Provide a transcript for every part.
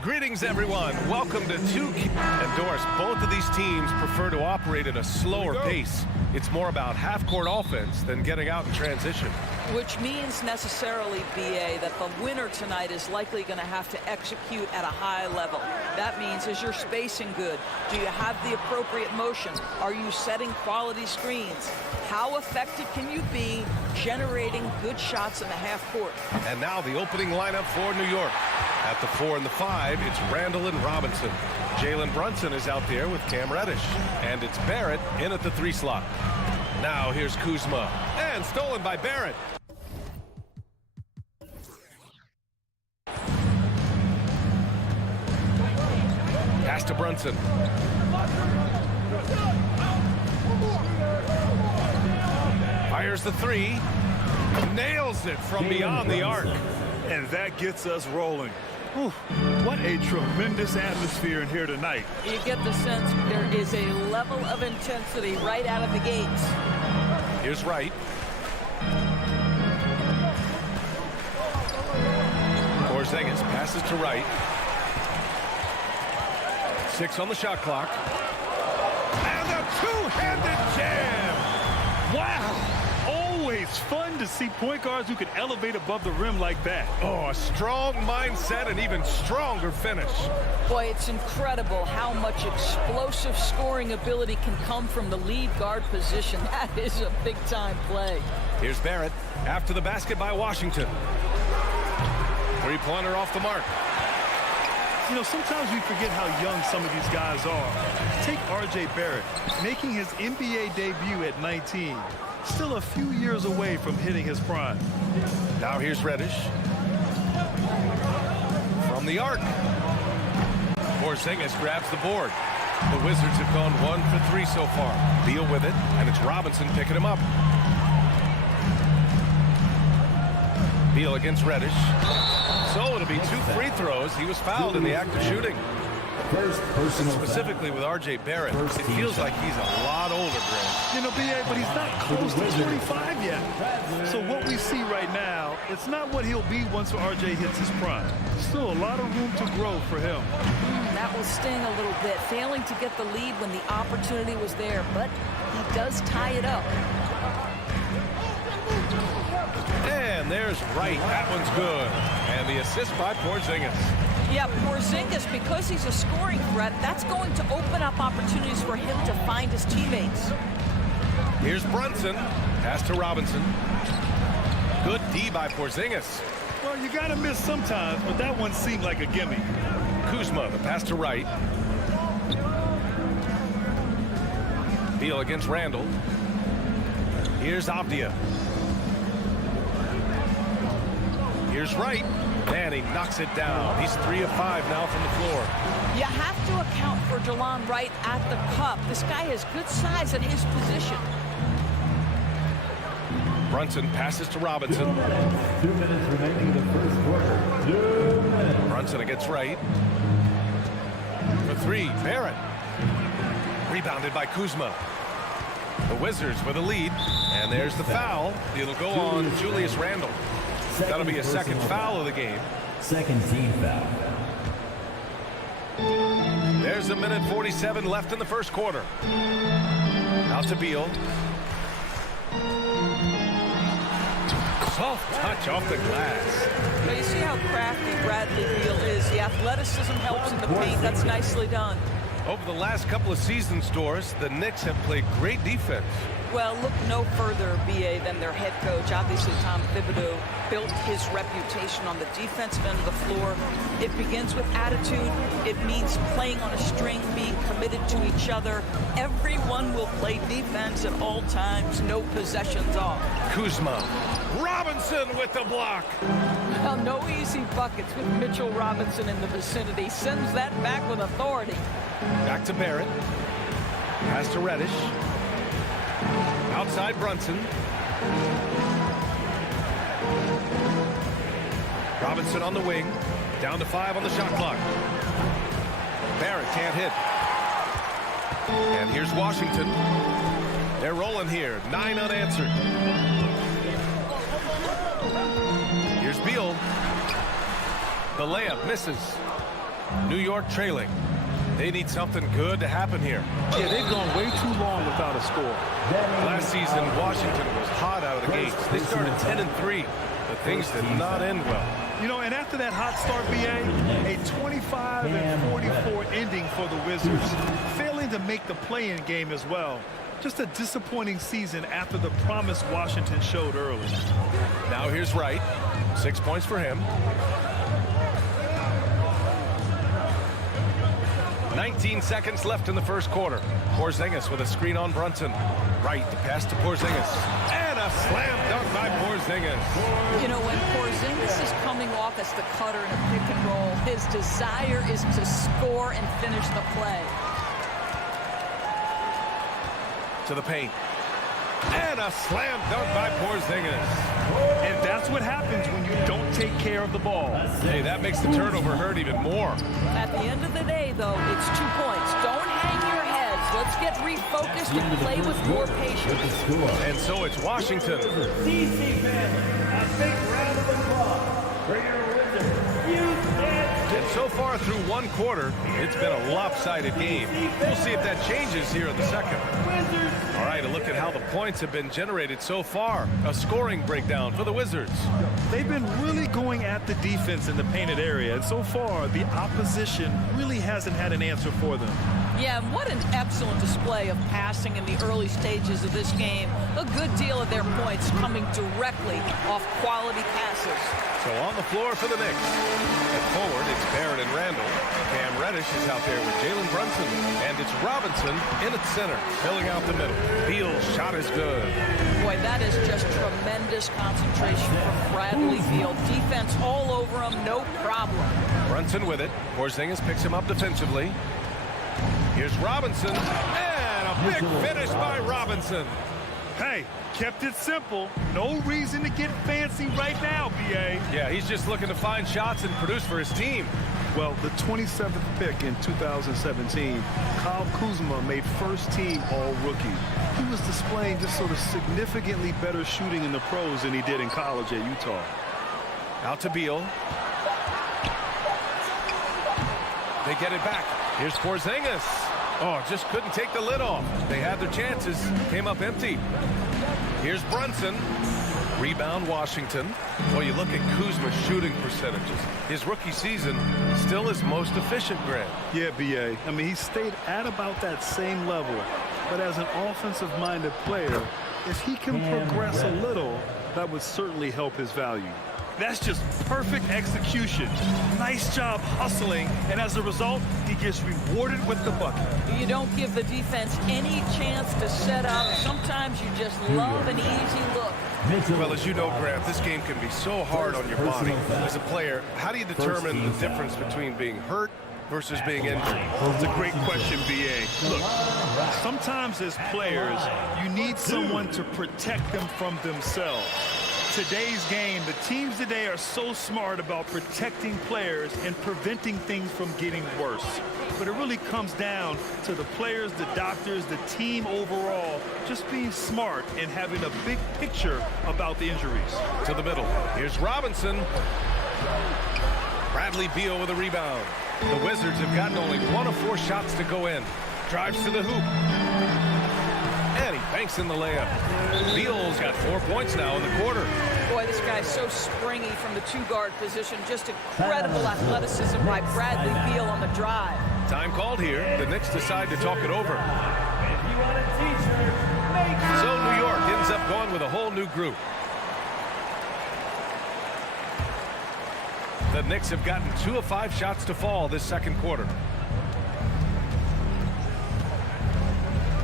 Greetings, everyone. Welcome to Endorse. Both of these teams prefer to operate at a slower pace. It's more about half-court offense than getting out in transition. Which means necessarily, BA, that the winner tonight is likely going to have to execute at a high level. That means, is your spacing good? Do you have the appropriate motion? Are you setting quality screens? How effective can you be generating good shots in the half court? And now the opening lineup for New York. At the 4 and the 5, it's Randall and Robinson. Jalen Brunson is out there with Cam Reddish. And it's Barrett in at the 3 slot. Now here's Kuzma. And stolen by Barrett. Pass to Brunson. Fires the 3. Nails it from beyond the arc. And that gets us rolling. Whew, what a tremendous atmosphere in here tonight. You get the sense there is a level of intensity right out of the gates. Here's Wright. Porzingis passes to Wright. 6 on the shot clock. And a two-handed jam! Wow! Always fun to see point guards who can elevate above the rim like that. Oh, a strong mindset and even stronger finish. Boy, it's incredible how much explosive scoring ability can come from the lead guard position. That is a big-time play. Here's Barrett after the basket by Washington. Three-pointer off the mark. You know, sometimes we forget how young some of these guys are. Take R.J. Barrett, making his NBA debut at 19. Still a few years away from hitting his prime. Now here's Reddish. From the arc. Porzingis grabs the board. The Wizards have gone 1 for 3 so far. Beal with it, and it's Robinson picking him up. Beal against Reddish. So it'll be 2 free throws. He was fouled in the act of shooting. Specifically with R.J. Barrett, it feels like he's a lot older, Grant. You know, B.A., but he's not close to 25 yet. So what we see right now, it's not what he'll be once R.J. hits his prime. Still a lot of room to grow for him. That will sting a little bit, failing to get the lead when the opportunity was there, but he does tie it up. And there's Wright. That one's good. And the assist by Porzingis. Yeah, Porzingis, because he's a scoring threat, that's going to open up opportunities for him to find his teammates. Here's Brunson. Pass to Robinson. Good D by Porzingis. Well, you got to miss sometimes, but that one seemed like a gimme. Kuzma, the pass to Wright. Beal against Randall. Here's Avdia. Here's Wright. And he knocks it down. He's 3 of 5 now from the floor. You have to account for Delon Wright at the cup. This guy has good size at his position. Brunson passes to Robinson. 2 minutes remaining in the first quarter. 2 minutes. Brunson against Wright. For 3, Barrett. Rebounded by Kuzma. The Wizards with a lead. And there's the foul. It'll go on Julius Randle. That'll be a second foul of the game. Second team foul. There's 1:47 left in the first quarter. Out to Beal. Soft touch off the glass. But you see how crafty Bradley Beal is. The athleticism helps in the paint. That's nicely done. Over the last couple of seasons, Doris, the Knicks have played great defense. Well, look no further, BA, than their head coach. Obviously, Tom Thibodeau built his reputation on the defensive end of the floor. It begins with attitude. It means playing on a string, being committed to each other. Everyone will play defense at all times, no possessions off. Kuzma. Robinson with the block. Well, no easy buckets with Mitchell Robinson in the vicinity. Sends that back with authority. Back to Barrett. Pass to Reddish. Outside Brunson. Robinson on the wing. Down to 5 on the shot clock. Barrett can't hit. And here's Washington. They're rolling here. 9 unanswered. Here's Beal. The layup misses. New York trailing. They need something good to happen here. Yeah, they've gone way too long without a score. Last season, Washington was hot out of the gates. They started 10-3, but things did not end well. You know, and after that hot start, BA, a 25-44 ending for the Wizards, failing to make the play-in game as well. Just a disappointing season after the promise Washington showed early. Now here's Wright. 6 points for him. 19 seconds left in the first quarter. Porzingis with a screen on Brunson. Wright, the pass to Porzingis. And a slam dunk by Porzingis. You know, when Porzingis is coming off as the cutter in a pick and roll, his desire is to score and finish the play. To the paint. And a slam dunk by Porzingis. And that's what happens when you don't take care of the ball. Hey, that makes the turnover hurt even more. At the end of the day, though, it's 2 points. Don't hang your heads. Let's get refocused and play with more patience. And so it's Washington. DC fans, a big round of applause for your Wizards. And so far through one quarter, it's been a lopsided game. We'll see if that changes here in the second. All right, a look at how the points have been generated so far. A scoring breakdown for the Wizards. They've been really going at the defense in the painted area, and so far the opposition really hasn't had an answer for them. Yeah, and what an excellent display of passing in the early stages of this game. A good deal of their points coming directly off quality passes. So on the floor for the Knicks. At forward, it's Barrett and Randall. Cam Reddish is out there with Jalen Brunson. And it's Robinson in at center, filling out the middle. Beal's shot is good. Boy, that is just tremendous concentration from Bradley Beal. Defense all over him, no problem. Brunson with it. Porzingis picks him up defensively. Here's Robinson. And a big finish by Robinson. Hey, kept it simple. No reason to get fancy right now, BA. Yeah, he's just looking to find shots and produce for his team. Well, the 27th pick in 2017, Kyle Kuzma made first team all-rookie. He was displaying just sort of significantly better shooting in the pros than he did in college at Utah. Out to Beal. They get it back. Here's Porzingis. Oh, just couldn't take the lid off. They had their chances. Came up empty. Here's Brunson. Rebound Washington. Well, you look at Kuzma's shooting percentages. His rookie season still his most efficient, Grant. Yeah, BA. I mean, he stayed at about that same level. But as an offensive-minded player, if he can progress a little, that would certainly help his value. That's just perfect execution. Nice job hustling, and as a result, he gets rewarded with the bucket. You don't give the defense any chance to set up. Sometimes you just love an easy look. Well, as you know, Grant, this game can be so hard on your body. As a player, how do you determine the difference between being hurt versus being injured? It's a great question, BA. Look, sometimes as players, you need someone to protect them from themselves. Today's game, the teams today are so smart about protecting players and preventing things from getting worse. But it really comes down to the players, the doctors, the team overall, just being smart and having a big picture about the injuries. To the middle. Here's Robinson. Bradley Beal with a rebound. The Wizards have gotten only 1 of 4 shots to go in. Drives to the hoop. And he banks in the layup. Beal's got 4 points now in the quarter. Boy, this guy's so springy from the 2-guard position. Just incredible athleticism by Bradley Beal on the drive. Time called here. The Knicks decide to talk it over. So New York ends up going with a whole new group. The Knicks have gotten 2 of 5 shots to fall this second quarter.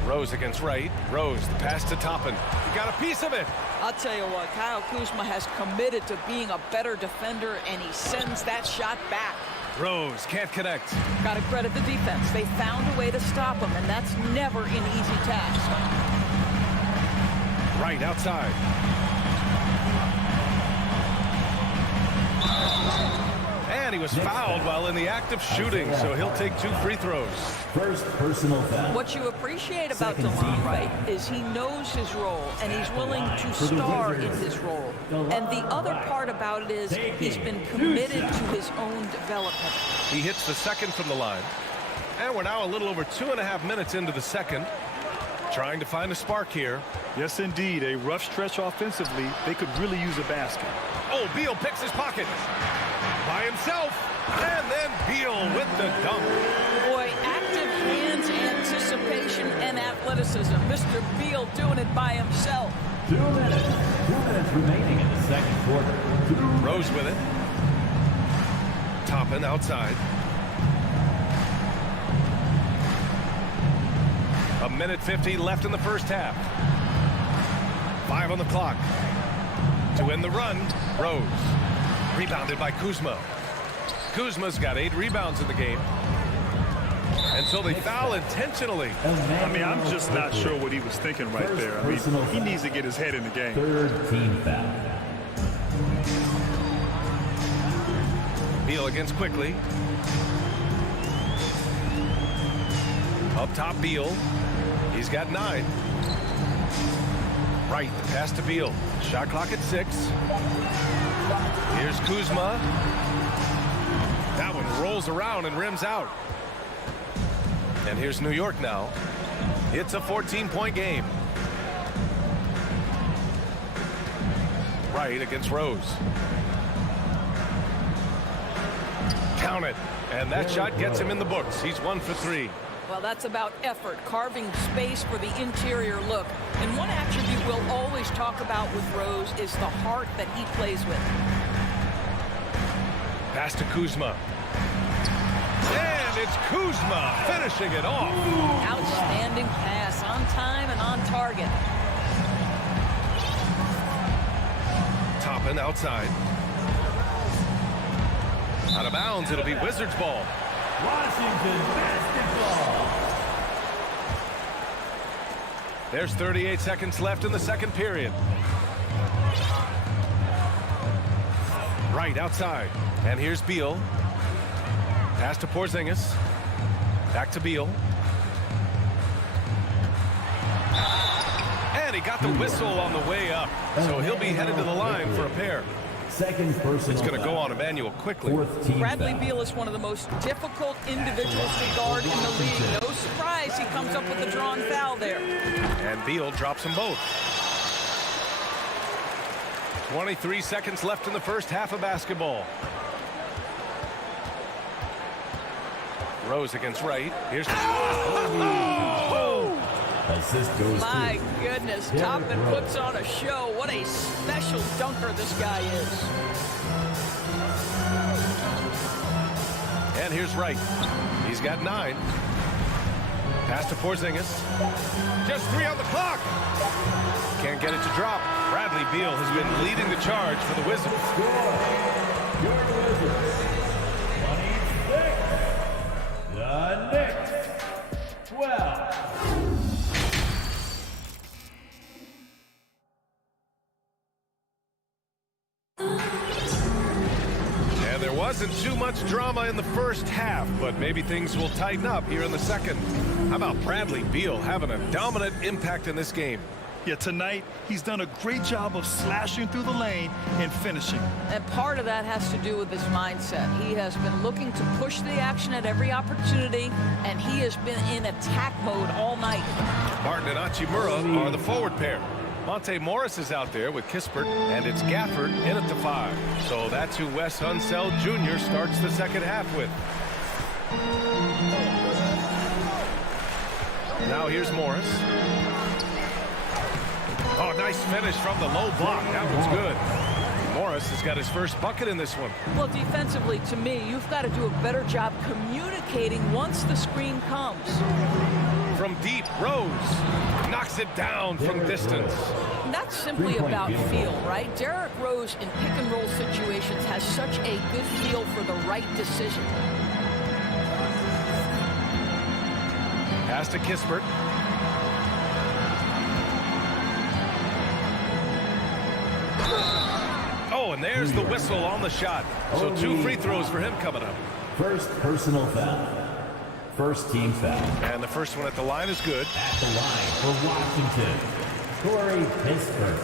Rose against Wright. Rose, the pass to Toppin. He got a piece of it. I'll tell you what, Kyle Kuzma has committed to being a better defender, and he sends that shot back. Rose can't connect. Got to credit the defense. They found a way to stop him, and that's never an easy task. Right outside. And he was fouled while in the act of shooting, so he'll take 2 free throws. First personal foul. What you appreciate about Second DeLon team Wright foul. is he knows his role, and he's willing to star in his role. And the other part about it is he's been committed to his own development. He hits the second from the line. And we're now a little over 2.5 minutes into the second. Trying to find a spark here. Yes, indeed. A rough stretch offensively. They could really use a basket. Oh, Beal picks his pocket. By himself. And then Beal with the dunk. Boy, active hands, anticipation, and athleticism. Mr. Beal doing it by himself. 2 minutes. 2 minutes remaining in the second quarter. Rose with it. Toppin outside. 1:50 left in the first half. 5 on the clock. To win the run, Rose. Rebounded by Kuzma. Kuzma's got 8 rebounds in the game. And so they foul intentionally. I mean, I'm just not sure what he was thinking right there. I mean, he needs to get his head in the game. Third team foul. Beal against quickly. Up top, Beal. He's got 9. Right, the pass to Beal. Shot clock at 6. Here's Kuzma. That one rolls around and rims out. And here's New York now. It's a 14-point game. Right against Rose. Count it. And that shot gets him in the books. He's 1 for 3. Well, that's about effort, carving space for the interior look. And one attribute we'll always talk about with Rose is the heart that he plays with. Pass to Kuzma. And it's Kuzma finishing it off. Outstanding pass, on time and on target. Toppin outside. Out of bounds, it'll be Wizards ball. Washington basketball. There's 38 seconds left in the second period. Right outside. And here's Beal. Pass to Porzingis. Back to Beal. And he got the whistle on the way up. So he'll be headed to the line for a pair. Second personal It's going to go foul. on Emmanuel quickly. Fourth team Bradley foul. Beal is one of the most difficult individuals to guard in the league. No surprise he comes up with a drawn foul there. And Beal drops them both. 23 seconds left in the first half of basketball. Rose against Wright. Here's Assist goes My to goodness, Derrick Toppin Rose. puts on a show. What a special dunker this guy is. And here's Wright. He's got 9. Pass to Porzingis. Just 3 on the clock. Can't get it to drop. Bradley Beal has been leading the charge for the Wizards. Your Wizards. 26. The Knicks. 12. And there wasn't too much drama in the first half, but maybe things will tighten up here in the second. How about Bradley Beal having a dominant impact in this game? Yeah, tonight, he's done a great job of slashing through the lane and finishing. And part of that has to do with his mindset. He has been looking to push the action at every opportunity, and he has been in attack mode all night. Martin and Hachimura are the forward pair. Monte Morris is out there with Kispert, and it's Gafford in at the 5. So that's who Wes Unseld Jr. starts the second half with. Now here's Morris. Oh, nice finish from the low block. That one's good. Morris has got his first bucket in this one. Well, defensively, to me, you've got to do a better job communicating once the screen comes. From deep, Rose knocks it down from distance. that's simply 3-point about field goal. feel, right? Derrick Rose in pick-and-roll situations has such a good feel for the right decision. Pass to Kispert. Oh, and there's the whistle on the shot. So 2 free throws for him coming up. First personal foul. First team foul. And the first one at the line is good. At the line for Washington, Corey Kispert.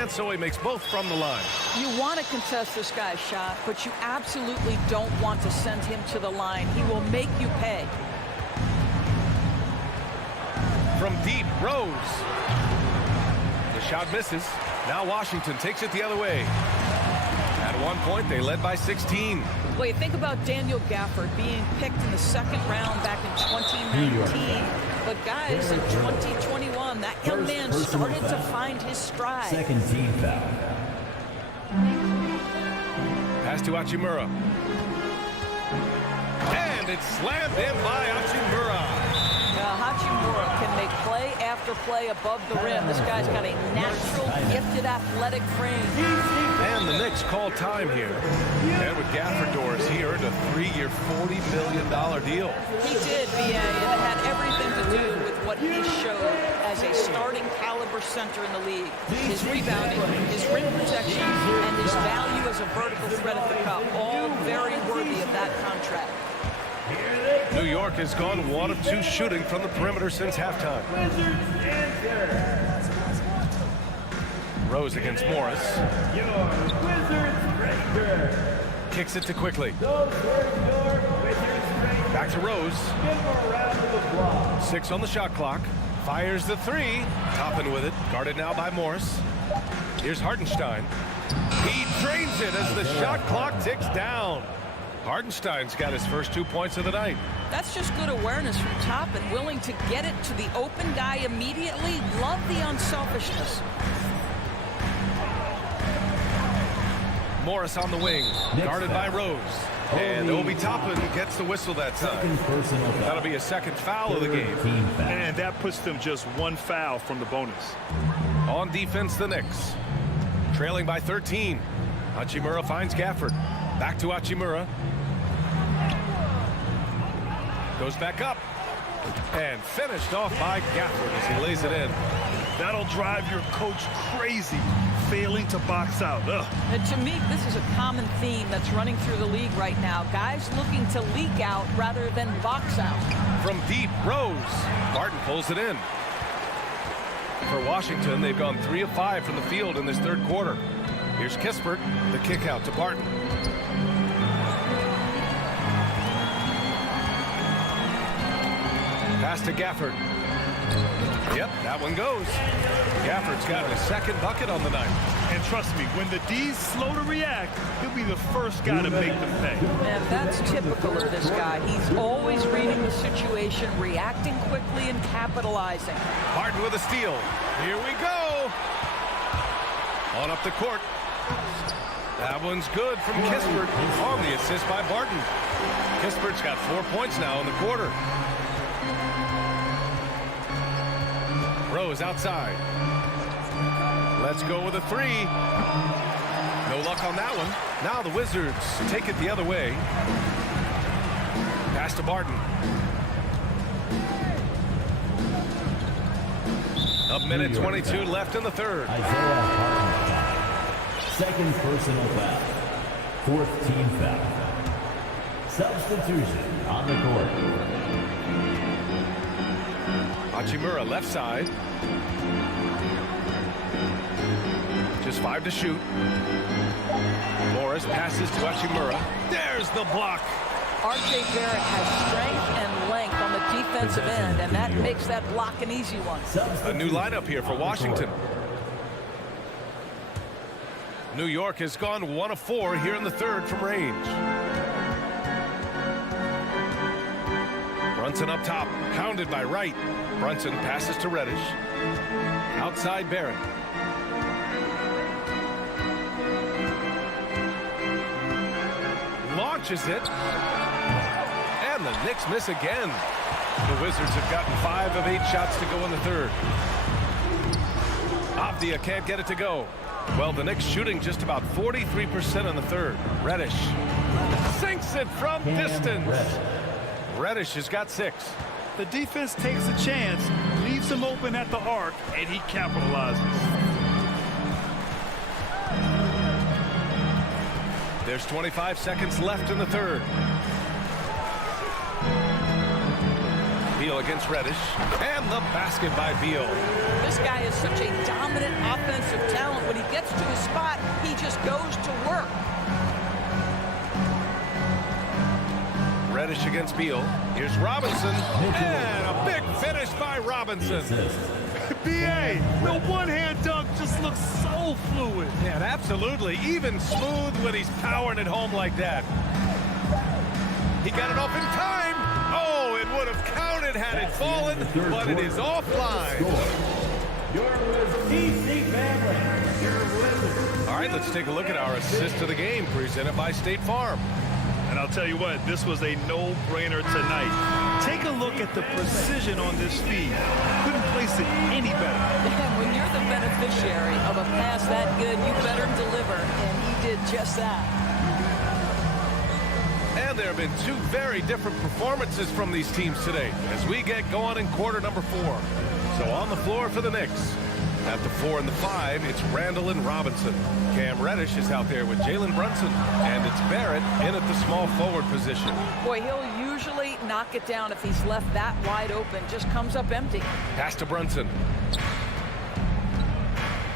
And so he makes both from the line. You want to contest this guy's shot, but you absolutely don't want to send him to the line. He will make you pay. From deep, Rose. The shot misses. Now Washington takes it the other way. At one point, they led by 16. Wait, think about Daniel Gafford being picked in the second round back in 2019. But guys, in 2021, that young man started to find his stride. Second team foul. Pass to Hachimura. And it's slammed in by Hachimura. Hachimura can make play after play above the rim. This guy's got a natural, gifted, athletic frame. And the Knicks call time here. And with Gafford doors, he earned a 3-year, $40 million deal. He did, B.A., and it had everything to do with what he showed as a starting caliber center in the league. His rebounding, his rim protection, and his value as a vertical threat at the cup, all very worthy of that contract. New York has gone 1 of 2 shooting from the perimeter since halftime. Rose against Morris. Kicks it to Quickly. Back to Rose. 6 on the shot clock. Fires the 3. Toppin with it. Guarded now by Morris. Here's Hartenstein. He drains it as the shot clock ticks down. Hartenstein's got his first 2 points of the night. That's just good awareness from Toppin, willing to get it to the open guy immediately. Love the unselfishness. Morris on the wing, guarded by Rose. And Obi Toppin gets the whistle that time. That'll be a second foul of the game. And that puts them just 1 foul from the bonus. On defense, the Knicks. Trailing by 13. Hachimura finds Gafford. Back to Hachimura. Goes back up. And finished off by Gafford as he lays it in. That'll drive your coach crazy, failing to box out. Ugh. And to me, this is a common theme that's running through the league right now. Guys looking to leak out rather than box out. From deep, Rose. Barton pulls it in. For Washington, they've gone 3 of 5 from the field in this third quarter. Here's Kispert, the kick out to Barton. Pass to Gafford. Yep, that one goes. Gafford's got his second bucket on the night. And trust me, when the D's slow to react, he'll be the first guy to make them pay. And that's typical of this guy. He's always reading the situation, reacting quickly, and capitalizing. Barton with a steal. Here we go. On up the court. That one's good from Kispert on the assist by Barton. Kispert's got 4 points now in the quarter. Rose outside. Let's go with a 3. No luck on that one. Now the Wizards take it the other way. Pass to Barton. A minute 22 left in the third. Isaiah Hartenstein. Second personal foul. Fourth team foul. Substitution on the court. Hachimura left side. Just 5 to shoot. Morris passes to Hachimura. There's the block. R.J. Barrett has strength and length on the defensive end, and that makes that block an easy one. A new lineup here for Washington. New York has gone 1 of 4 here in the third from range. Brunson up top, hounded by Wright. Brunson passes to Reddish. Outside Barrett. Launches it. And the Knicks miss again. The Wizards have gotten 5 of 8 shots to go in the third. A Avdia can't get it to go. Well, the Knicks shooting just about 43% in the third. Reddish sinks it from distance. Reddish has got 6. The defense takes a chance, leaves him open at the arc, and he capitalizes. There's 25 seconds left in the third. Beal against Reddish, and the basket by Beal. This guy is such a dominant offensive talent. When he gets to his spot, he just goes to work. Reddish against Beal. Here's Robinson, and a big finish by Robinson. B.A., the one-hand dunk just looks so fluid. And absolutely even smooth when he's powering it home like that. He got it off in time. Oh, it would have counted had it fallen, but it is offline. All right, let's take a look at our assist of the game presented by State Farm. And I'll tell you what, this was a no-brainer tonight. Take a look at the precision on this feed. Couldn't place it any better. And when you're the beneficiary of a pass that good, you better deliver, and he did just that. And there have been 2 very different performances from these teams today as we get going in quarter number 4. So on the floor for the Knicks. At the 4 and the 5, it's Randall and Robinson. Cam Reddish is out there with Jalen Brunson. And it's Barrett in at the small forward position. Boy, he'll usually knock it down if he's left that wide open. Just comes up empty. Pass to Brunson.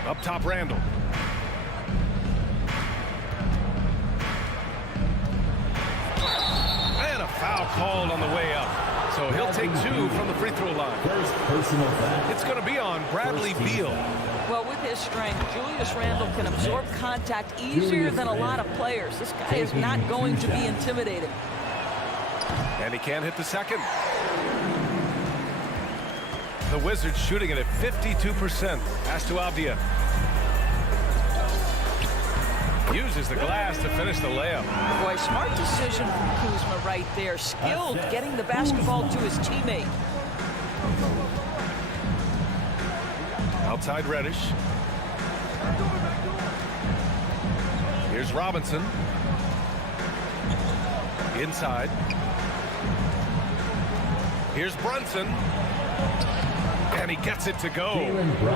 Up top, Randall. And a foul called on the way up. So he'll take 2 from the free throw line. First personal foul. It's going to be on Bradley Beal. Well, with his strength, Julius Randle can absorb contact easier than a lot of players. This guy is not going to be intimidated. And he can't hit the second. The Wizards shooting it at 52%. Pass to Avdia. Uses the glass to finish the layup. Boy, smart decision from Kuzma right there. Skilled getting the basketball to his teammate. Outside Reddish. Here's Robinson. Inside. Here's Brunson. And he gets it to go.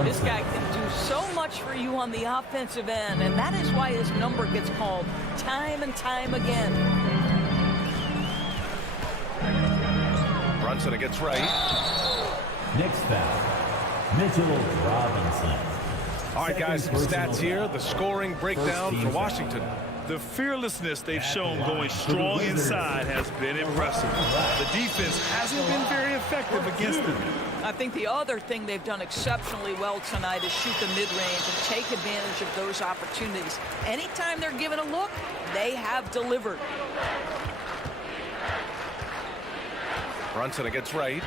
This guy can do so much for you on the offensive end, and that is why his number gets called time and time again. Brunson against right. Next foul, Mitchell Robinson. All right, guys, some stats here. The scoring breakdown for Washington. The fearlessness they've shown going strong inside has been impressive. The defense hasn't been very effective against them. I think the other thing they've done exceptionally well tonight is shoot the mid-range and take advantage of those opportunities. Anytime they're given a look, they have delivered. Brunson against right.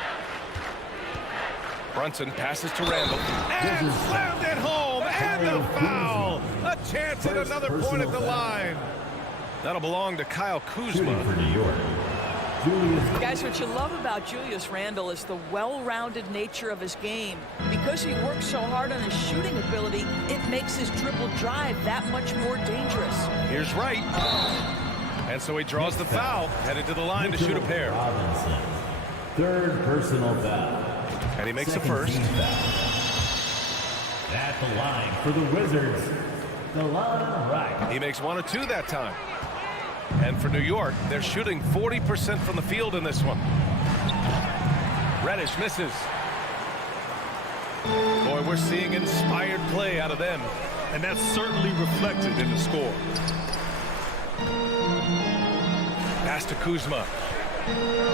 Brunson passes to Randall. And slammed it home. And the foul. A chance at another point at the line. That'll belong to Kyle Kuzma. For New York. Guys, what you love about Julius Randle is the well-rounded nature of his game. Because he works so hard on his shooting ability, it makes his dribble drive that much more dangerous. Here's right. And so he draws the foul, headed to the line to shoot a pair. Robinson. Third personal foul. And he makes the first. At the line for the Wizards, DeLon Wright. He makes 1 or 2 that time. And for New York, they're shooting 40% from the field in this one. Reddish misses. Boy, we're seeing inspired play out of them. And that's certainly reflected in the score. Pass to Kuzma.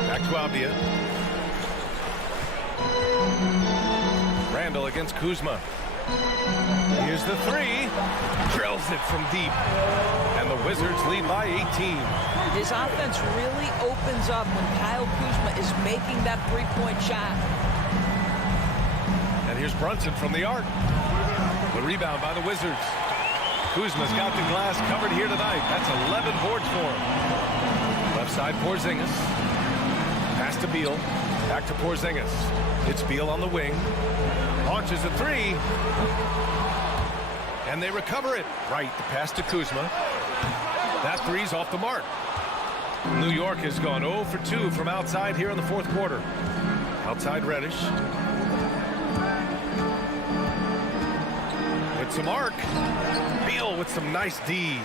Back to Avdia. Randall against Kuzma. Here's the 3. Drills it from deep. And the Wizards lead by 18. His offense really opens up when Kyle Kuzma is making that three-point shot. And here's Brunson from the arc. The rebound by the Wizards. Kuzma's got the glass covered here tonight. That's 11 boards for him. Left side, Porzingis. Pass to Beal. Back to Porzingis. It's Beal on the wing. Launches a three. And they recover it. Right, the pass to Kuzma. That three's off the mark. New York has gone 0 for 2 from outside here in the fourth quarter. Outside Reddish. It's a mark. Beal with some nice D.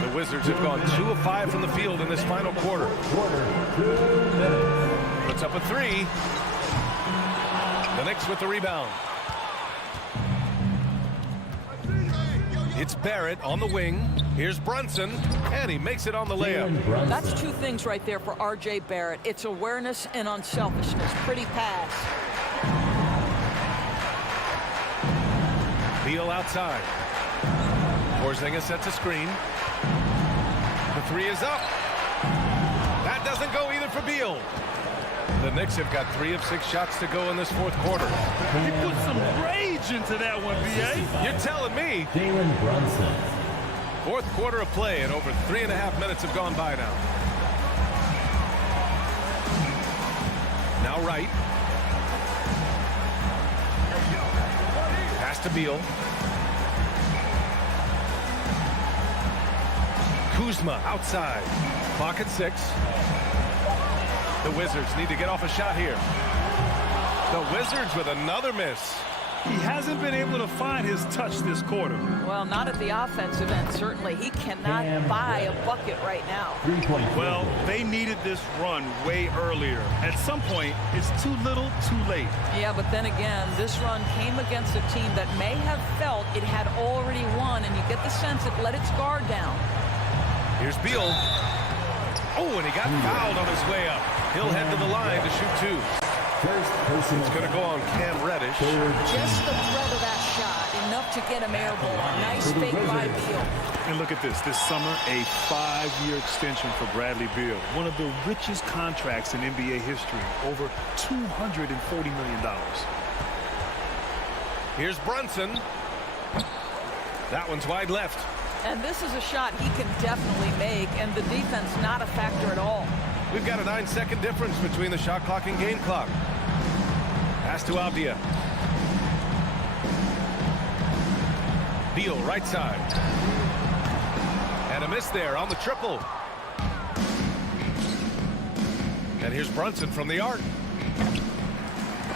The Wizards have gone 2 of 5 from the field in this final quarter. Puts up a three. The Knicks with the rebound. It's Barrett on the wing. Here's Brunson, and he makes it on the layup. That's two things right there for R.J. Barrett. It's awareness and unselfishness. Pretty pass. Beal outside. Porzingis sets a screen. The three is up. That doesn't go either for Beal. The Knicks have got 3 of 6 shots to go in this fourth quarter. He put some rage into that one, B.A. You're telling me. Jalen Brunson. Fourth quarter of play, and over 3.5 minutes have gone by now. Now Wright. Pass to Beal. Kuzma outside. Clock at 6. The Wizards need to get off a shot here. The Wizards with another miss. He hasn't been able to find his touch this quarter. Well, not at the offensive end, certainly. He cannot buy a bucket right now. 3-point. Well, they needed this run way earlier. At some point, it's too little, too late. Yeah, but then again, this run came against a team that may have felt it had already won, and you get the sense it let its guard down. Here's Beal. Oh, and he got fouled on his way up. He'll head to the line to shoot 2. It's going to go on Cam Reddish. Just the threat of that shot, enough to get him airborne. Nice fake by Beal. And look at this. This summer, a 5-year extension for Bradley Beal. One of the richest contracts in NBA history. Over $240 million. Here's Brunson. That one's wide left. And this is a shot he can definitely make, and the defense not a factor at all. We've got a 9-second difference between the shot clock and game clock. Pass to Avdia. Beal right side. And a miss there on the triple. And here's Brunson from the arc.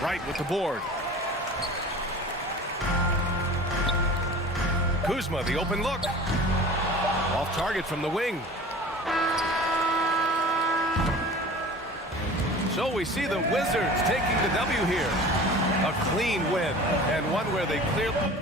Right with the board. Kuzma, the open look. Off target from the wing. So we see the Wizards taking the W here. A clean win, and one where they clearly...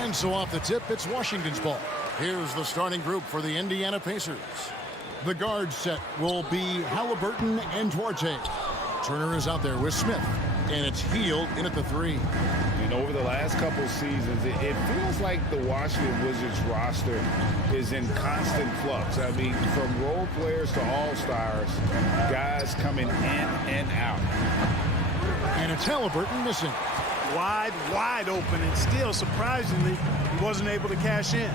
And so off the tip, it's Washington's ball. Here's the starting group for the Indiana Pacers. The guard set will be Halliburton and Duarte. Turner is out there with Smith, and it's Hield in at the 3. And over the last couple seasons, it feels like the Washington Wizards roster is in constant flux. I mean, from role players to all-stars, guys coming in and out. And it's Halliburton missing. Wide open, and still, surprisingly, he wasn't able to cash in.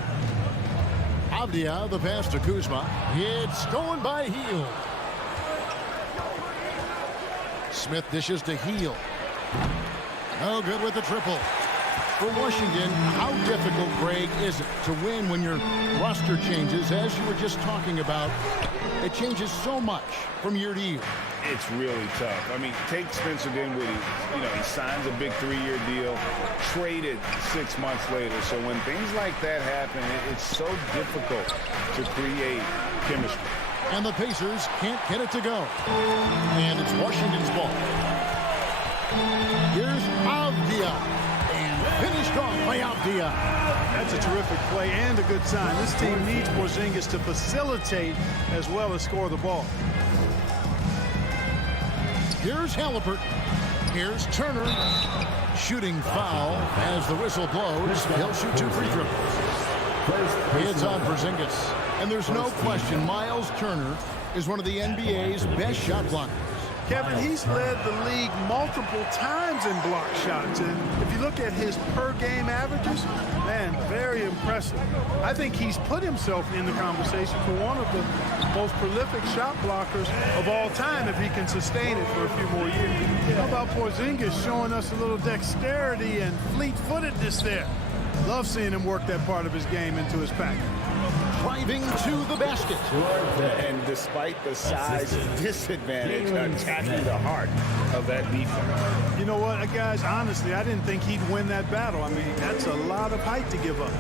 Avdia, the pass to Kuzma. It's going by Hield. Smith dishes to Hield. No good with the triple. For Washington, how difficult, Greg, is it to win when your roster changes, as you were just talking about? It changes so much from year to year. It's really tough. I mean, take Spencer Dinwiddie. You know, he signs a big 3-year deal, traded 6 months later. So when things like that happen, it's so difficult to create chemistry. And the Pacers can't get it to go. And it's Washington's ball. Here's Avdia. And finished off by Avdia. That's a terrific play and a good sign. This team needs Porzingis to facilitate as well as score the ball. Here's Halliburton. Here's Turner. Shooting foul as the whistle blows. He'll shoot 2 free throws. It's on Porzingis. And there's no question Miles Turner is one of the NBA's best shot blockers. Kevin, he's led the league multiple times in block shots. And if you look at his per-game averages, man, very impressive. I think he's put himself in the conversation for one of the most prolific shot blockers of all time if he can sustain it for a few more years. How about Porzingis showing us a little dexterity and fleet-footedness there? Love seeing him work that part of his game into his package. driving to the basket. And despite the size disadvantage, attacking the heart of that defense. You know what, guys, honestly, I didn't think he'd win that battle. I mean, that's a lot of height to give up.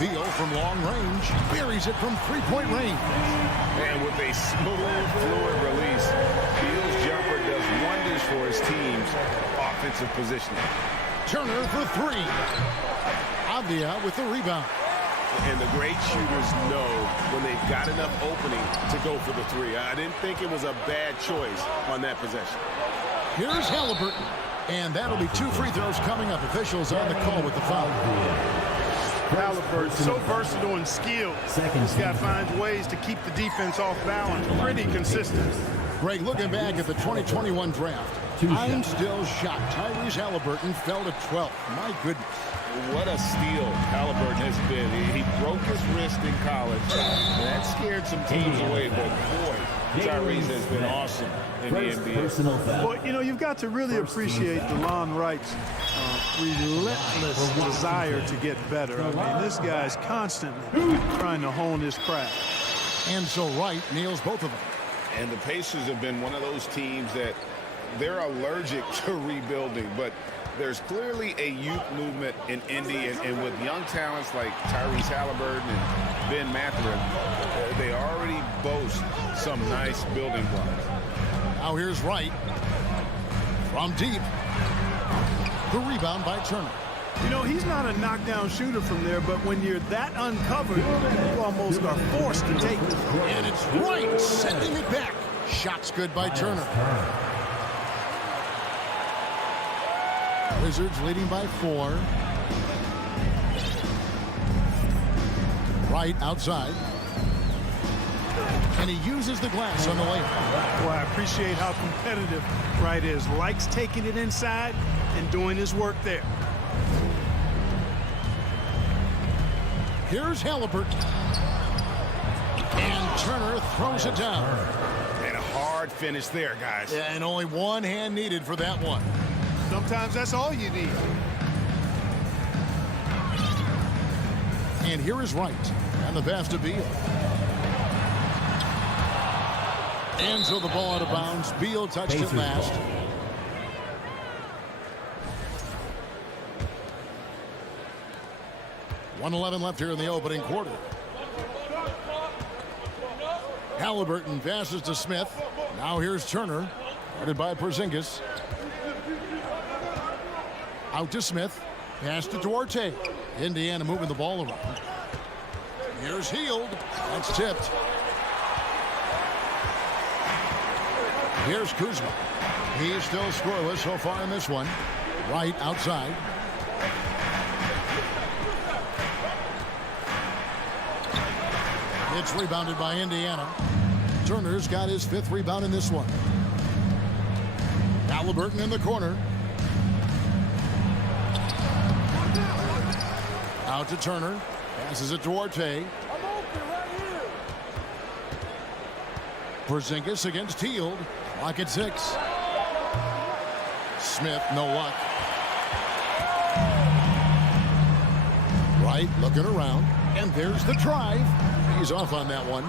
Beal from long range buries it from three-point range. And with a smooth, fluid release, Beal's jumper does wonders for his team's offensive positioning. Turner for three. Avdia with the rebound. And the great shooters know when they've got enough opening to go for the three. I didn't think it was a bad choice on that possession. Here's Halliburton. And that'll be 2 free throws coming up. Officials on the call with the foul. Halliburton, so versatile and skilled. This guy finds ways to keep the defense off balance. Pretty consistent. Greg, looking back at the 2021 draft, I'm still shocked. Tyrese Halliburton fell to 12th. My goodness. What a steal Halliburton has been. He broke his wrist in college, and that scared some teams away. But, boy, Tyrese has been awesome in the NBA. Well, you know, you've got to really appreciate DeLon Wright's relentless desire to get better. I mean, this guy's constantly trying to hone his craft. And so Wright nails both of them. And the Pacers have been one of those teams that they're allergic to rebuilding, but there's clearly a youth movement in Indy, and with young talents like Tyrese Halliburton and Ben Mathurin, they already boast some nice building blocks. Now here's Wright from deep. The rebound by Turner. You know, he's not a knockdown shooter from there, but when you're that uncovered, you almost are forced to take it. And it's Wright sending it back. Shots good by Turner. Wizards leading by 4. Wright outside. And he uses the glass on the layup. Well, I appreciate how competitive Wright is. Likes taking it inside and doing his work there. Here's Halliburton. And Turner throws it down. And a hard finish there, guys. Yeah, and only one hand needed for that one. Sometimes that's all you need. And here is Wright. And the pass to Beal. And so the ball out of bounds. Beal touched it last. .111 left here in the opening quarter. Halliburton passes to Smith. Now here's Turner. Guarded by Porzingis. Out to Smith. Pass to Duarte. Indiana moving the ball around. Here's Hield. That's tipped. Here's Kuzma. He's still scoreless so far in this one. Wright outside. It's rebounded by Indiana. Turner's got his 5th rebound in this one. Halliburton in the corner. Out to Turner. Passes it to Duarte. Porzingis against Hield. Lock at 6. Smith, no luck. Wright looking around. And there's the drive. He's off on that one.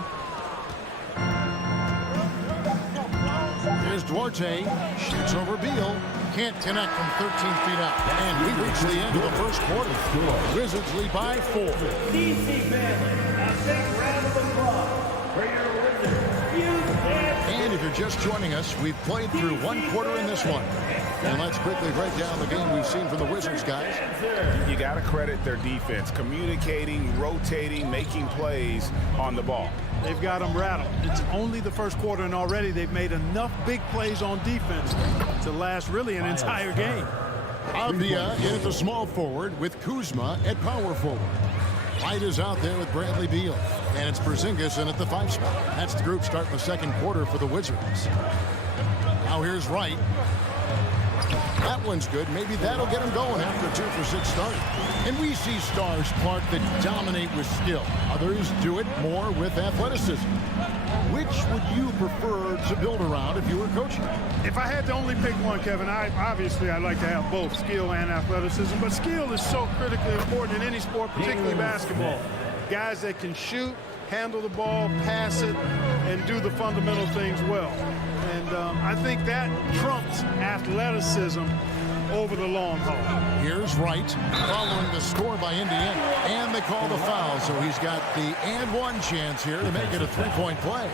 Here's Duarte. Shoots over Beal. Can't connect from 13 feet out. And we reach the end of the first quarter. Wizards lead by 4. DC family, a big round of applause for your Wizards. And if you're just joining us, we've played through 1 quarter in this one. And let's quickly break down the game we've seen from the Wizards, guys. You got to credit their defense, communicating, rotating, making plays on the ball. They've got them rattled. It's only the first quarter, and already they've made enough big plays on defense to last really an entire game. Avdia in at the small forward with Kuzma at power forward. Wright is out there with Bradley Beal. And it's Porzingis in at the 5 spot. That's the group starting the second quarter for the Wizards. Now here's Wright. That one's good. Maybe that'll get him going after a 2 for 6 start. And we see stars, Clark, that dominate with skill. Others do it more with athleticism. Which would you prefer to build around if you were coaching? If I had to only pick one, Kevin, I'd like to have both skill and athleticism. But skill is so critically important in any sport, particularly basketball. Guys that can shoot, handle the ball, pass it, and do the fundamental things well. And I think that trumps athleticism over the long haul. Here's Wright following the score by Indiana. And they call the foul, so he's got the and one chance here to make it a three-point play.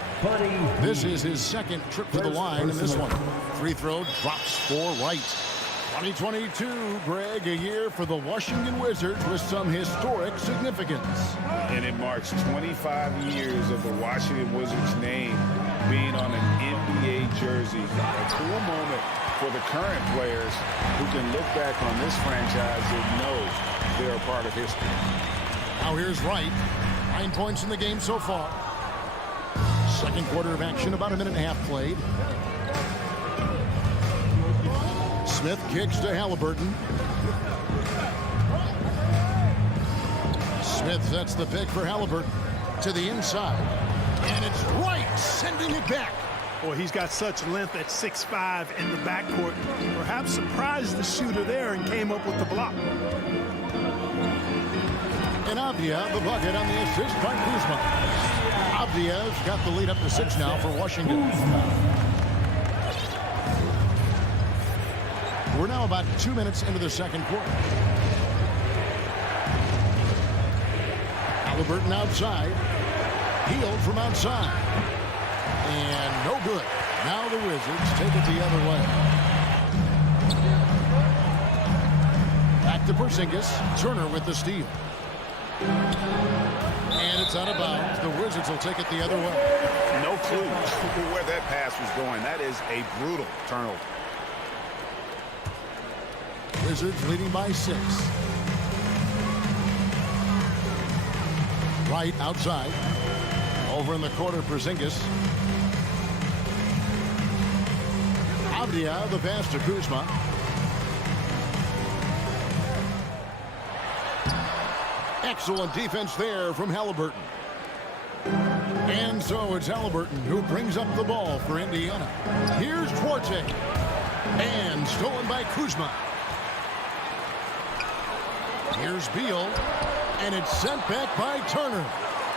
This is his second trip to the line in this one. Free throw drops for Wright. 2022, Greg, a year for the Washington Wizards with some historic significance. And it marks 25 years of the Washington Wizards name being on an NBA jersey. A cool moment for the current players who can look back on this franchise and know they're a part of history. Now here's Wright. 9 points in the game so far. Second quarter of action, about a minute and a half played. Smith kicks to Halliburton. Smith sets the pick for Halliburton to the inside. And it's Wright sending it back. Boy, he's got such length at 6'5" in the backcourt. Perhaps surprised the shooter there and came up with the block. And Avdia, the bucket on the assist by Kuzma. Avdia's got the lead up to 6 now for Washington. We're now about 2 minutes into the second quarter. Halliburton outside. Healed from outside. And no good. Now the Wizards take it the other way. Back to Porzingis. Turner with the steal. And it's out of bounds. The Wizards will take it the other way. No clue where that pass was going. That is a brutal turnover. Wizards leading by 6. Right outside. Over in the corner, Porzingis. Avdia, the pass to Kuzma. Excellent defense there from Halliburton. And so it's Halliburton who brings up the ball for Indiana. Here's Duarte. And stolen by Kuzma. Here's Beal. And it's sent back by Turner.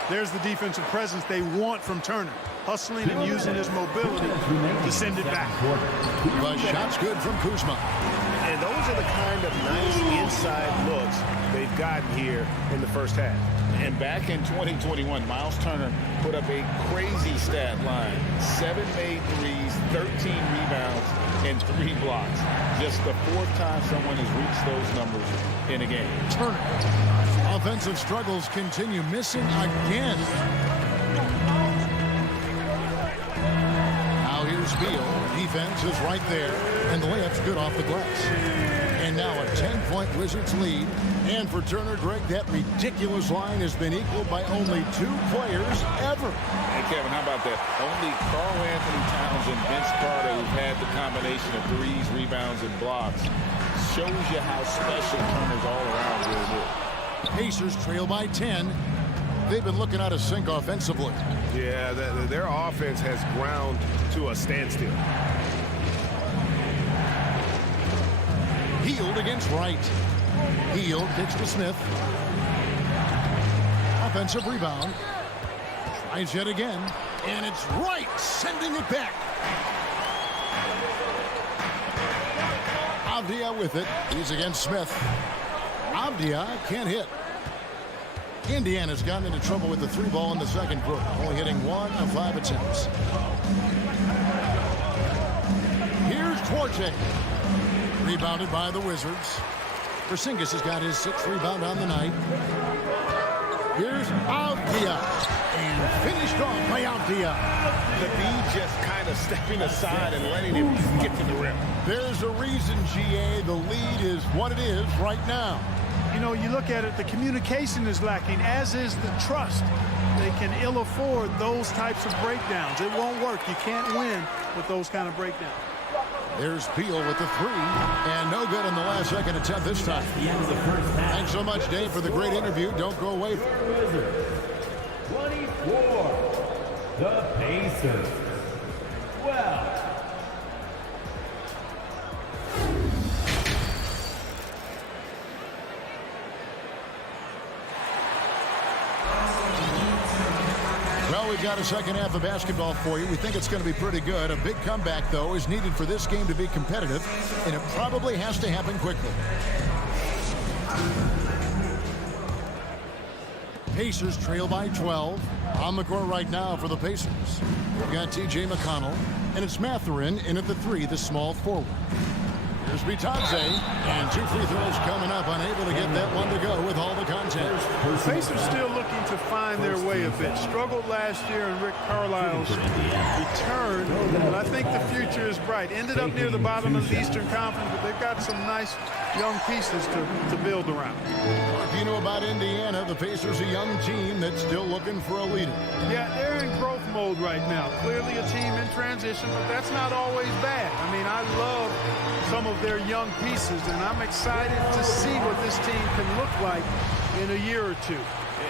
There's the defensive presence they want from Turner. Hustling and using his mobility to send it back. The shot's good from Kuzma. And those are the kind of nice inside looks they've gotten here in the first half. And back in 2021, Miles Turner put up a crazy stat line. 7 made threes, 13 rebounds, and 3 blocks. Just the 4th time someone has reached those numbers in a game. Turner. Offensive struggles continue, missing again. Now here's Beal. Defense is right there, and the layup's good off the glass. And now a 10-point Wizards lead. And for Turner, Greg, that ridiculous line has been equaled by only 2 players ever. Hey, Kevin, how about that? Only Karl Anthony Towns and Vince Carter, who've had the combination of threes, rebounds, and blocks. Shows you how special Turner's all-around really is. Pacers trail by 10. They've been looking out of sync offensively. Yeah, their offense has ground to a standstill. Healed against Wright. Healed, kicks to Smith. Offensive rebound. Tries yet again. And it's Wright sending it back. Avdia with it. He's against Smith. Avdia can't hit. Indiana's gotten into trouble with the 3 ball in the second quarter, only hitting 1 of 5 attempts. Here's Duarte. Rebounded by the Wizards. Porzingis has got his 6th rebound on the night. Here's Avdia. And finished off by Avdia. The D just kind of stepping aside and letting him get to the rim. There's a reason, GA, the lead is what it is right now. You know, you look at it, the communication is lacking, as is the trust. They can ill afford those types of breakdowns. It won't work. You can't win with those kind of breakdowns. There's Beal with the 3, and no good in the last second attempt this time. Thanks so much, Dave, for the great interview. Don't go away. 24, the Pacers. 12. Well, we've got a second half of basketball for you. We think it's going to be pretty good. A big comeback, though, is needed for this game to be competitive, and it probably has to happen quickly. Pacers trail by 12. On the court right now for the Pacers. We've got T.J. McConnell, and it's Mathurin in at the 3, the small forward. Here's Bitadze, and 2 free throws coming up, unable to get that one to go with all the contact. The Pacers still looking to find their way a bit. Struggled last year in Rick Carlisle's return, but I think the future is bright. Ended up near the bottom of the Eastern Conference, but they've got some nice young pieces to build around. If you know about Indiana, the Pacers, a young team that's still looking for a leader. Yeah, they're in growth mode right now. Clearly a team in transition, but that's not always bad. I mean, I love some of their young pieces, and I'm excited to see what this team can look like in a year or two.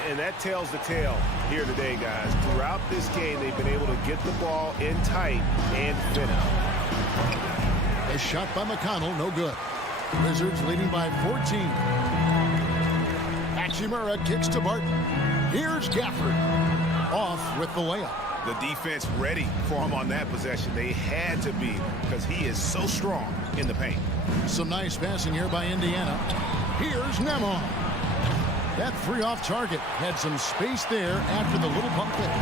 And that tells the tale here today, guys. Throughout this game, they've been able to get the ball in tight and finish. A shot by McConnell, no good. Wizards leading by 14. Hachimura kicks to Barton. Here's Gafford. Off with the layup. The defense ready for him on that possession. They had to be, because he is so strong in the paint. Some nice passing here by Indiana. Here's Nemon. That 3 off target. Had some space there after the little pump fake.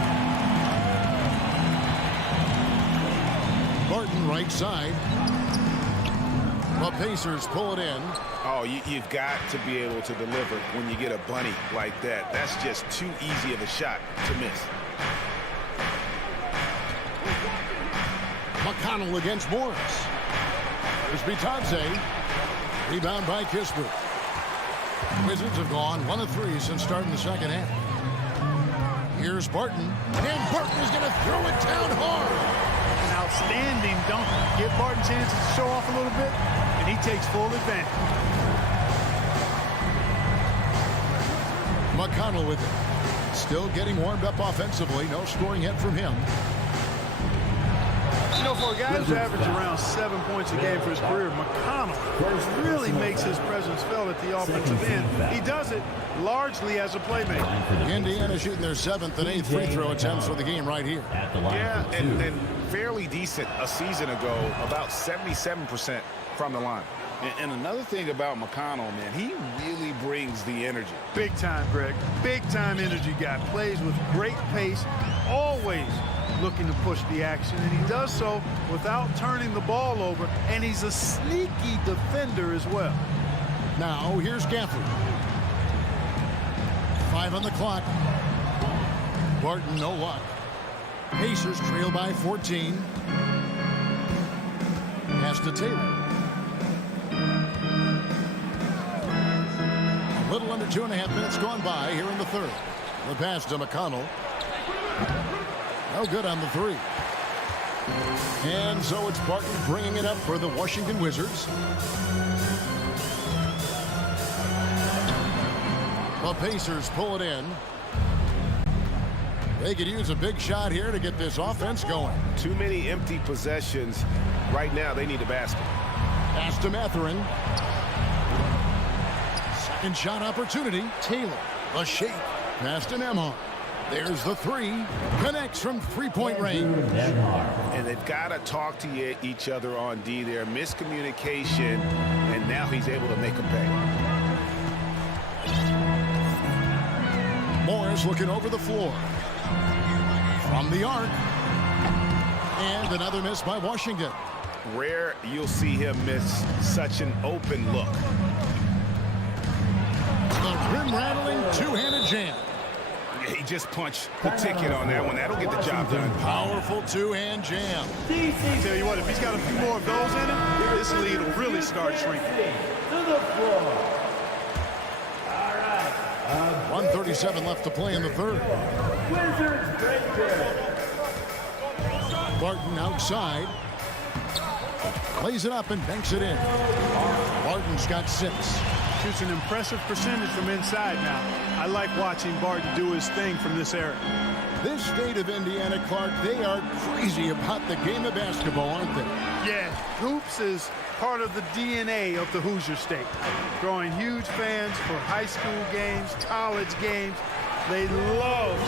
Barton right side. The Pacers pull it in. Oh, you've got to be able to deliver when you get a bunny like that. That's just too easy of a shot to miss. McConnell against Morris. There's Bitadze. Rebound by Kispert. Wizards have gone 1 of 3 since starting the second half. Here's Barton. And Barton is going to throw it down hard. An outstanding dunk. Give Barton chances to show off a little bit, and he takes full advantage. McConnell with it. Still getting warmed up offensively. No scoring yet from him. You know, for a guy who's averaged around 7 points a game for his career, McConnell really makes his presence felt at the offensive end. He does it largely as a playmaker. Indiana shooting their 7th and 8th free throw attempts for the game right here. Yeah, and fairly decent a season ago, about 77% from the line. And another thing about McConnell, man, he really brings the energy. Big time, Greg. Big time energy guy. Plays with great pace, always looking to push the action, and he does so without turning the ball over, and he's a sneaky defender as well. Now here's Gafford. 5 on the clock. Barton, no luck. Pacers trail by 14. Pass to Taylor. A little under 2.5 minutes gone by here in the third. The pass to McConnell. No good on the 3. And so it's Barton bringing it up for the Washington Wizards. The Pacers pull it in. They could use a big shot here to get this offense going. Too many empty possessions. Right now, they need a basket. Pass to Mathurin. Second shot opportunity. Taylor. A shake. Pass to Nemhard. There's the 3. Connects from 3-point range. And they've got to talk to each other on D there. Miscommunication. And now he's able to make them pay. Morris looking over the floor. From the arc. And another miss by Washington. Rare you'll see him miss such an open look. The rim-rattling two-handed jam. He just punched the ticket on that one. That'll get the job done. Powerful two-hand jam. I tell you what, if he's got a few more of those in him, this lead will really start shrinking. To the floor. All right. 1:37 left to play in the third. Wizards break there. Barton outside. Plays it up and banks it in. Barton's got 6. Shoots an impressive percentage from inside now. I like watching Barton do his thing from this area. This state of Indiana, Clark, they are crazy about the game of basketball, aren't they? Yeah, hoops is part of the DNA of the Hoosier State. Drawing huge fans for high school games, college games. They love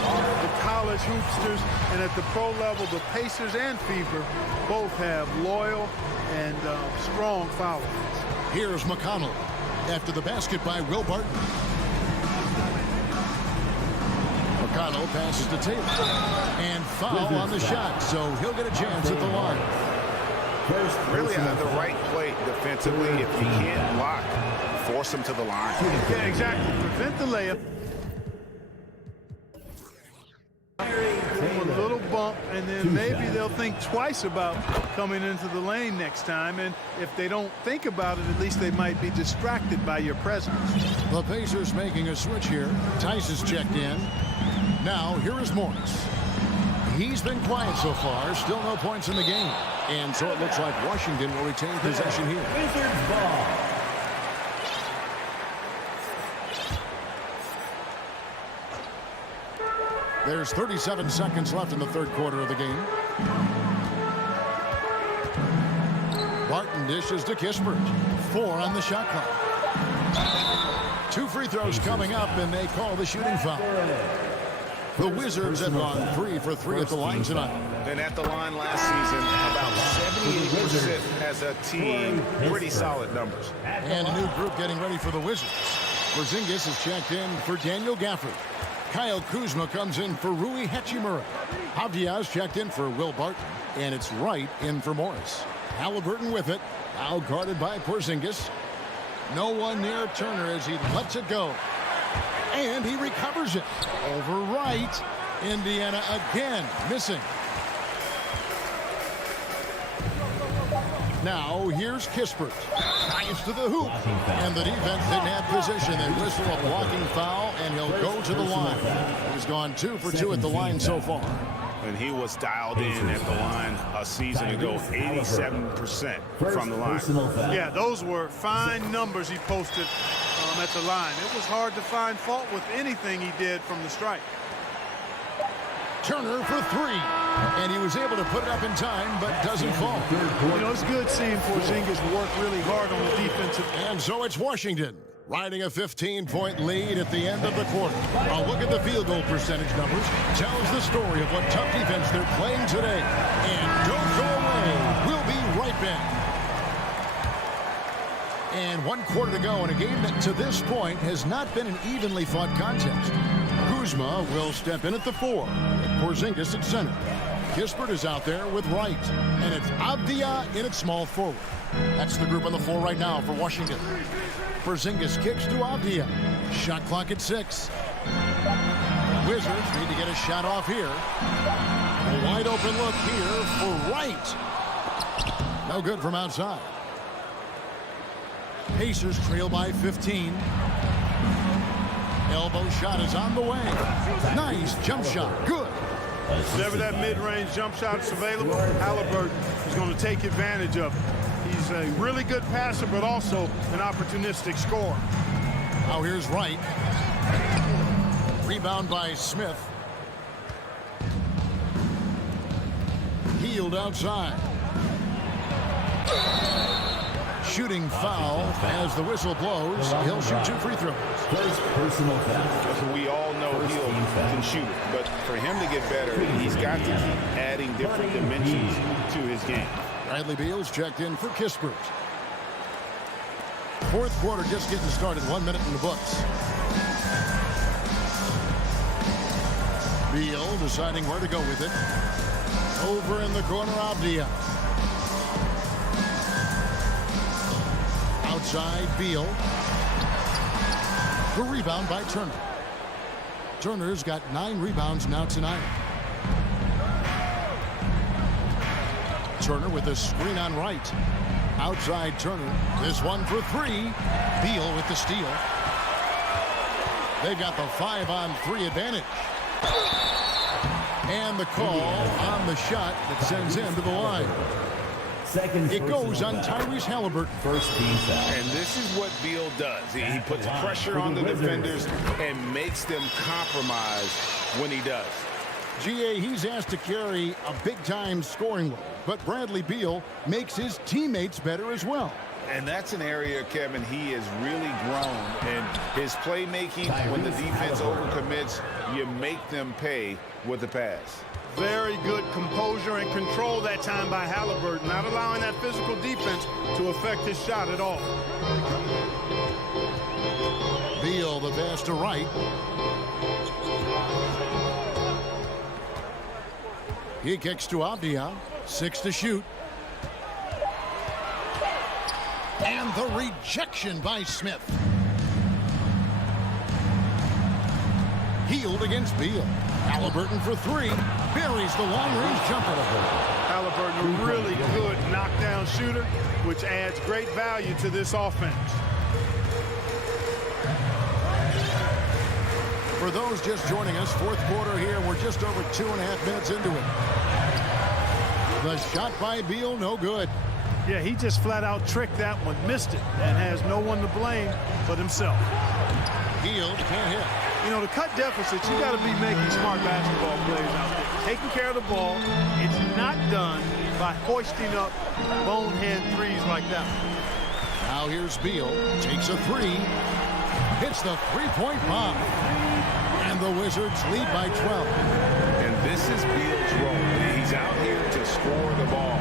the college as hoopsters, and at the pro level, the Pacers and Fever both have loyal and strong followers. Here's McConnell after the basket by Will Barton. McConnell passes to Taylor. And foul on the shot, so he'll get a chance at the line. Really the right play defensively. If you can't block, force him to the line. Yeah, exactly. Prevent the layup. A little bump, and then maybe they'll think twice about coming into the lane next time. And if they don't think about it, at least they might be distracted by your presence. The Pacers making a switch here. Tice is checked in. Now, here is Morris. He's been quiet so far. Still no points in the game. And so it looks like Washington will retain possession here. Wizards ball. There's 37 seconds left in the third quarter of the game. Barton dishes to Kispert. 4 on the shot clock. 2 free throws coming up, and they call the shooting foul. The Wizards have gone 3 for 3 at the line tonight. And at the line last season, about 78% as a team. Pretty solid numbers. And a new group getting ready for the Wizards. Porzingis is checked in for Daniel Gafford. Kyle Kuzma comes in for Rui Hachimura. Avdia's checked in for Will Barton. And it's Wright in for Morris. Halliburton with it. Now guarded by Porzingis. No one near Turner as he lets it go. And he recovers it. Over Wright. Indiana again missing. Now here's Kispert. Dives to the hoop. And the defense didn't have position. They whistle a blocking foul, and he'll go to the line. He's gone 2 for 2 at the line so far. And he was dialed in at the line a season ago, 87% from the line. Yeah, those were fine numbers he posted at the line. It was hard to find fault with anything he did from the stripe. Turner for 3. And he was able to put it up in time, but doesn't fall. You know, it's good seeing Porzingis work really hard on the defensive. And so it's Washington riding a 15-point lead at the end of the quarter. A look at the field goal percentage numbers tells the story of what tough defense they're playing today. And don't go away. We'll be right back. And 1 quarter to go in a game that to this point has not been an evenly fought contest. Kuzma will step in at the 4. And Porzingis at center. Kispert is out there with Wright. And it's Avdia in at small forward. That's the group on the floor right now for Washington. Porzingis kicks to Avdia. Shot clock at 6. Wizards need to get a shot off here. A wide open look here for Wright. No good from outside. Pacers trail by 15. Elbow shot is on the way. Nice jump shot. Good. Whenever that mid-range jump shot is available, Halliburton is going to take advantage of it. He's a really good passer, but also an opportunistic scorer. Now here's Wright. Rebound by Smith. Healed outside. Shooting foul as the whistle blows. He'll shoot 2 free throws. First personal foul. We all know he can shoot it, but for him to get better, he's got to keep adding different dimensions to his game. Bradley Beal's checked in for Kispert. Fourth quarter just getting started. 1 minute in the books. Beal deciding where to go with it. Over in the corner, Avdia. Outside, Beal. The rebound by Turner. Turner's got 9 rebounds now tonight. Turner with a screen on Wright. Outside Turner. This one for 3. Beal with the steal. They've got the 5-on-3 advantage. And the call on the shot that sends him to the line. It goes on Tyrese Halliburton. First team foul. And this is what Beal does. He puts pressure on the defenders and makes them compromise when he does. GA, he's asked to carry a big-time scoring load, but Bradley Beal makes his teammates better as well. And that's an area, Kevin, he has really grown. And his playmaking, when the defense overcommits, you make them pay with the pass. Very good composure and control that time by Halliburton, not allowing that physical defense to affect his shot at all. Beal, the pass to Wright. He kicks to Avdia. 6 to shoot. And the rejection by Smith. Healed against Beal. Halliburton for 3. Buries the long-range jumper. Halliburton, a really good knockdown shooter, which adds great value to this offense. For those just joining us, fourth quarter here. We're just over 2.5 minutes into it. The shot by Beal, no good. Yeah, he just flat out tricked that one, missed it, and has no one to blame but himself. Healed, can't hit. You know, to cut deficits, you got to be making smart basketball plays out there. Taking care of the ball. It's not done by hoisting up bonehead threes like that. Now here's Beal. Takes a 3. Hits the three-point bomb. And the Wizards lead by 12. And this is Beal's role. He's out here to score the ball.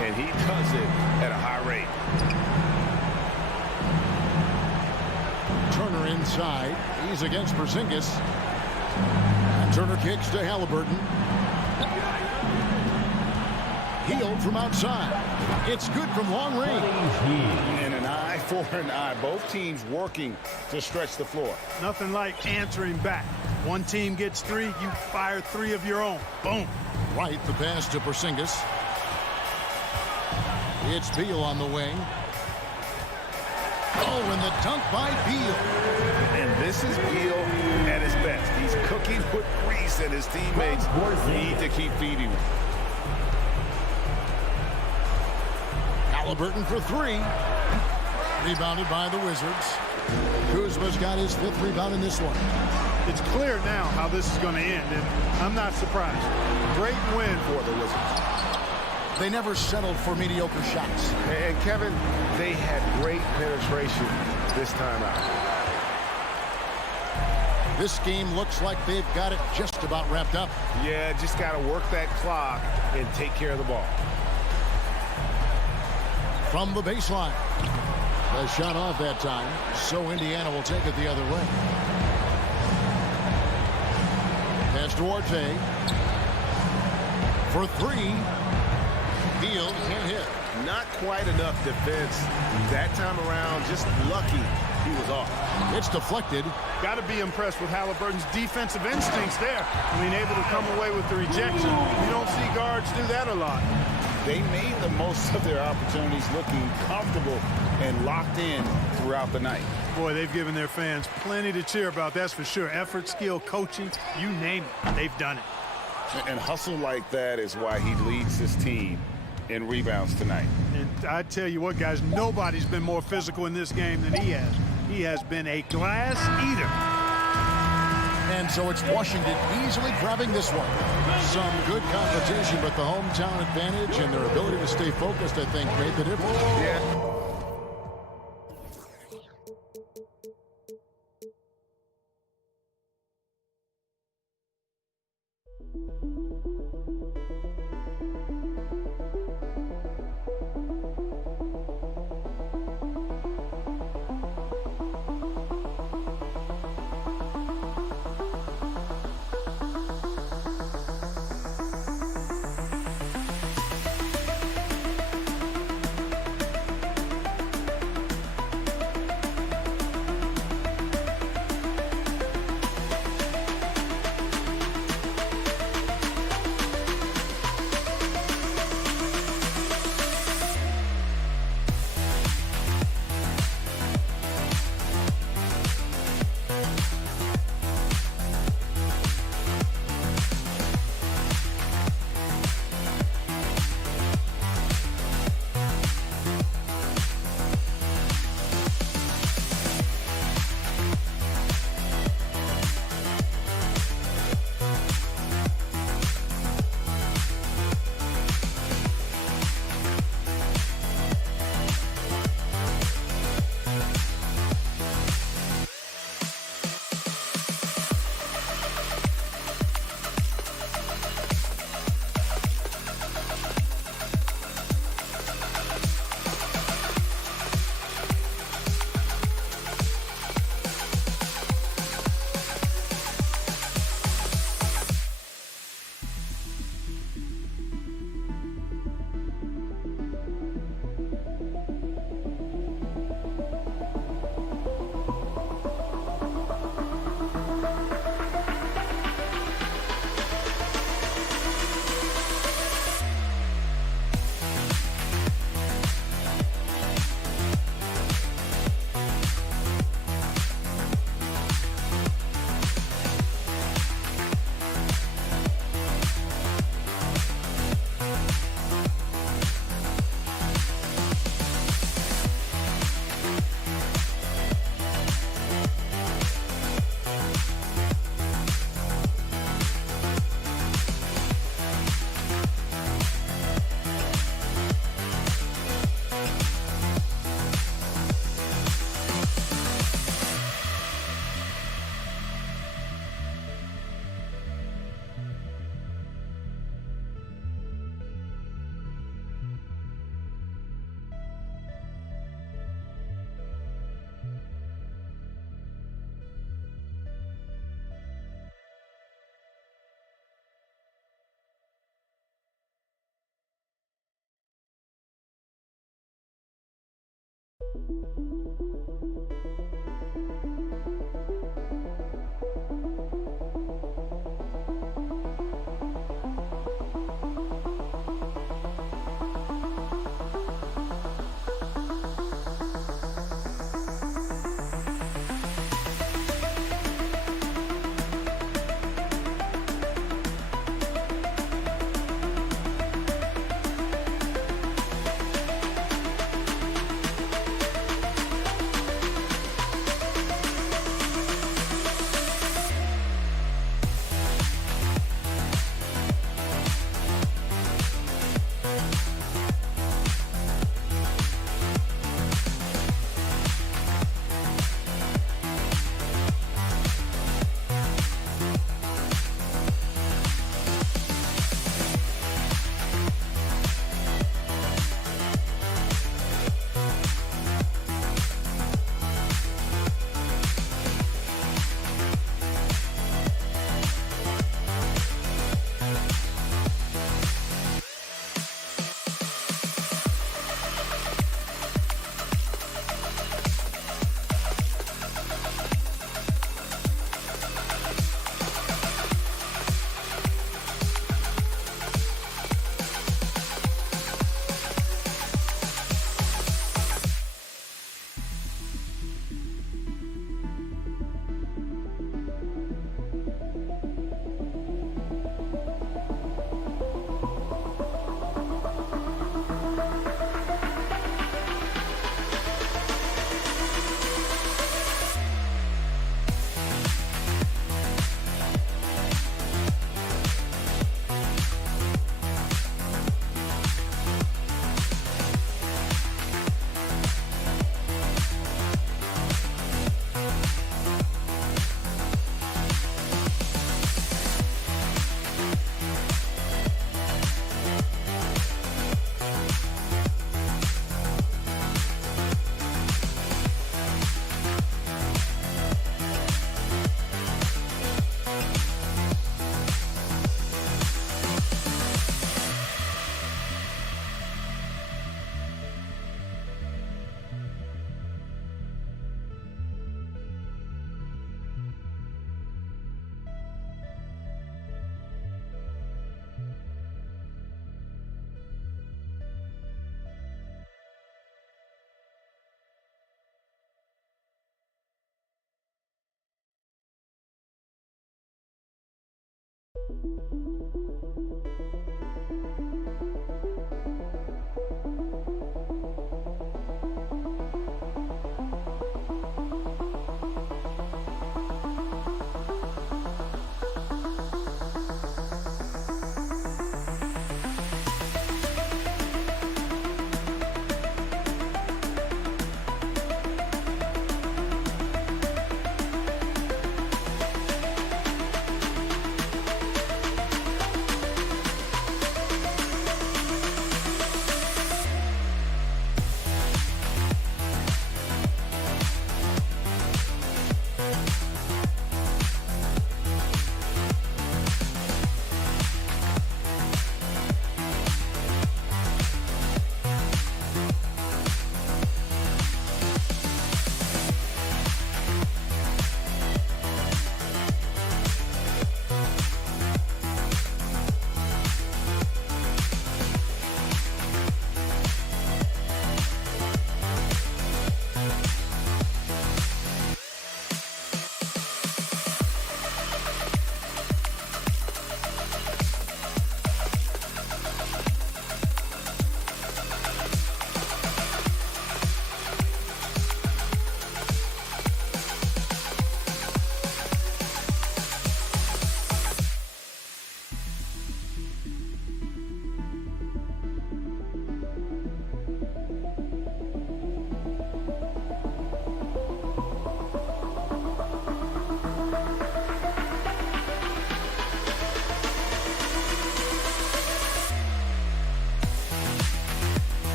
And he does it at a high rate. Turner inside. He's against Porzingis. And Turner kicks to Halliburton. Healed from outside. It's good from long range. And an eye for an eye. Both teams working to stretch the floor. Nothing like answering back. One team gets 3, you fire 3 of your own. Boom. Right, the pass to Porzingis. It's Beal on the wing. Oh, and the dunk by Beal. And this is Beal at his best. He's cooking with grease, and his teammates need to keep feeding him. Halliburton for 3. Rebounded by the Wizards. Kuzma's got his 5th rebound in this one. It's clear now how this is going to end, and I'm not surprised. Great win for the Wizards. They never settled for mediocre shots. And Kevin, they had great penetration this time out. This game looks like they've got it just about wrapped up. Yeah, just got to work that clock and take care of the ball. From the baseline. The shot off that time, so Indiana will take it the other way. Pass to Arte. For 3. Beal can't hit. Not quite enough defense that time around. Just lucky he was off. It's deflected. Got to be impressed with Halliburton's defensive instincts there. I mean, able to come away with the rejection. You don't see guards do that a lot. They made the most of their opportunities, looking comfortable and locked in throughout the night. Boy, they've given their fans plenty to cheer about, that's for sure. Effort, skill, coaching, you name it, they've done it. And hustle like that is why he leads this team in rebounds tonight. And I tell you what, guys, nobody's been more physical in this game than he has. He has been a glass eater. And so it's Washington easily grabbing this one. Some good competition, but the hometown advantage and their ability to stay focused, I think, made the difference. Yeah.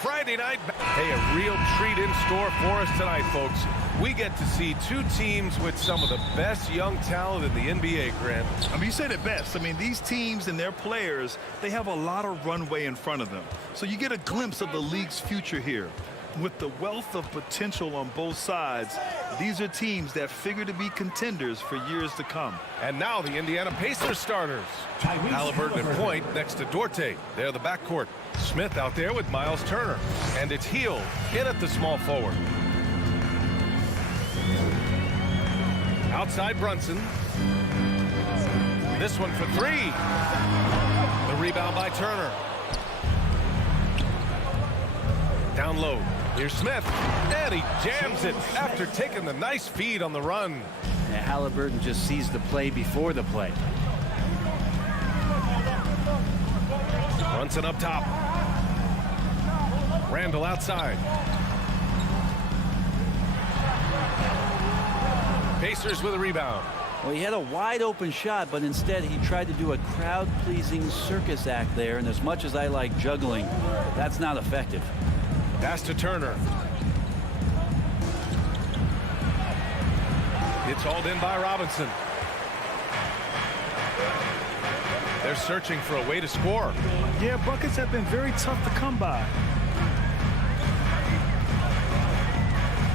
Friday night. Hey, a real treat in store for us tonight, folks. We get to see two teams with some of the best young talent in the NBA, Grant. I mean, you said it best. I mean, these teams and their players, they have a lot of runway in front of them. So you get a glimpse of the league's future here. With the wealth of potential on both sides, these are teams that figure to be contenders for years to come. And now the Indiana Pacers starters. Halliburton at point next to Duarte. They're the backcourt. Smith out there with Miles Turner. And it's Hield in at the small forward. Outside Brunson. This one for three. The rebound by Turner. Down low. Here's Smith, and he jams it after taking the nice feed on the run. Yeah, Halliburton just sees the play before the play. Brunson up top. Randall outside. Pacers with a rebound. Well, he had a wide open shot, but instead he tried to do a crowd-pleasing circus act there, and as much as I like juggling, that's not effective. Pass to Turner. It's hauled in by Robinson. They're searching for a way to score. Yeah, buckets have been very tough to come by.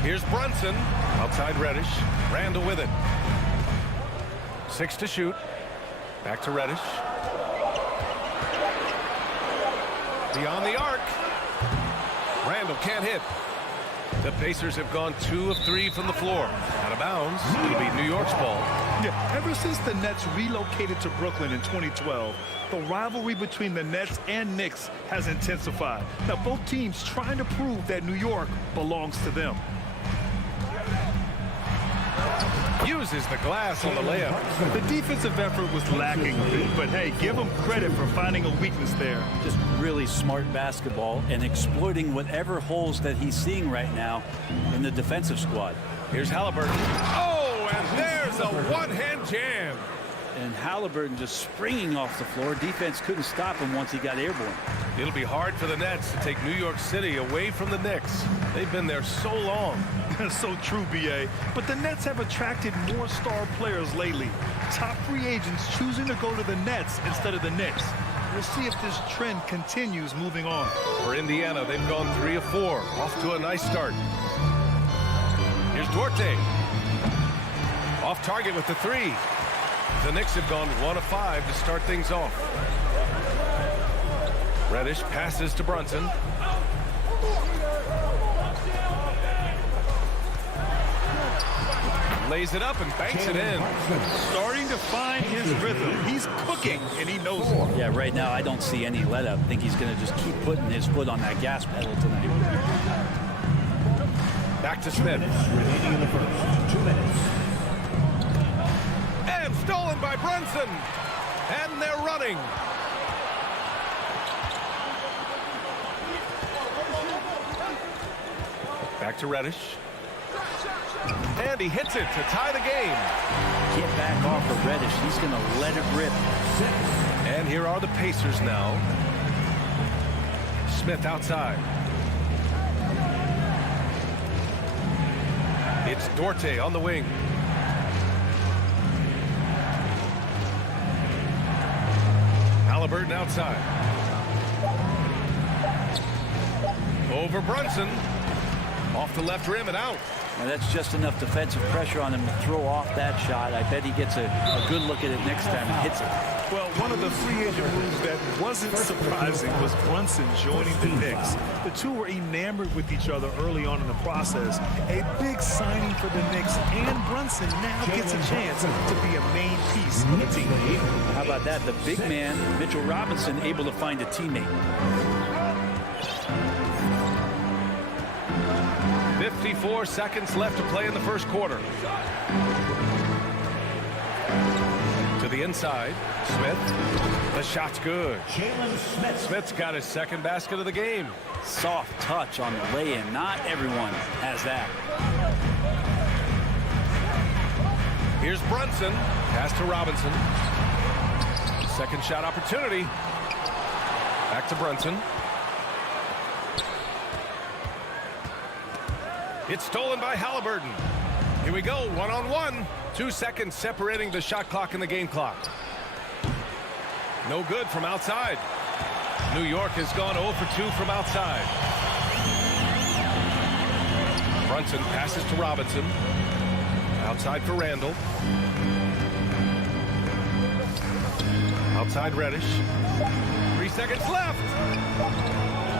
Here's Brunson. Outside Reddish. Randall with it. 6 to shoot. Back to Reddish. Beyond the arc. Randall can't hit. The Pacers have gone 2 of 3 from the floor. Out of bounds. It'll be New York's ball. Yeah, ever since the Nets relocated to Brooklyn in 2012, the rivalry between the Nets and Knicks has intensified. Now, both teams trying to prove that New York belongs to them. Uses the glass on the layup. The defensive effort was lacking, but hey, give him credit for finding a weakness there. Just really smart basketball and exploiting whatever holes that he's seeing right now in the defensive squad. Here's Halliburton. Oh, and there's a one-hand jam. And Halliburton just springing off the floor. Defense couldn't stop him once he got airborne. It'll be hard for the Nets to take New York City away from the Knicks. They've been there so long. That's so true, B.A. But the Nets have attracted more star players lately. Top free agents choosing to go to the Nets instead of the Knicks. We'll see if this trend continues moving on. For Indiana, they've gone 3 of 4. Off to a nice start. Here's Duarte. Off target with the 3. The Knicks have gone 1 of 5 to start things off. Reddish passes to Brunson. Lays it up and banks it in. Starting to find his rhythm. He's cooking, and he knows it. Yeah, right now I don't see any let-up. I think he's going to just keep putting his foot on that gas pedal tonight. Back to Smith. Remaining in the first. 2 minutes. And stolen by Brunson. And they're running. Back to Reddish. and he hits it to tie the game. Get back off of Reddish. He's going to let it rip. And here are the Pacers now. Smith outside. It's Dorte on the wing. Halliburton outside. Over Brunson. Off the left rim and out. Now that's just enough defensive pressure on him to throw off that shot. I bet he gets a good look at it next time and hits it. Well, one of the free agent moves that wasn't surprising was Brunson joining the Knicks. The two were enamored with each other early on in the process. A big signing for the Knicks, and Brunson now gets a chance to be a main piece of the team. How about that? The big man, Mitchell Robinson, able to find a teammate. 54 seconds left to play in the first quarter. To the inside. Smith. The shot's good. Smith's got his second basket of the game. Soft touch on the lay-in. Not everyone has that. Here's Brunson. Pass to Robinson. Second shot opportunity. Back to Brunson. It's stolen by Halliburton. Here we go, one-on-one. 2 seconds separating the shot clock and the game clock. No good from outside. New York has gone 0 for 2 from outside. Brunson passes to Robinson. Outside for Randall. Outside Reddish. 3 seconds left.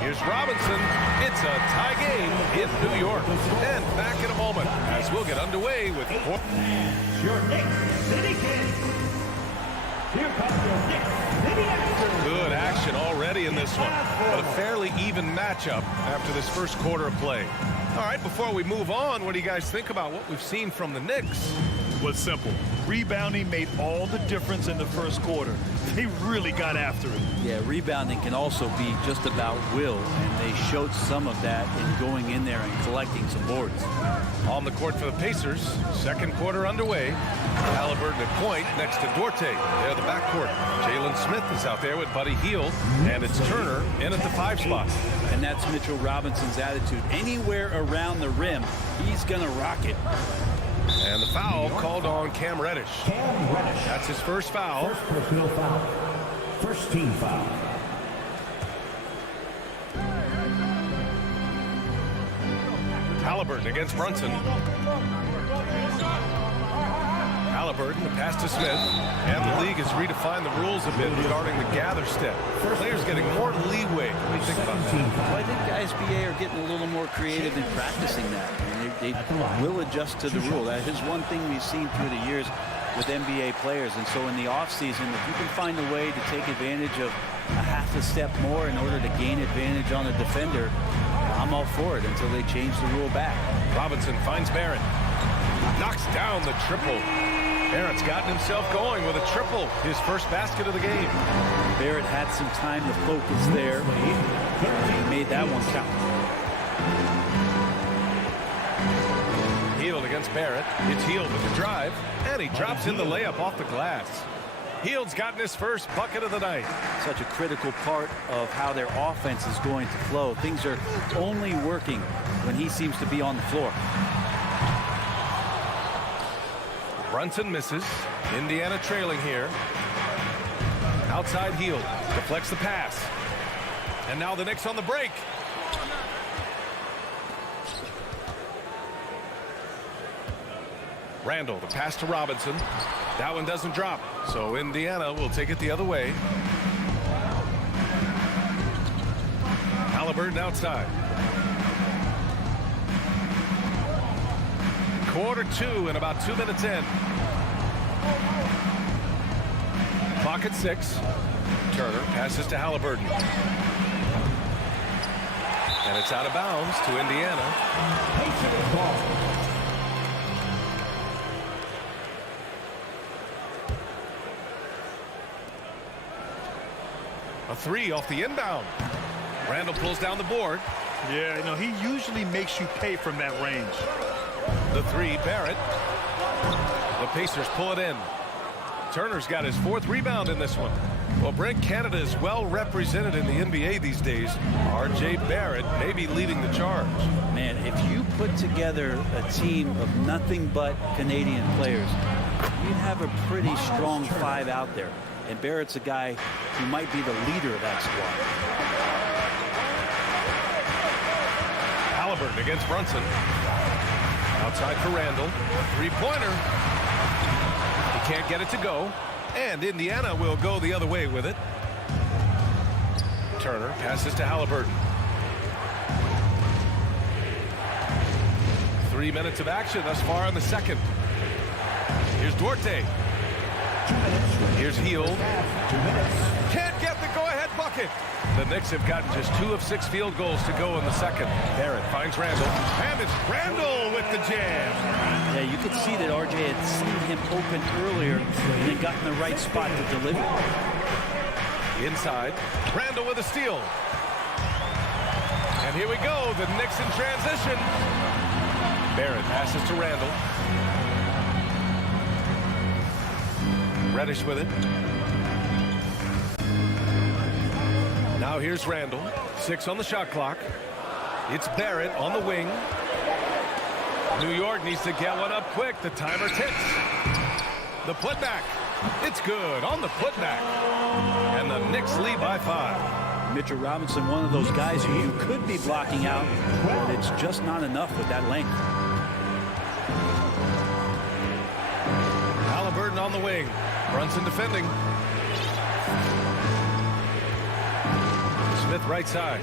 Here's Robinson. It's a tie game in New York. And back in a moment as we'll get underway with Your Knicks City Kings. Here comes your Knicks City action. good action already in this one. But a fairly even matchup after this first quarter of play. All right, before we move on, what do you guys think about what we've seen from the Knicks? Was simple. Rebounding made all the difference in the first quarter. They really got after it. Yeah, rebounding can also be just about will, and they showed some of that in going in there and collecting some boards. On the court for the Pacers, second quarter underway. Halliburton at point next to Dorte. They're the backcourt. Jalen Smith is out there with Buddy Hield, and it's Turner in at the 5 spot. And that's Mitchell Robinson's attitude. Anywhere around the rim, he's going to rock it. And the foul called on Cam Reddish. That's his first foul. First personal foul. First team foul. Halliburton against Brunson. Halliburton, the pass to Smith. And the league has redefined the rules a bit regarding the gather step. Players getting more leeway. What do you think about that? Well, I think guys BA are getting a little more creative in practicing that. And they will adjust to the rule. That is one thing we've seen through the years with NBA players. And so in the offseason, if you can find a way to take advantage of a half a step more in order to gain advantage on a defender, I'm all for it until they change the rule back. Robinson finds Barrett. Knocks down the triple. Barrett's gotten himself going with a triple. His first basket of the game. Barrett had some time to focus there. He made that one count. Hield against Barrett. It's Hield with the drive. And he drops in the layup off the glass. Hield's gotten his first bucket of the night. Such a critical part of how their offense is going to flow. Things are only working when he seems to be on the floor. Brunson misses. Indiana trailing here. Outside Hield. Deflects the pass. And now the Knicks on the break. Randall, the pass to Robinson. That one doesn't drop. So Indiana will take it the other way. Halliburton outside. Quarter 2 and about 2 minutes in. Clock at 6. Turner passes to Halliburton. And it's out of bounds to Indiana. A 3 off the inbound. Randall pulls down the board. Yeah, he usually makes you pay from that range. The three, Barrett. The Pacers pull it in. Turner's got his 4th rebound in this one. Well, Brent, Canada is well represented in the NBA these days. R.J. Barrett may be leading the charge. Man, if you put together a team of nothing but Canadian players, you'd have a pretty strong 5 out there. And Barrett's a guy who might be the leader of that squad. Halliburton against Brunson. Outside for Randall. 3-pointer. He can't get it to go. And Indiana will go the other way with it. Turner passes to Halliburton. 3 minutes of action thus far in the second. Here's Duarte. Here's Hield. Can't get the go-ahead bucket. The Knicks have gotten just 2 of 6 field goals to go in the second. Barrett finds Randall. And it's Randall with the jam. Yeah, you could see that RJ had seen him open earlier and then got in the right spot to deliver. Inside. Randall with a steal. And here we go. The Knicks in transition. Barrett passes to Randall. Reddish with it. Now here's Randall. 6 on the shot clock. It's Barrett on the wing. New York needs to get one up quick. The timer ticks. The putback. It's good on the putback. And the Knicks lead by 5. Mitchell Robinson, one of those guys who you could be blocking out, but it's just not enough with that length. Halliburton on the wing. Brunson defending. Smith right side.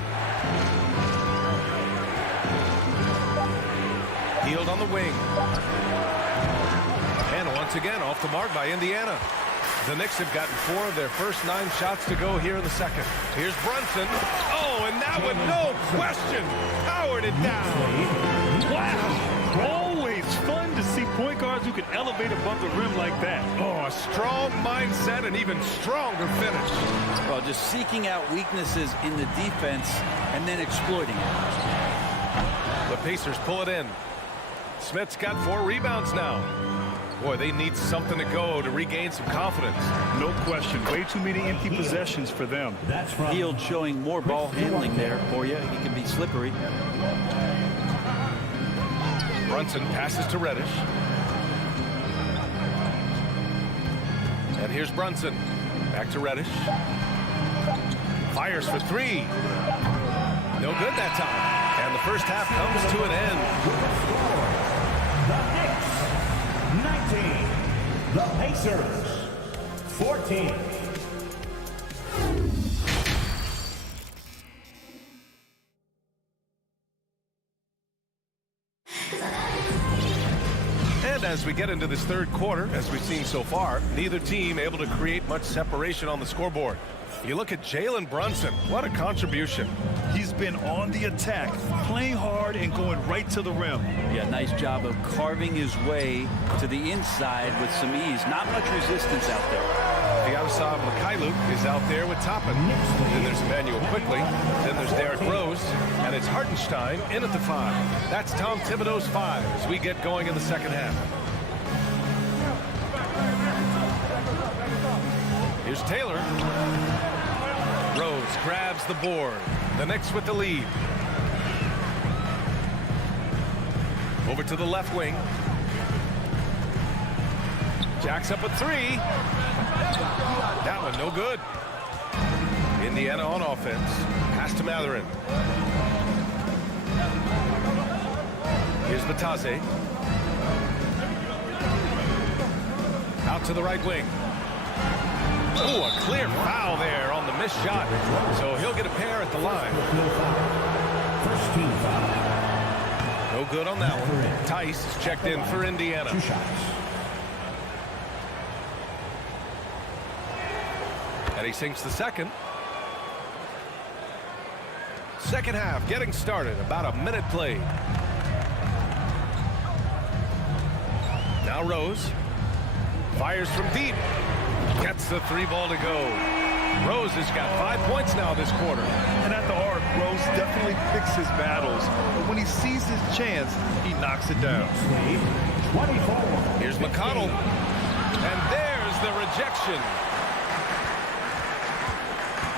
Hield on the wing. And once again off the mark by Indiana. The Knicks have gotten 4 of their first 9 shots to go here in the second. Here's Brunson. Oh, and that one, no question, powered it down. Wow. Always fun to see point guards who can elevate above the rim like that. Oh, a strong mindset and even stronger finish. Well, just seeking out weaknesses in the defense and then exploiting it. The Pacers pull it in. Smith's got 4 rebounds now. Boy, they need something to go to regain some confidence. No question. Way too many empty possessions for them. That's from Field showing more ball handling there for you. He can be slippery. Brunson passes to Reddish. And here's Brunson. Back to Reddish. Fires for 3. No good that time. And the first half comes to an end. The Knicks 19. The Pacers 14. And as we get into this third quarter, as we've seen so far, neither team able to create much separation on the scoreboard. You look at Jalen Brunson. What a contribution. He's been on the attack, playing hard and going right to the rim. Yeah, nice job of carving his way to the inside with some ease. Not much resistance out there. Vyacheslav Mikhailuk is out there with Toppin. Then there's Emmanuel Quickly. Then there's Derrick Rose. And it's Hartenstein in at the 5. That's Tom Thibodeau's 5 as we get going in the second half. Here's Taylor. Rose grabs the board. The Knicks with the lead. Over to the left wing. Jacks up a 3. That one no good. Indiana on offense. Pass to Matherin. Here's Batase. Out to the right wing. Oh, a clear foul there on the missed shot. So he'll get a pair at the line. first team foul. No good on that one. Tice is checked in for Indiana. 2 shots. And he sinks the second. Second half getting started. About a minute played. Now Rose. Fires from deep. Gets the 3 ball to go. Rose has got 5 points now this quarter. And at the arc, Rose definitely picks his battles, but when he sees his chance, he knocks it down. 24. Here's McConnell. And there's the rejection.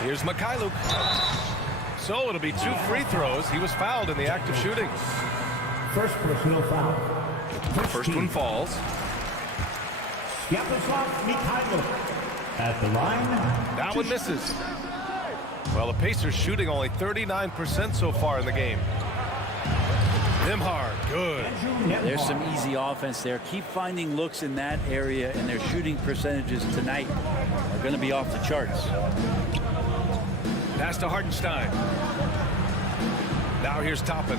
Here's Mikhailuk. So it'll be 2 free throws. He was fouled in the act of shooting. First personal foul. First one falls. Sviatoslav Mikhailuk at the line. That one misses. Well, the Pacers shooting only 39% so far in the game. Nimhard, good. There's some easy offense there. Keep finding looks in that area, and their shooting percentages tonight are going to be off the charts. Pass to Hartenstein. Now here's Toppin.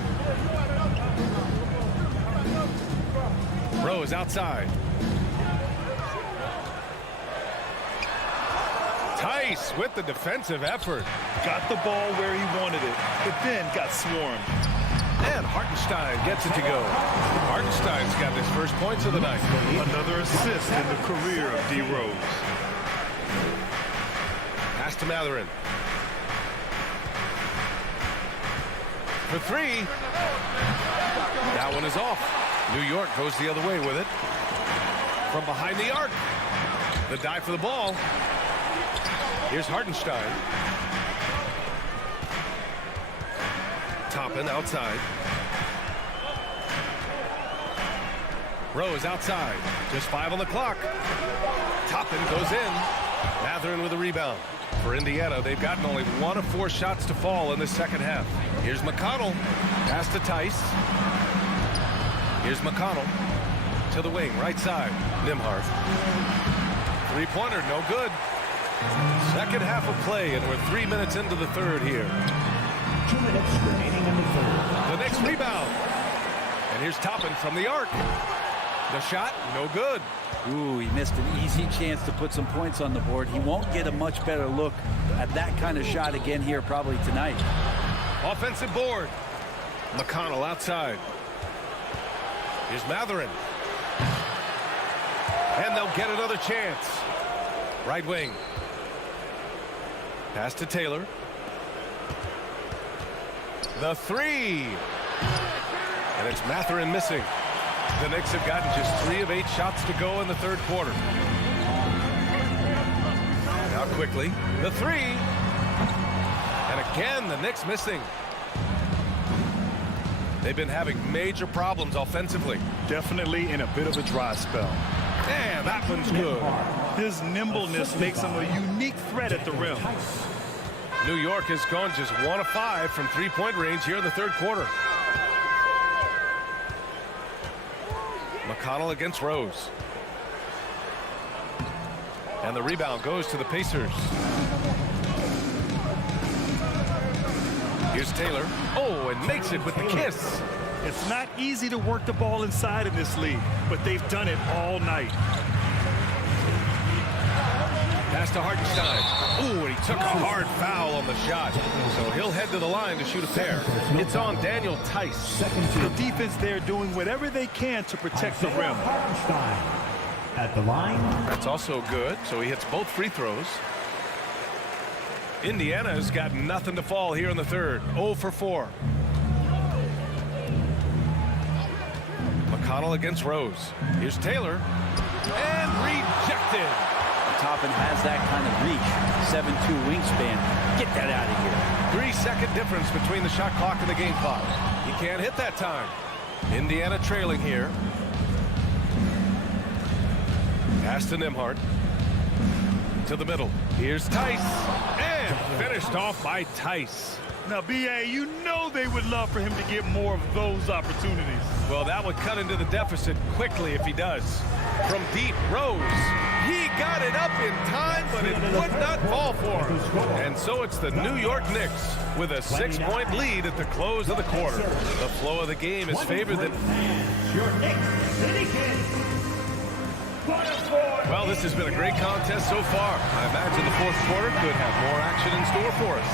Rose outside. Tice with the defensive effort. Got the ball where he wanted it, but then got swarmed. And Hartenstein gets it to go. Hartenstein's got his first points of the night. Another assist in the career of D. Rose. Pass to Matherin. For 3. That one is off. New York goes the other way with it. From behind the arc. The dive for the ball. Here's Hartenstein. Toppin outside. Rose outside. Just 5 on the clock. Toppin goes in. Matherin with a rebound. For Indiana, they've gotten only 1 of 4 shots to fall in the second half. Here's McConnell. Pass to Tice. Here's McConnell. To the wing, right side. Nimhard. 3-pointer, no good. Second half of play, and we're 3 minutes into the third here. 2 minutes remaining in the third. The next rebound. And here's Toppin from the arc. The shot, no good. Ooh, he missed an easy chance to put some points on the board. He won't get a much better look at that kind of shot again here probably tonight. Offensive board. McConnell outside. Here's Matherin. And they'll get another chance. Right wing. Pass to Taylor. The 3. And it's Matherin missing. The Knicks have gotten just 3 of 8 shots to go in the third quarter. Now quickly, the 3. And again, the Knicks missing. They've been having major problems offensively. Definitely in a bit of a dry spell. And that one's good. His nimbleness makes him a unique threat at the rim. New York has gone just 1 of 5 from 3-point range here in the third quarter. McConnell against Rose. And the rebound goes to the Pacers. Here's Taylor. Oh, and makes it with the kiss. It's not easy to work the ball inside in this league, but they've done it all night. Pass to Hartenstein. Ooh, and he took a hard foul on the shot. So he'll head to the line to shoot a pair. It's on Daniel Tice. The defense there doing whatever they can to protect the rim. At the line. That's also good. So he hits both free throws. Indiana has got nothing to fall here in the third. 0 for 4. McConnell against Rose. Here's Taylor. And rejected. Toppin has that kind of reach. 7'2" wingspan. Get that out of here. 3-second difference between the shot clock and the game clock. He can't hit that time. Indiana trailing here. Pass to Nimhard. To the middle. Here's Tice. And finished off by Tice. Now, B.A., you know they would love for him to get more of those opportunities. Well, that would cut into the deficit quickly if he does. From deep, Rose. He got it up in time, but it would not fall for him. And so it's the New York Knicks with a 6-point lead at the close of the quarter. The flow of the game is favored. Your Knicks City Kings. Well, this has been a great contest so far. I imagine the fourth quarter could have more action in store for us.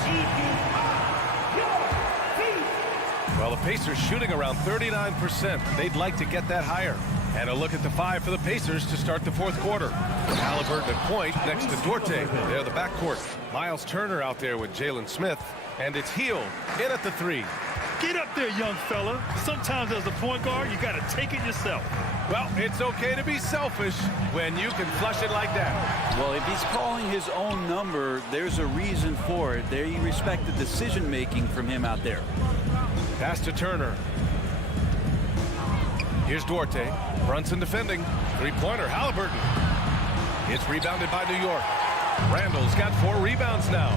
Well, the Pacers shooting around 39%. They'd like to get that higher. And a look at the 5 for the Pacers to start the fourth quarter. Halliburton at point next to Duarte. They're the backcourt. Miles Turner out there with Jalen Smith, and it's Hield in at the 3. Get up there, young fella. Sometimes as a point guard, you got to take it yourself. Well, it's okay to be selfish when you can flush it like that. Well, if he's calling his own number, there's a reason for it. There you respect the decision-making from him out there. Pass to Turner. Here's Duarte. Brunson defending. Three-pointer, Halliburton. It's rebounded by New York. Randall's got 4 rebounds now.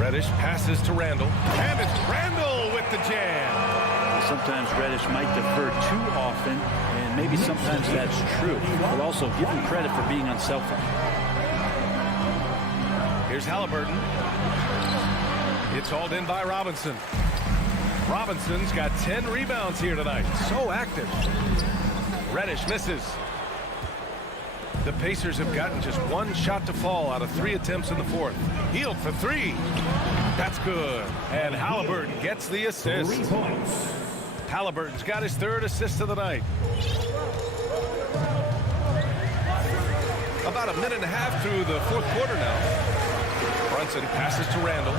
Reddish passes to Randall. And it's Randall with the jam. Sometimes Reddish might defer too often, and maybe sometimes that's true. But also give him credit for being unselfish. Here's Halliburton. It's hauled in by Robinson. Robinson's got 10 rebounds here tonight. So active. Reddish misses. The Pacers have gotten just 1 shot to fall out of 3 attempts in the 4th. Hield for 3. That's good. And Halliburton gets the assist. 3 points. Halliburton's got his 3rd assist of the night. About a minute and a half through the 4th quarter now. Brunson passes to Randall.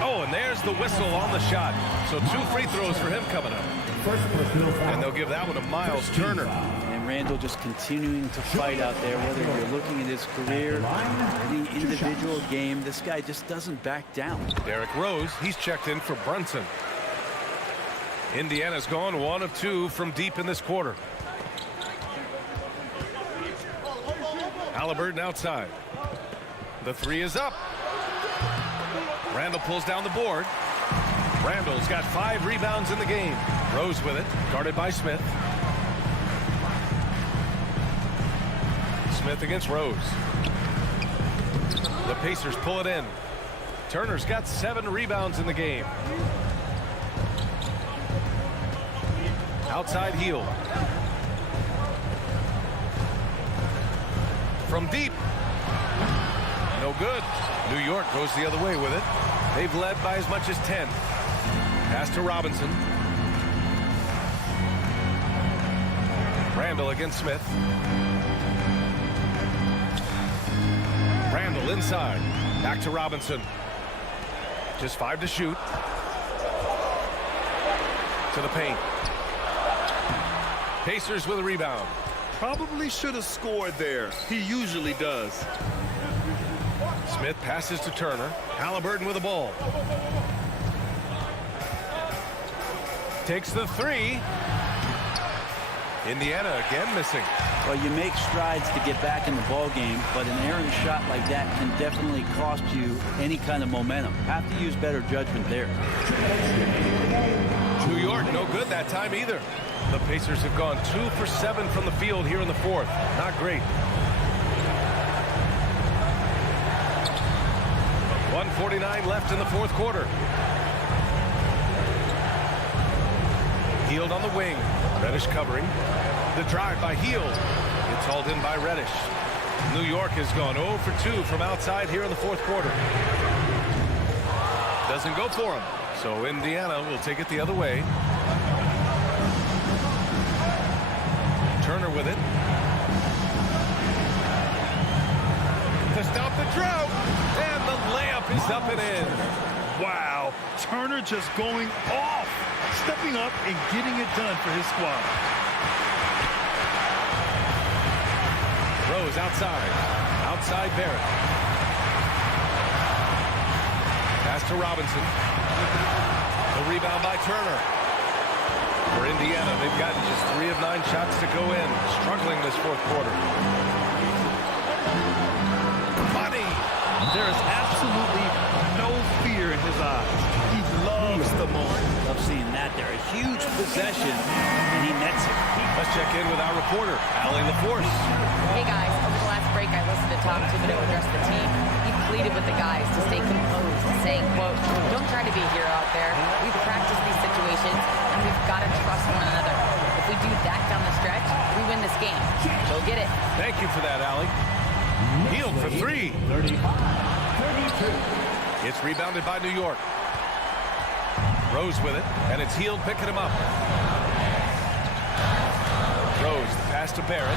Oh, and there's the whistle on the shot. So 2 free throws for him coming up. And they'll give that one to Miles Turner. And Randall just continuing to fight out there, whether you're looking at his career, any individual game, this guy just doesn't back down. Derrick Rose, he's checked in for Brunson. Indiana's gone 1 of 2 from deep in this quarter. Halliburton outside. The 3 is up. Randall pulls down the board. Randall's got 5 rebounds in the game. Rose with it, guarded by Smith. Smith against Rose. The Pacers pull it in. Turner's got 7 rebounds in the game. Outside Hield. From deep. No good. New York goes the other way with it. They've led by as much as 10. Pass to Robinson. Randall against Smith. Randall inside. Back to Robinson. Just 5 to shoot. To the paint. Pacers with a rebound. Probably should have scored there. He usually does. Smith passes to Turner. Halliburton with the ball. Takes the 3. Indiana again missing. Well, you make strides to get back in the ball game, but an errant shot like that can definitely cost you any kind of momentum. Have to use better judgment there. New York no good that time either. The Pacers have gone 2 for 7 from the field here in the 4th. Not great. 1:49 left in the 4th quarter. Hield on the wing. Reddish covering. The drive by Hield. It's hauled in by Reddish. New York has gone 0 for 2 from outside here in the 4th quarter. Doesn't go for him. So Indiana will take it the other way. Turner with it. To stop the drought. And the layup is up and in. Wow. Turner just going off. Stepping up and getting it done for his squad. Rose outside. Outside Barrett. Pass to Robinson. The rebound by Turner. For Indiana, they've gotten just 3 of 9 shots to go in. Struggling this 4th quarter. Money. There is absolutely no fear in his eyes. He loves the moment. Love seeing that there. A huge possession, and he nets it. Let's check in with our reporter, Allie LaForce. Hey guys, over the last break I listened to Tom Thibodeau address the team. He pleaded with the guys to stay composed, saying, quote, "Don't try to be a hero out there. We've practiced these situations, and we've got to trust one another. If we do that down the stretch, we win this game. Go get it." Thank you for that, Allie. Hield for 3. 35-32. It's rebounded by New York. Rose with it, and it's Hield picking him up. Rose, the Pass to Barrett.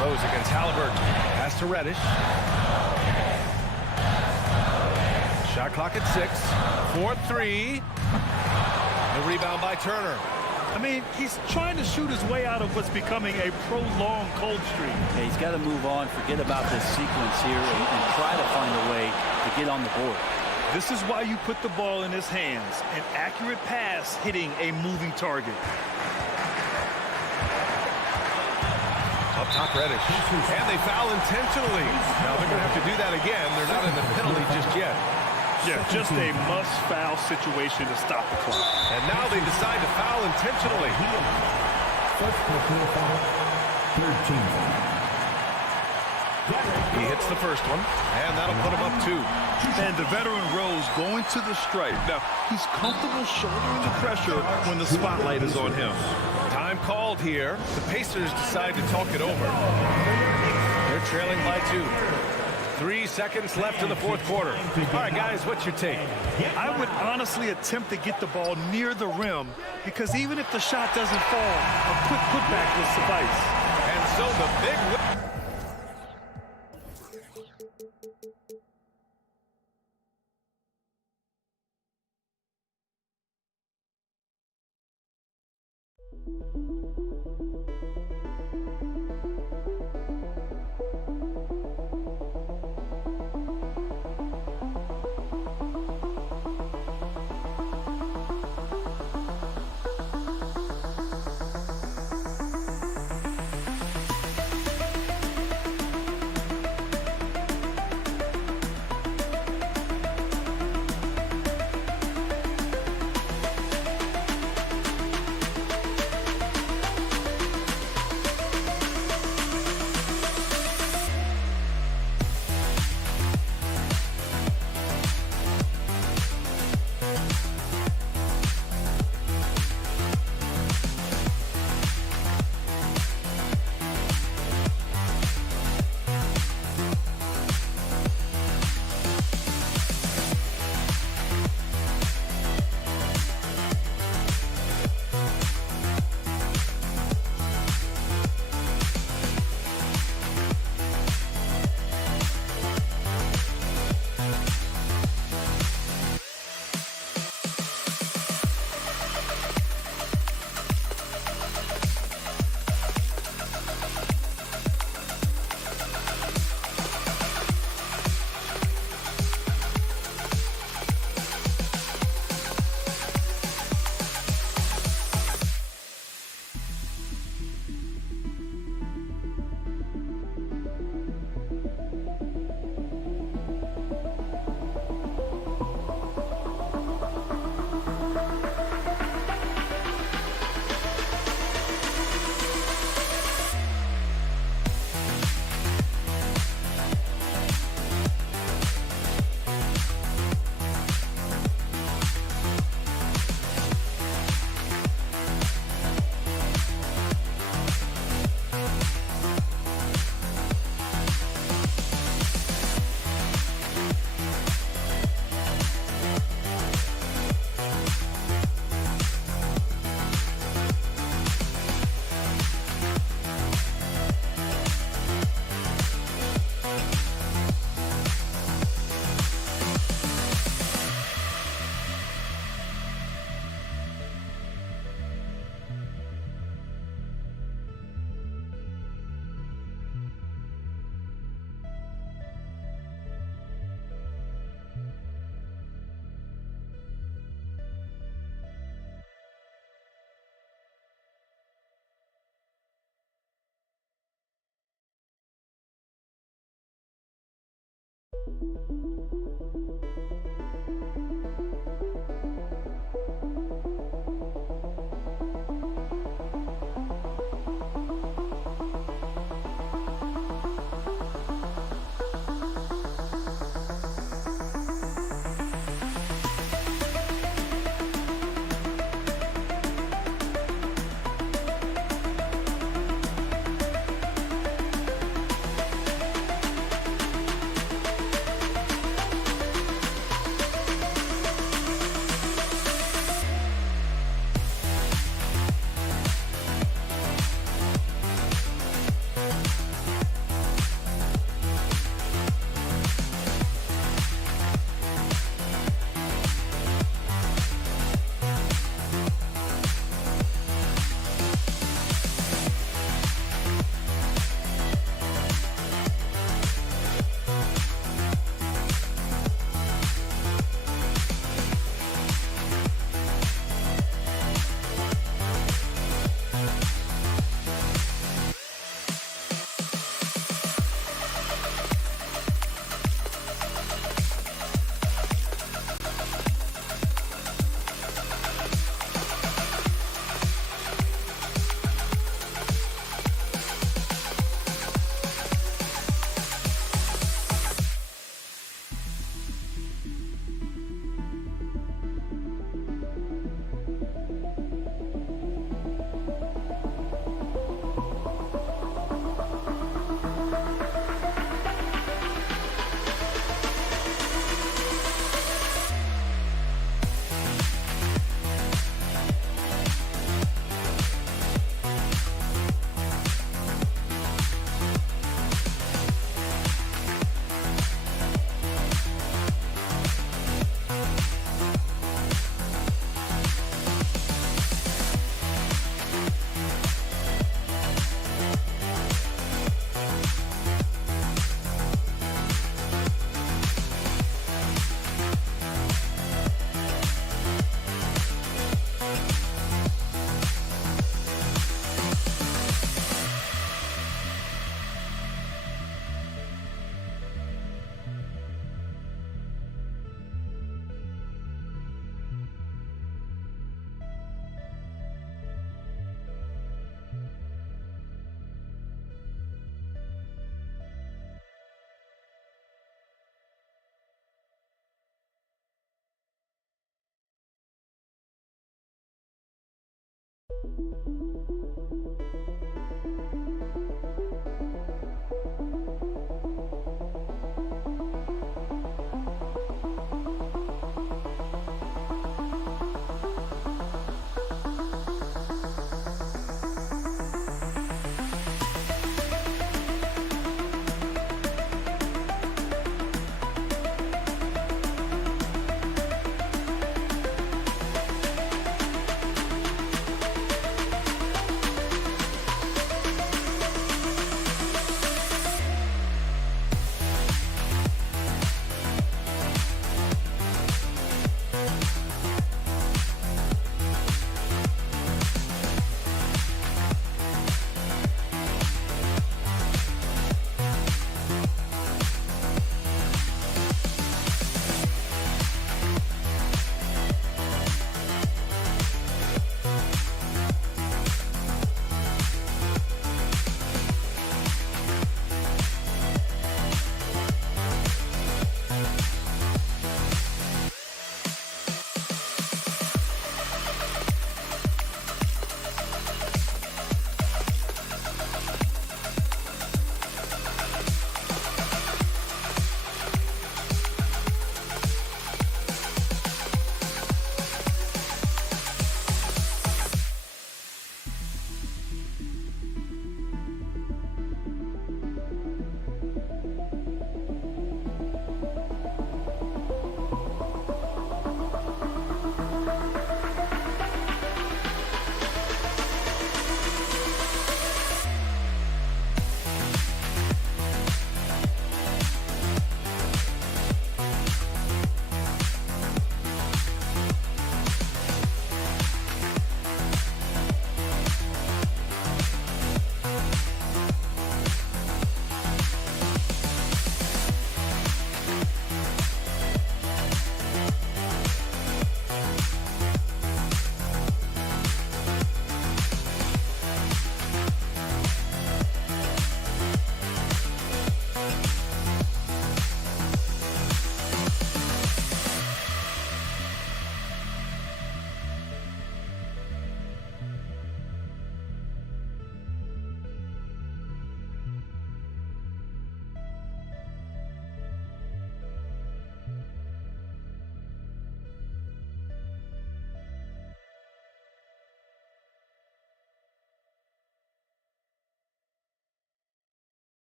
Rose against Halliburton. Pass to Reddish. Shot clock at 6. 4-3. The rebound by Turner. I mean, he's trying to shoot his way out of what's becoming a prolonged cold streak. Yeah, he's got to move on, forget about this sequence here, and try to find a way to get on the board. This is why you put the ball in his hands. An accurate pass hitting a moving target. Up top, Reddish. And they foul intentionally. Now they're going to have to do that again. They're not in the penalty just yet. Yeah, just a must-foul situation to stop the clock. And now they decide to foul intentionally. First personal foul, third team foul. He hits the first one, and that'll put him up 2. And the veteran Rose going to the stripe. Now, he's comfortable shouldering the pressure when the spotlight is on him. Time called here. The Pacers decide to talk it over. They're trailing by 2. 3 seconds left in the fourth quarter. All right, guys, what's your take? I would honestly attempt to get the ball near the rim because even if the shot doesn't fall, a quick putback will suffice. And so the big whip.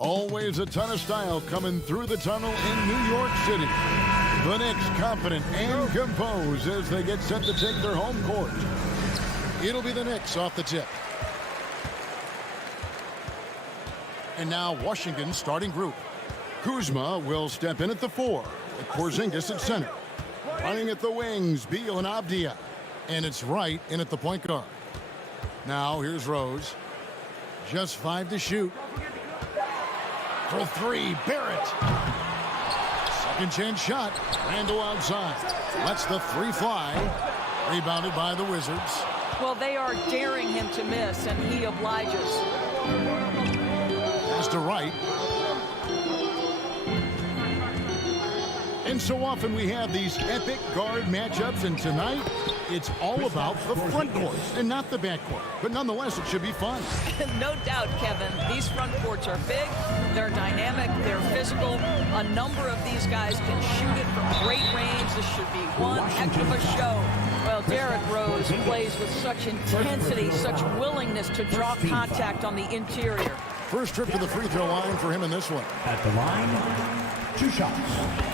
Always a ton of style coming through the tunnel in New York City. The Knicks confident and composed as they get set to take their home court. It'll be the Knicks off the tip. And now Washington's starting group. Kuzma will step in at the 4, with Porzingis at center. Running at the wings, Beal and Avdia. And it's Wright in at the point guard. Now here's Rose. Just 5 to shoot. For 3, Barrett. Second chance shot. Randall outside. Lets the 3 fly. Rebounded by the Wizards. Well, they are daring him to miss, and he obliges. Pass to Wright. And so often we have these epic guard matchups, and tonight it's all about the front court and not the back court. But nonetheless, it should be fun. No doubt, Kevin. These front courts are big, they're dynamic, they're physical. A number of these guys can shoot it from great range. This should be one heck of a show. Well, Derrick Rose plays with such intensity, such willingness to draw contact on the interior. First trip to the free throw line for him in this one. At the line, 2 shots.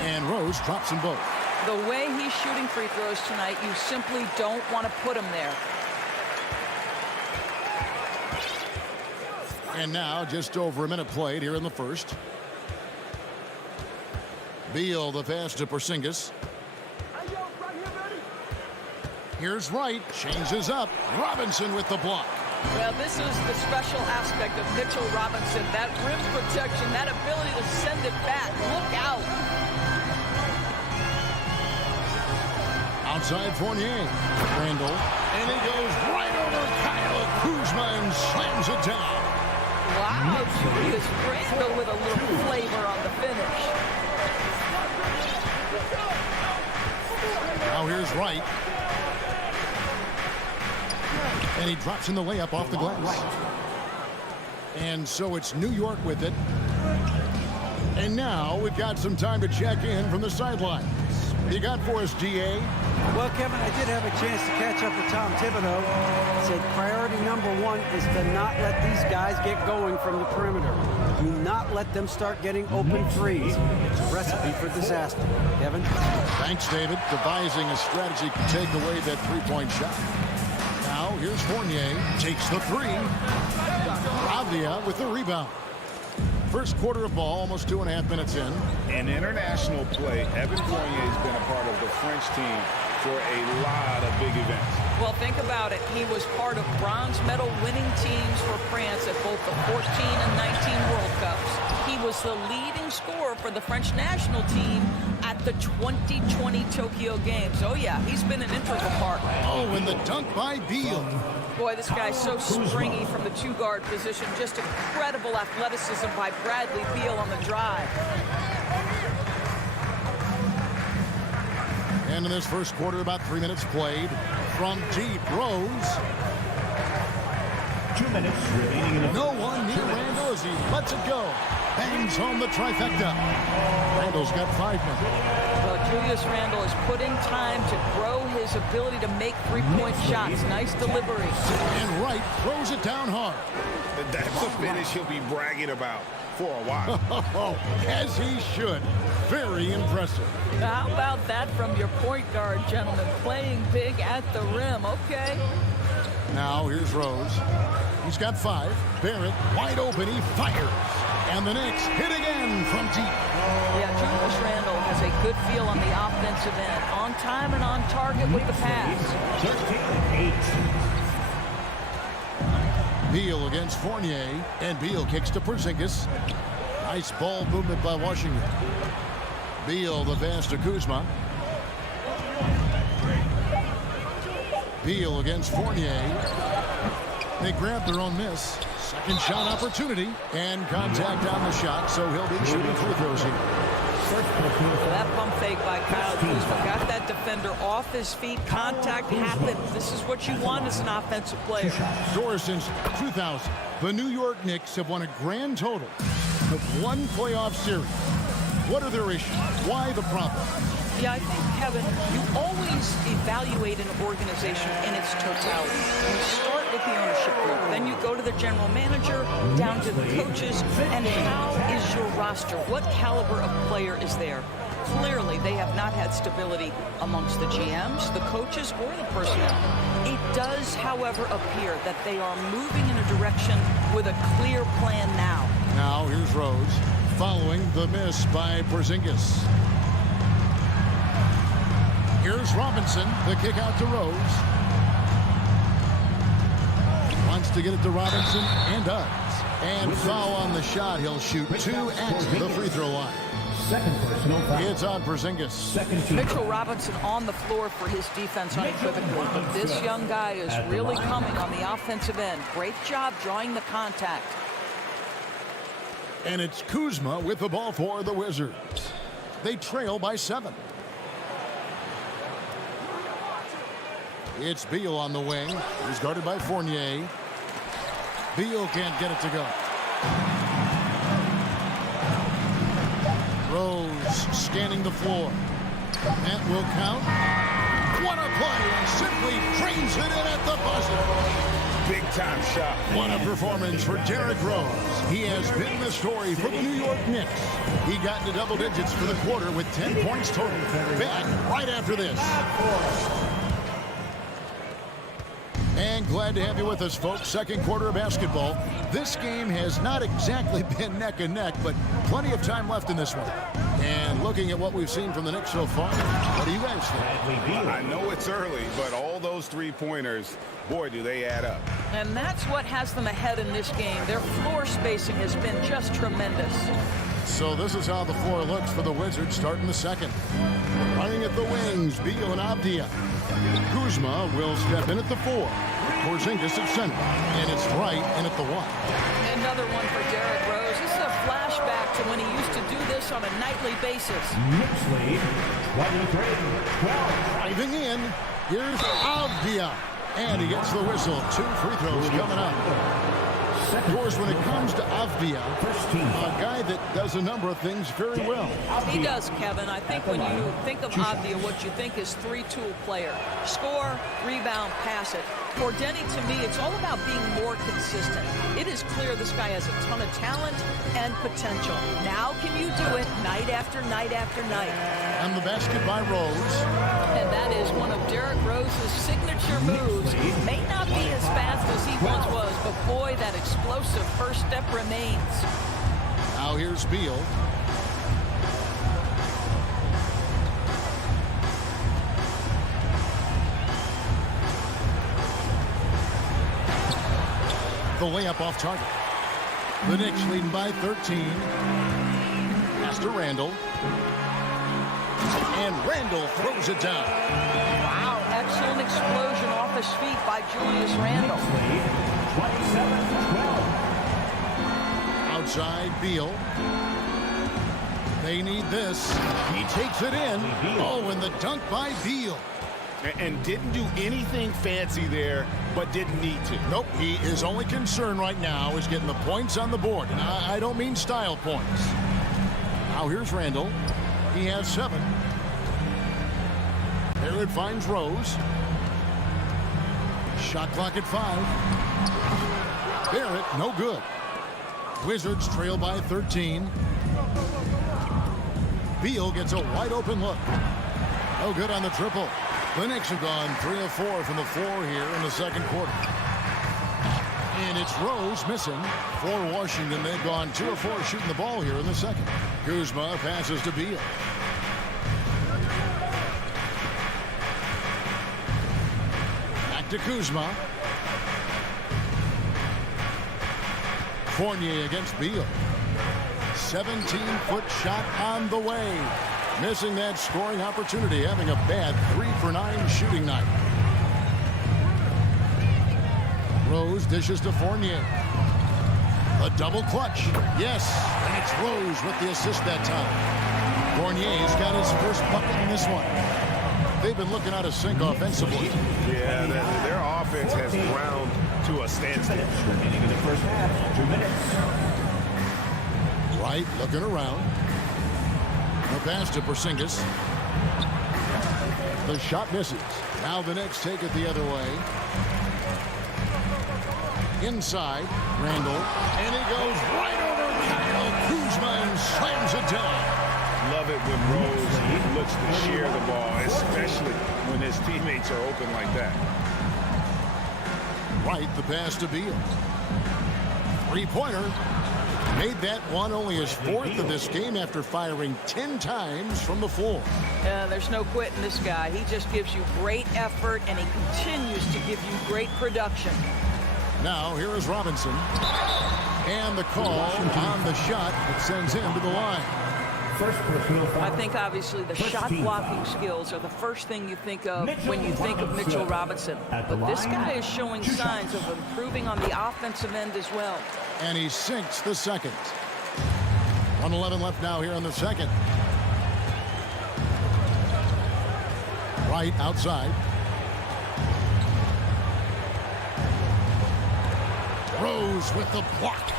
And Rose drops them both. The way he's shooting free throws tonight, you simply don't want to put him there. And now just over a minute played here in the first. Beal the pass to Porzingis. Here's Wright, changes up. Robinson with the block. Well, this is the special aspect of Mitchell Robinson. That rim protection, that ability to send it back. Look out. Outside Fournier. Randall. And he goes right over Kyle Kuzma and slams it down. Wow, Julius Randall with a little flavor on the finish. Now here's Wright. And he drops in the layup off the glass. And so it's New York with it. And now we've got some time to check in from the sidelines. You got for us, GA? Well, Kevin, I did have a chance to catch up with Tom Thibodeau. He said priority number 1 is to not let these guys get going from the perimeter. Do not let them start getting open threes. It's a recipe for disaster. Kevin? Thanks, David. Devising a strategy to take away that three-point shot. Now here's Fournier. Takes the 3. Avdia with the rebound. First quarter of ball, almost 2.5 minutes in. In international play, Evan Fournier has been a part of the French team for a lot of big events. Well, think about it. He was part of bronze medal winning teams for France at both the 14 and 19 World Cups. He was the leading scorer for the French national team at the 2020 Tokyo Games. Oh, yeah, he's been an integral part. Oh, and the dunk by Beal. Boy, this guy's so springy from the 2-guard position. Just incredible athleticism by Bradley Beal on the drive. And in this first quarter, about 3 minutes played. From deep, Rose. 2 minutes remaining in the No one near Randall as he lets it go. Bangs home the trifecta. Randall's got 5 minutes. Well, Julius Randle is putting time to grow his ability to make three-point shots. Nice delivery. And Wright throws it down hard. That's a finish he'll be bragging about for a while. As he should. Very impressive. How about that from your point guard, gentlemen? Playing big at the rim. Okay. Now here's Rose. He's got 5. Barrett wide open. He fires. And the Knicks hit again from deep. Yeah, Julius Randle has a good feel on the offensive end. On time and on target with the pass. 13-8. Beal against Fournier. And Beal kicks to Porzingis. Nice ball movement by Washington. Beal the pass to Kuzma. Beal against Fournier. They grab their own miss. Second shot opportunity. And contact on the shot, so he'll be shooting free throws here. That pump fake by Kyle Kuzma got that defender off his feet. Contact happened. This is what you want as an offensive player. Doris, since 2000, the New York Knicks have won a grand total of 1 playoff series. What are their issues? Why the problem? Yeah, I think, Kevin, you always evaluate an organization in its totality. You start with the ownership group, then you go to the general manager, down to the coaches, and how is your roster? What caliber of player is there? Clearly, they have not had stability amongst the GMs, the coaches, or the personnel. It does, however, appear that they are moving in a direction with a clear plan now. Now, here's Rose, following the miss by Porzingis. Here's Robinson, the kick out to Rose. Wants to get it to Robinson, and does. And foul on the shot. He'll shoot 2 at the free throw line. Second personal foul. It's on Porzingis. Mitchell Robinson on the floor for his defense unequivocally, but this young guy is really coming on the offensive end. Great job drawing the contact. And it's Kuzma with the ball for the Wizards. They trail by 7. It's Beal on the wing. He's guarded by Fournier. Beal can't get it to go. Rose scanning the floor. That will count. What a play! Simply trains it in at the buzzer. Big time shot. What a performance for Derrick Rose. He has been the story for the New York Knicks. He got into double digits for the quarter with 10 points total. Back right after this. And glad to have you with us, folks. Second quarter of basketball. This game has not exactly been neck and neck, but plenty of time left in this one. And looking at what we've seen from the Knicks so far, what do you guys think? I know it's early, but all those three-pointers, boy, do they add up. And that's what has them ahead in this game. Their floor spacing has been just tremendous. So this is how the floor looks for the Wizards starting the second. Running at the wings, Beal and Avdia. Kuzma will step in at the 4. Porzingis at center. And it's Wright in at the 1. Another one for Derrick Rose. This is a flashback to when he used to do this on a nightly basis. Knicks lead 23-12. Driving in. Here's Avdia. And he gets the whistle. 2 free throws coming up. Of course, when it comes to Avdia, a guy that does a number of things very well. He does, Kevin. I think when you think of Avdia, what you think is 3-tool player. Score, rebound, pass it. For Denny, to me, it's all about being more consistent. It is clear this guy has a ton of talent and potential. Now can you do it night after night after night? And the basket by Rose. And that is one of Derrick Rose's signature moves. May not be as fast as he once was, but boy, that explosive first step remains. Now here's Beal. The layup off target. The Knicks leading by 13. Pass to Randall. And Randall throws it down. Wow, excellent explosion off his feet by Julius Randle. 27-12. Outside Beal. They need this. He takes it in. Oh, and the dunk by Beal. And didn't do anything fancy there, but didn't need to. Nope, his only concern right now is getting the points on the board. And I don't mean style points. Now here's Randall. He has 7. There it finds Rose. Shot clock at 5. Barrett, no good. Wizards trail by 13. Beal gets a wide open look. No good on the triple. The Knicks have gone 3 of 4 from the floor here in the second quarter. And it's Rose missing for Washington. They've gone 2 of 4 shooting the ball here in the second. Kuzma passes to Beal. Back to Kuzma. Fournier against Beal. 17-foot shot on the way. Missing that scoring opportunity, having a bad 3 for 9 shooting night. Rose dishes to Fournier. A double clutch. Yes, and it's Rose with the assist that time. Fournier's got his first bucket in this one. They've been looking out of sync offensively. Yeah, their offense has ground to a standstill. Remaining in the first half, 2 minutes. Wright looking around. The pass to Porzingis. The shot misses. Now the Knicks take it the other way. Inside, Randall. And he goes right over Kyle Kuzma and slams it down. Love it when Rose looks to share the ball, especially when his teammates are open like that. Right, the pass to Beal. Three-pointer. Made that one only his fourth of this game after firing 10 times from the floor. There's no quitting this guy. He just gives you great effort, and he continues to give you great production. Now, here is Robinson. And the call on the shot that sends him to the line. I think, obviously, the shot-blocking skills are the first thing you think of when you think of Mitchell Robinson. But this guy is showing signs of improving on the offensive end as well. And he sinks the second. 1:11 left now here in the second. Right outside. Rose with the block.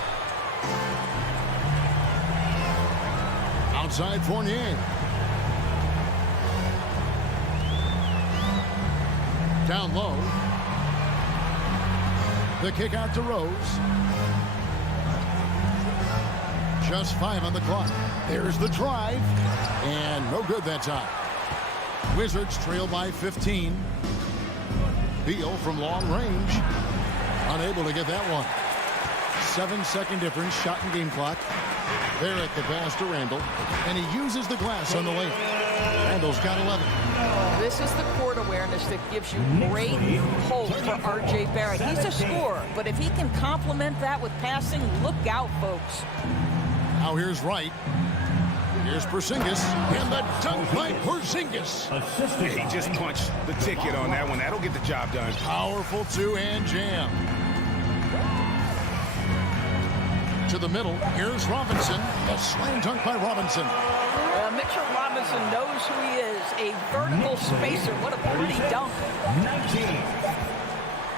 Outside Fournier. Down low. The kick out to Rose. Just 5 on the clock. There's the drive. And no good that time. Wizards trail by 15. Beal from long range. Unable to get that one. 7-second difference, shot and game clock. There at the pass to Randall. And he uses the glass on the lane. Randall's got 11. This is the court awareness that gives you great hope for R.J. Barrett. He's a scorer, but if he can complement that with passing, look out, folks. Now here's Wright. Here's Porzingis. And the dunk by Porzingis. He just punched the ticket on that one. That'll get the job done. Powerful two-hand jam. To the middle. Here's Robinson. A slam dunk by Robinson. Mitchell Robinson knows who he is. A vertical spacer. What a pretty dunk. 19.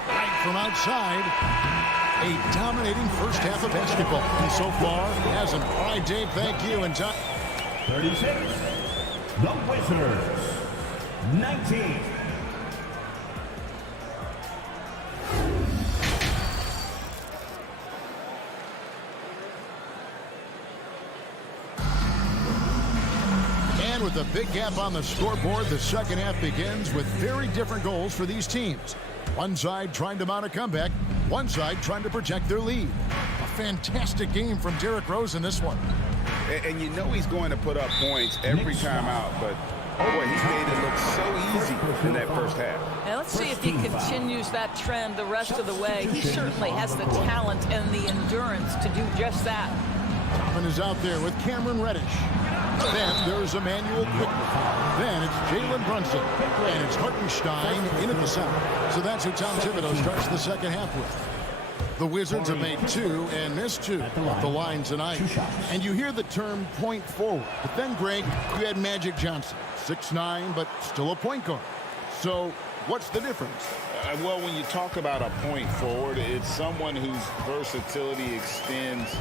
Right from outside. A dominating first half of basketball. And so far, hasn't. All right, Dave, thank you. And 36. The Wizards. 19. And with a big gap on the scoreboard, the second half begins with very different goals for these teams. One side trying to mount a comeback, one side trying to protect their lead. A fantastic game from Derrick Rose in this one. And you know he's going to put up points every time out, but boy, he made it look so easy in that first half. Now let's see if he continues that trend the rest of the way. He certainly has the talent and the endurance to do just that. Toppin is out there with Cameron Reddish. Then there's Emmanuel Quickly. Then it's Jalen Brunson. And it's Hartenstein in at the center. So that's who Tom Thibodeau starts the second half with. The Wizards have made 2 and missed 2 at the line tonight. And you hear the term point forward. But then, Greg, you had Magic Johnson. 6'9", but still a point guard. So what's the difference? Well, when you talk about a point forward, it's someone whose versatility extends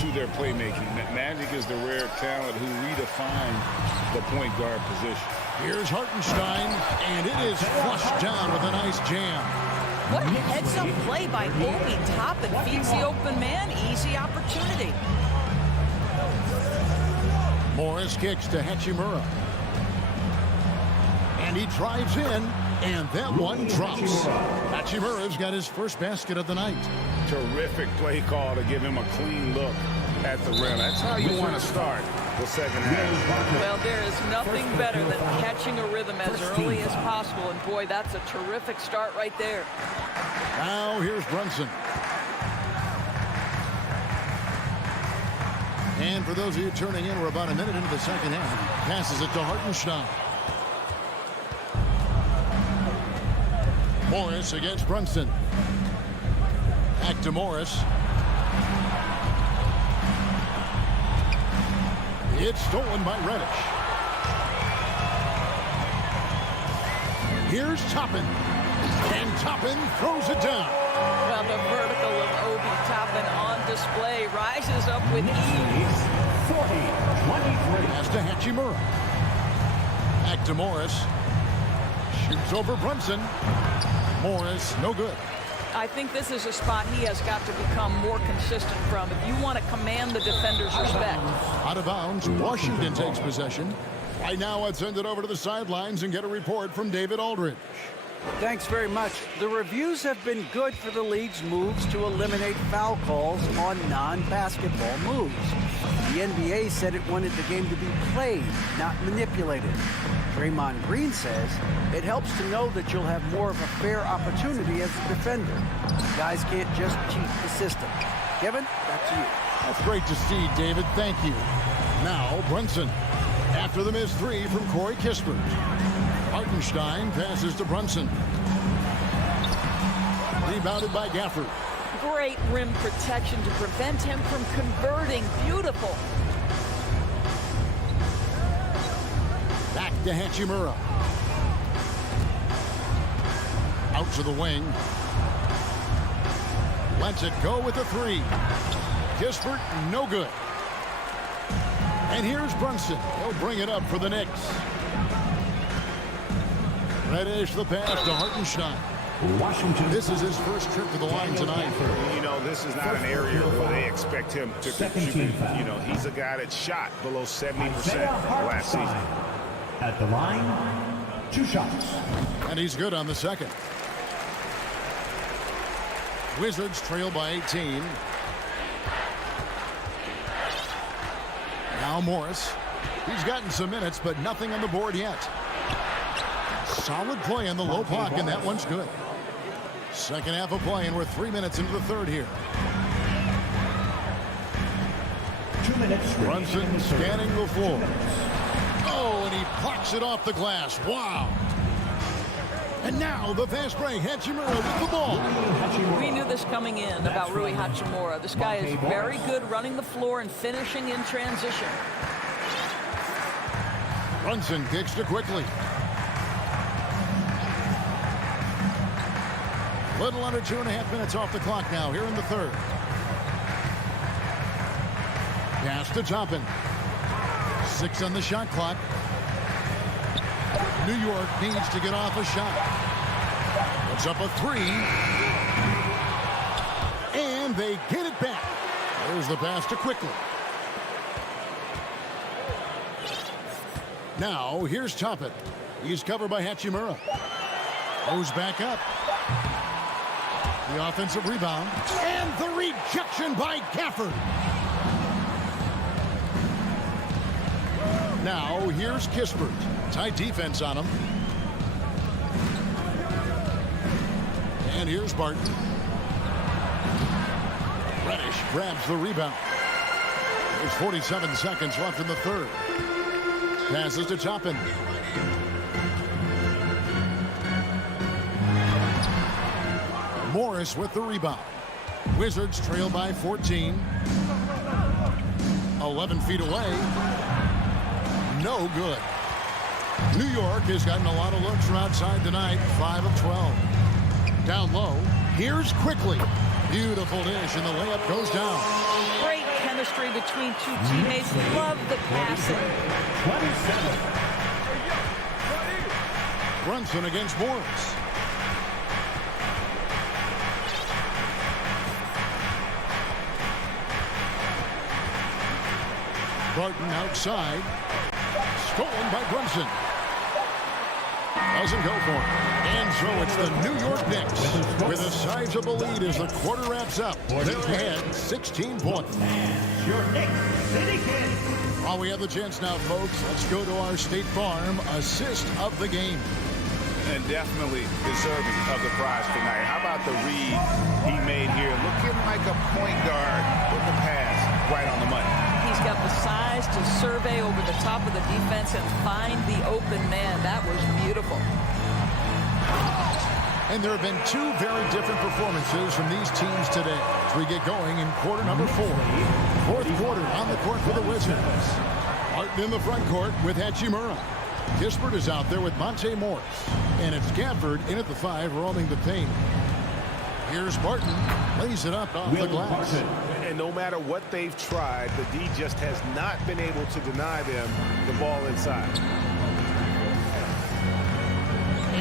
to their playmaking. Magic is the rare talent who redefined the point guard position. Here's Hartenstein, and it is flushed down with a nice jam. What a heads-up play by Obi Toppin. Feeds the open man. Easy opportunity. Morris kicks to Hachimura. And he drives in, and that one drops. Hachimura's got his first basket of the night. Terrific play call to give him a clean look at the rim. That's how you want to start the second half. Well, there is nothing better than catching a rhythm as early as possible. And, boy, that's a terrific start right there. Now here's Brunson. And for those of you turning in, we're about a minute into the second half. Passes it to Hartenstein. Morris against Brunson. Back to Morris. It's stolen by Reddish. Here's Toppin. And Toppin throws it down. Well, the vertical of Obi Toppin on display. Rises up with ease. 40-23. Pass to Hachimura. Back to Morris. Shoots over Brunson. Morris, no good. I think this is a spot he has got to become more consistent from if you want to command the defender's respect. Out of bounds. Washington takes possession. Right now, let's send it over to the sidelines and get a report from David Aldridge. Thanks very much. The reviews have been good for the league's moves to eliminate foul calls on non-basketball moves. The NBA said it wanted the game to be played, not manipulated. Draymond Green says it helps to know that you'll have more of a fair opportunity as a defender. Guys can't just cheat the system. Kevin, back to you. That's great to see, David. Thank you. Now, Brunson. After the missed three from Corey Kispert. Hartenstein passes to Brunson. Rebounded by Gafford. Great rim protection to prevent him from converting. Beautiful. Back to Hachimura. Out to the wing. Lets it go with the three. Kispert, no good. And here's Brunson. He'll bring it up for the Knicks. Reddish the pass to Hartenstein. Washington. This is his first trip to the line tonight. You know, this is not an area where they expect him to contribute. You know, he's a guy that shot below 70% last season. At the line, 2 shots. And he's good on the second. Wizards trail by 18. Now Morris. He's gotten some minutes, but nothing on the board yet. Solid play on the low block, and that one's good. Second half of play, and we're 3 minutes into the third here. 2 minutes. Brunson scanning the floor. Oh, and he blocks it off the glass. Wow. And now the fast break. Hachimura with the ball. We knew this coming in about Rui Hachimura. This guy is very good running the floor and finishing in transition. Brunson kicks to quickly. Little under 2.5 minutes off the clock now here in the third. Pass to Toppin. 6 on the shot clock. New York needs to get off a shot. Puts up a 3. And they get it back. There's the pass to quickly. Now here's Toppin. He's covered by Hachimura. Goes back up. The offensive rebound. And the rejection by Gafford. Now, here's Kispert. Tight defense on him. And here's Barton. Reddish grabs the rebound. There's 47 seconds left in the third. Passes to Toppin. Morris with the rebound. Wizards trail by 14. 11 feet away. No good. New York has gotten a lot of looks from outside tonight. 5 of 12. Down low. Here's quickly. Beautiful dish, and the layup goes down. Great chemistry between two teammates. Love the passing. 27. Brunson against Morris. Barton outside. Stolen by Brunson. Doesn't go for it. And so it's the New York Knicks with a sizable lead as the quarter wraps up. They're ahead 16 points. Your Knicks City Kid. While we have the chance now, folks, let's go to our State Farm assist of the game. And definitely deserving of the prize tonight. How about the read he made here? Looking like a point guard with the pass right on the money. He's got the size to survey over the top of the defense and find the open man. That was beautiful. And there have been 2 very different performances from these teams today as we get going in quarter number 4. Fourth quarter on the court for the Wizards. Martin in the front court with Hachimura. Kispert is out there with Monte Morris. And it's Gafford in at the 5 roaming the paint. Here's Barton. Lays it up off the glass. And no matter what they've tried, the D just has not been able to deny them the ball inside.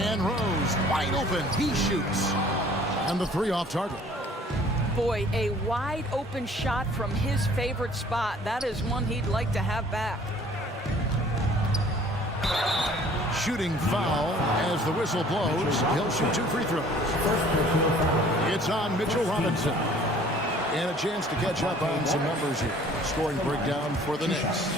And Rose, wide open. He shoots. And the three off target. Boy, a wide open shot from his favorite spot. That is one he'd like to have back. Shooting foul as the whistle blows. He'll shoot 2 free throws. It's on Mitchell Robinson. And a chance to catch up on some numbers here. Scoring breakdown for the Knicks.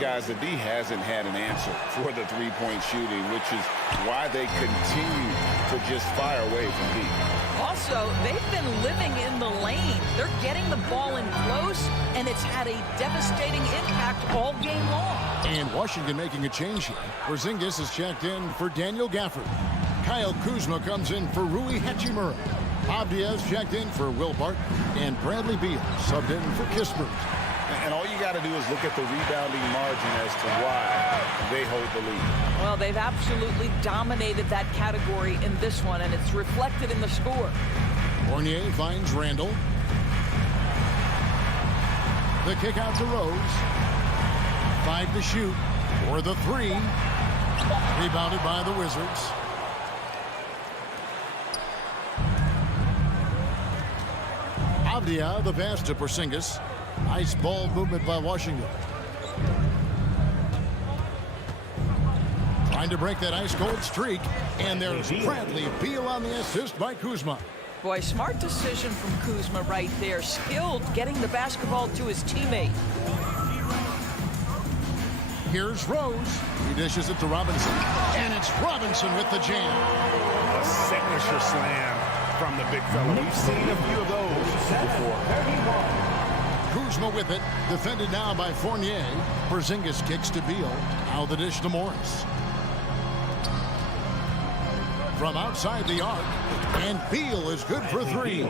Guys, the D hasn't had an answer for the three-point shooting, which is why they continue to just fire away from deep. Also, they've been living in the lane. They're getting the ball in close, and it's had a devastating impact all game long. And Washington making a change here. Porzingis is checked in for Daniel Gafford. Kyle Kuzma comes in for Rui Hachimura. Avdia's checked in for Will Barton. And Bradley Beal subbed in for Kispert. And all you got to do is look at the rebounding margin as to why they hold the lead. Well, they've absolutely dominated that category in this one, and it's reflected in the score. Fournier finds Randall. The kick out to Rose. 5 to shoot for the 3. Rebounded by the Wizards. Avdia, the pass to Porzingis. Nice ball movement by Washington. Trying to break that ice-cold streak. And there's Bradley Beal on the assist by Kuzma. Boy, smart decision from Kuzma right there. Skilled getting the basketball to his teammate. Here's Rose. He dishes it to Robinson. And it's Robinson with the jam. A signature slam from the big fella. We've seen a few of those before. Kuzma with it. Defended now by Fournier. Porzingis kicks to Beal. Now the dish to Morris. From outside the arc. And Beal is good for 3.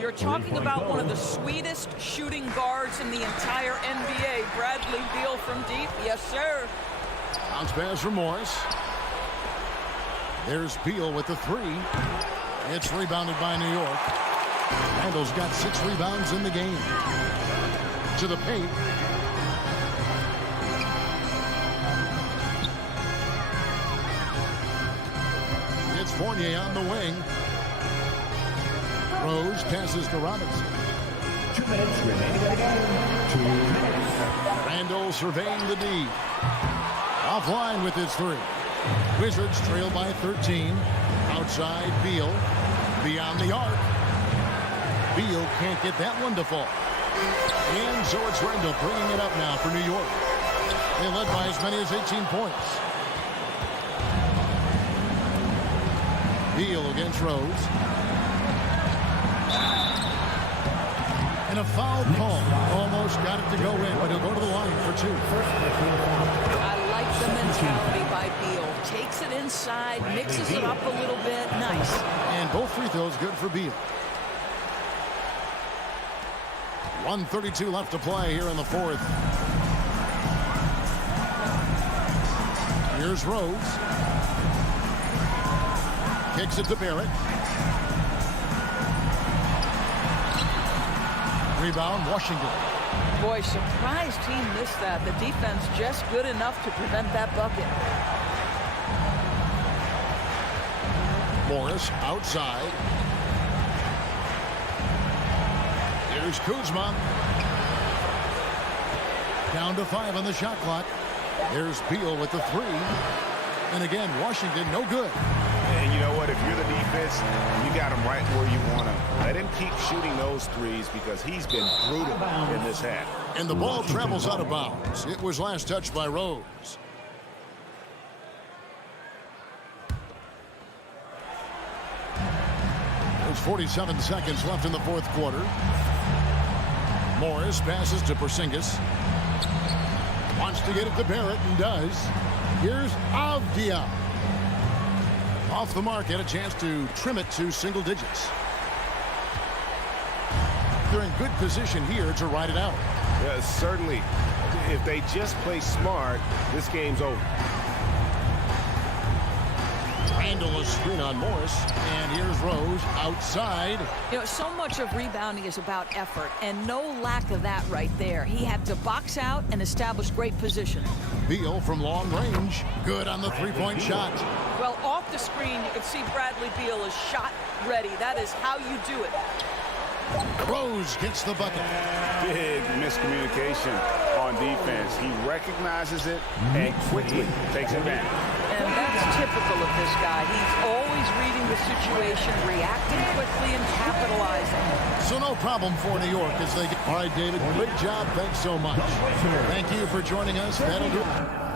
You're talking about one of the sweetest shooting guards in the entire NBA. Bradley Beal from deep. Yes, sir. Bounce pass from Morris. There's Beal with the 3. It's rebounded by New York. Randall's got 6 rebounds in the game. To the paint. It's Fournier on the wing. Rose passes to Robinson. 2 minutes remaining in the game. 2 minutes. Randall surveying the D. Offline with his 3. Wizards trail by 13. Outside Beal. Beyond the arc. Beal can't get that one to fall. And so it's Randall bringing it up now for New York. They led by as many as 18 points. Beal against Rose. And a foul call. Almost got it to go in, but he'll go to the line for 2. I like the mentality by Beal. Takes it inside, mixes it up a little bit. Nice. And both free throws good for Beal. 1:32 left to play here in the 4th. Here's Rose. Kicks it to Barrett. Rebound, Washington. Boy, surprised he missed that. The defense just good enough to prevent that bucket. Morris outside. Here's Kuzma. Down to 5 on the shot clock. There's Beal with the 3. And again, Washington no good. And you know what? If you're the defense, you got him right where you want him. Let him keep shooting those threes because he's been brutal in this half. And the ball travels out of bounds. It was last touched by Rose. There's 47 seconds left in the 4th quarter. Morris passes to Porzingis. Wants to get it to Barrett and does. Here's Avdia. Off the mark, had a chance to trim it to single digits. They're in good position here to ride it out. Yeah, certainly. If they just play smart, this game's over. Randall is screen on Morris, and here's Rose outside. You know, so much of rebounding is about effort, and no lack of that right there. He had to box out and establish great position. Beal from long range. Good on the 3-point shot. Well, off the screen, you can see Bradley Beal is shot ready. That is how you do it. Rose gets the bucket. Big miscommunication on defense. He recognizes it and quickly takes advantage. And that's typical of this guy. He's always reading the situation, reacting quickly, and capitalizing. So no problem for New York as they get... All right, David, great job. Thanks so much. Thank you for joining us. That'll do it.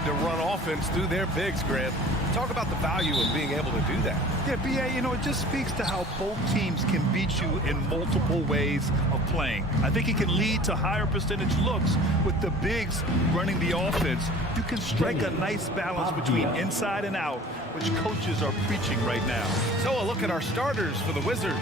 need to run offense through their bigs, Grant. Talk about the value of being able to do that. Yeah, B.A., you know, it just speaks to how both teams can beat you in multiple ways of playing. I think it can lead to higher percentage looks with the bigs running the offense. You can strike a nice balance between inside and out, which coaches are preaching right now. So a look at our starters for the Wizards.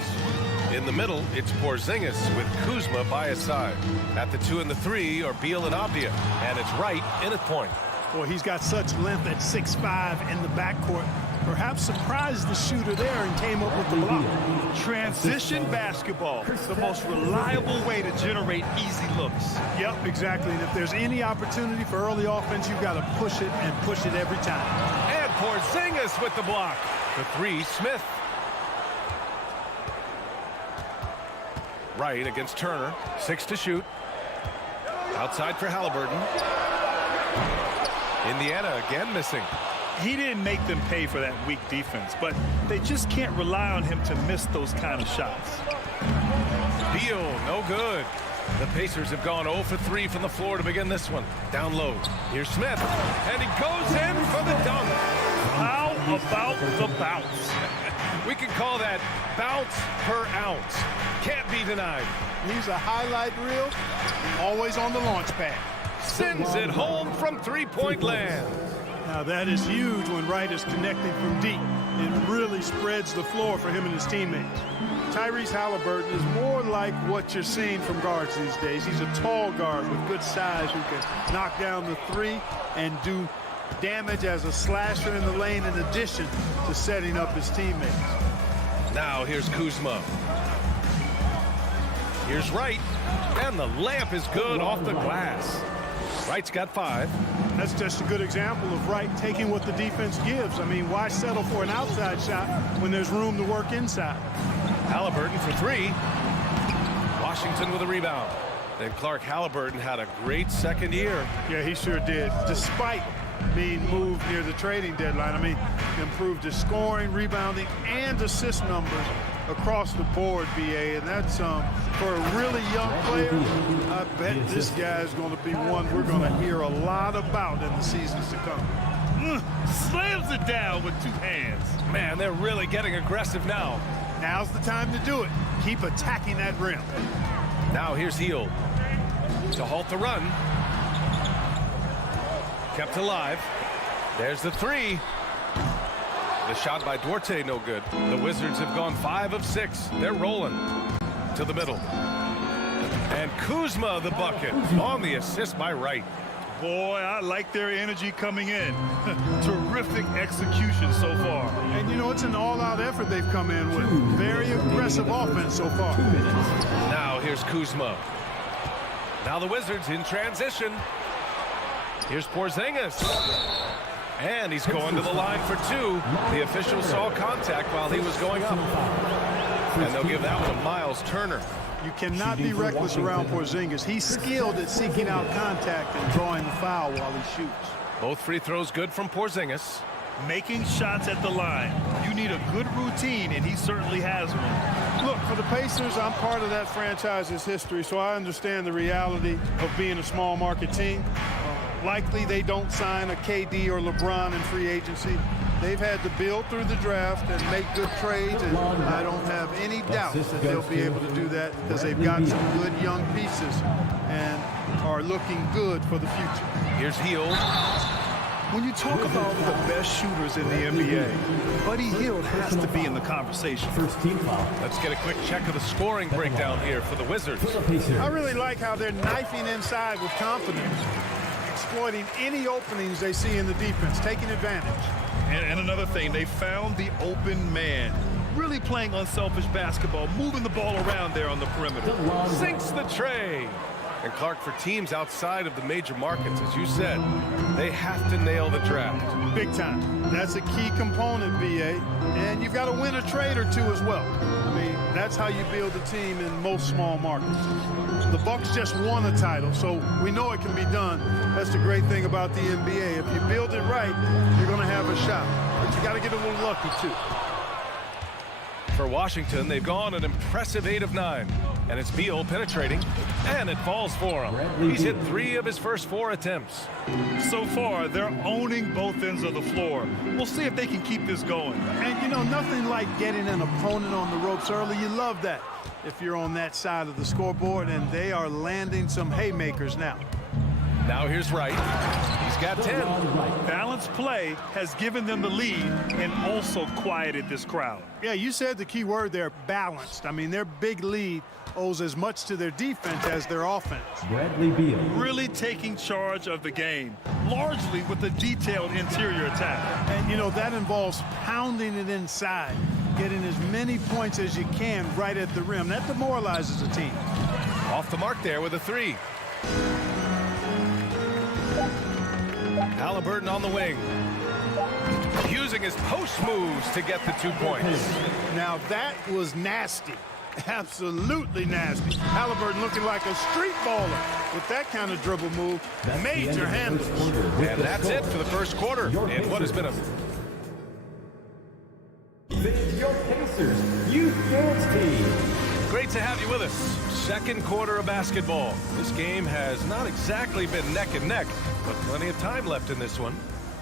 In the middle, it's Porzingis with Kuzma by his side. At the 2 and the 3 are Beal and Avdija, and it's Wright in at point. Boy, he's got such length at 6'5" in the backcourt. Perhaps surprised the shooter there and came up with the block. Transition basketball, the most reliable way to generate easy looks. Yep, exactly. And if there's any opportunity for early offense, you've got to push it and push it every time. And Porzingis with the block. The 3, Smith. Wright against Turner. 6 to shoot. Outside for Halliburton. Indiana again missing. He didn't make them pay for that weak defense, but they just can't rely on him to miss those kind of shots. Beal, no good. The Pacers have gone 0 for 3 from the floor to begin this one. Down low. Here's Smith, and he goes in for the dunk. How about the bounce? We can call that bounce per ounce. Can't be denied. He's a highlight reel, always on the launch pad. Sends it home from three-point land. Now that is huge when Wright is connecting from deep. It really spreads the floor for him and his teammates. Tyrese Halliburton is more like what you're seeing from guards these days. He's a tall guard with good size who can knock down the 3 and do damage as a slasher in the lane in addition to setting up his teammates. Now here's Kuzma. Here's Wright, and the layup is good off the glass. Wright's got 5. That's just a good example of Wright taking what the defense gives. I mean, why settle for an outside shot when there's room to work inside? Halliburton for 3. Washington with a rebound. Then Clark Halliburton had a great second year. Yeah, he sure did. Despite being moved near the trading deadline, I mean, improved his scoring, rebounding, and assist numbers across the board, BA, and that's for a really young player. I bet this guy is going to be one we're going to hear a lot about in the seasons to come. Slams it down with 2 hands. Man, they're really getting aggressive now. Now's the time to do it. Keep attacking that rim. Now here's Hield to halt the run. Kept alive. There's the 3. The shot by Duarte, no good. The Wizards have gone 5 of 6. They're rolling to the middle. And Kuzma, the bucket, on the assist by Wright. Boy, I like their energy coming in. Terrific execution so far. And, you know, it's an all-out effort they've come in with. Very aggressive offense so far. Now here's Kuzma. Now the Wizards in transition. Here's Porzingis. And he's going to the line for 2. The official saw contact while he was going up. And they'll give that one to Miles Turner. You cannot be reckless around Porzingis. He's skilled at seeking out contact and drawing the foul while he shoots. Both free throws good from Porzingis. Making shots at the line. You need a good routine, and he certainly has one. Look, for the Pacers, I'm part of that franchise's history, so I understand the reality of being a small market team. Likely they don't sign a KD or LeBron in free agency. They've had to build through the draft and make good trades, and I don't have any doubt that they'll be able to do that because they've got some good young pieces and are looking good for the future. Here's Hield. When you talk about the best shooters in the NBA, Buddy Hield has to be in the conversation. First team foul. Let's get a quick check of the scoring breakdown here for the Wizards. I really like how they're knifing inside with confidence, exploiting any openings they see in the defense, taking advantage. And another thing, they found the open man. Really playing unselfish basketball, moving the ball around there on the perimeter. Sinks the tray. And Clark, for teams outside of the major markets, as you said, they have to nail the draft. Big time. That's a key component, BA. And you've got to win a trade or 2 as well. I mean, that's how you build a team in most small markets. The Bucks just won a title, so we know it can be done. That's the great thing about the NBA. If you build it right, you're going to have a shot. But you got to get a little lucky, too. For Washington, they've gone an impressive 8 of 9. And it's Beal penetrating, and it falls for him. He's hit 3 of his first 4 attempts. So far, they're owning both ends of the floor. We'll see if they can keep this going. And, you know, nothing like getting an opponent on the ropes early. You love that if you're on that side of the scoreboard, and they are landing some haymakers now. Now here's Wright. He's got 10. Balanced play has given them the lead and also quieted this crowd. Yeah, you said the key word there, balanced. I mean, their big lead owes as much to their defense as their offense. Bradley Beal. Really taking charge of the game, largely with a detailed interior attack. And, you know, that involves pounding it inside, getting as many points as you can right at the rim. That demoralizes a team. Off the mark there with a 3. Halliburton on the wing. Using his post moves to get the 2 points. Now that was nasty. Absolutely nasty. Halliburton looking like a street baller with that kind of dribble move. Major handles. And that's it for the first quarter in what has been a... Finish your Pacers Youth Dance Team. Great to have you with us. Second quarter of basketball. This game has not exactly been neck and neck, but plenty of time left in this one.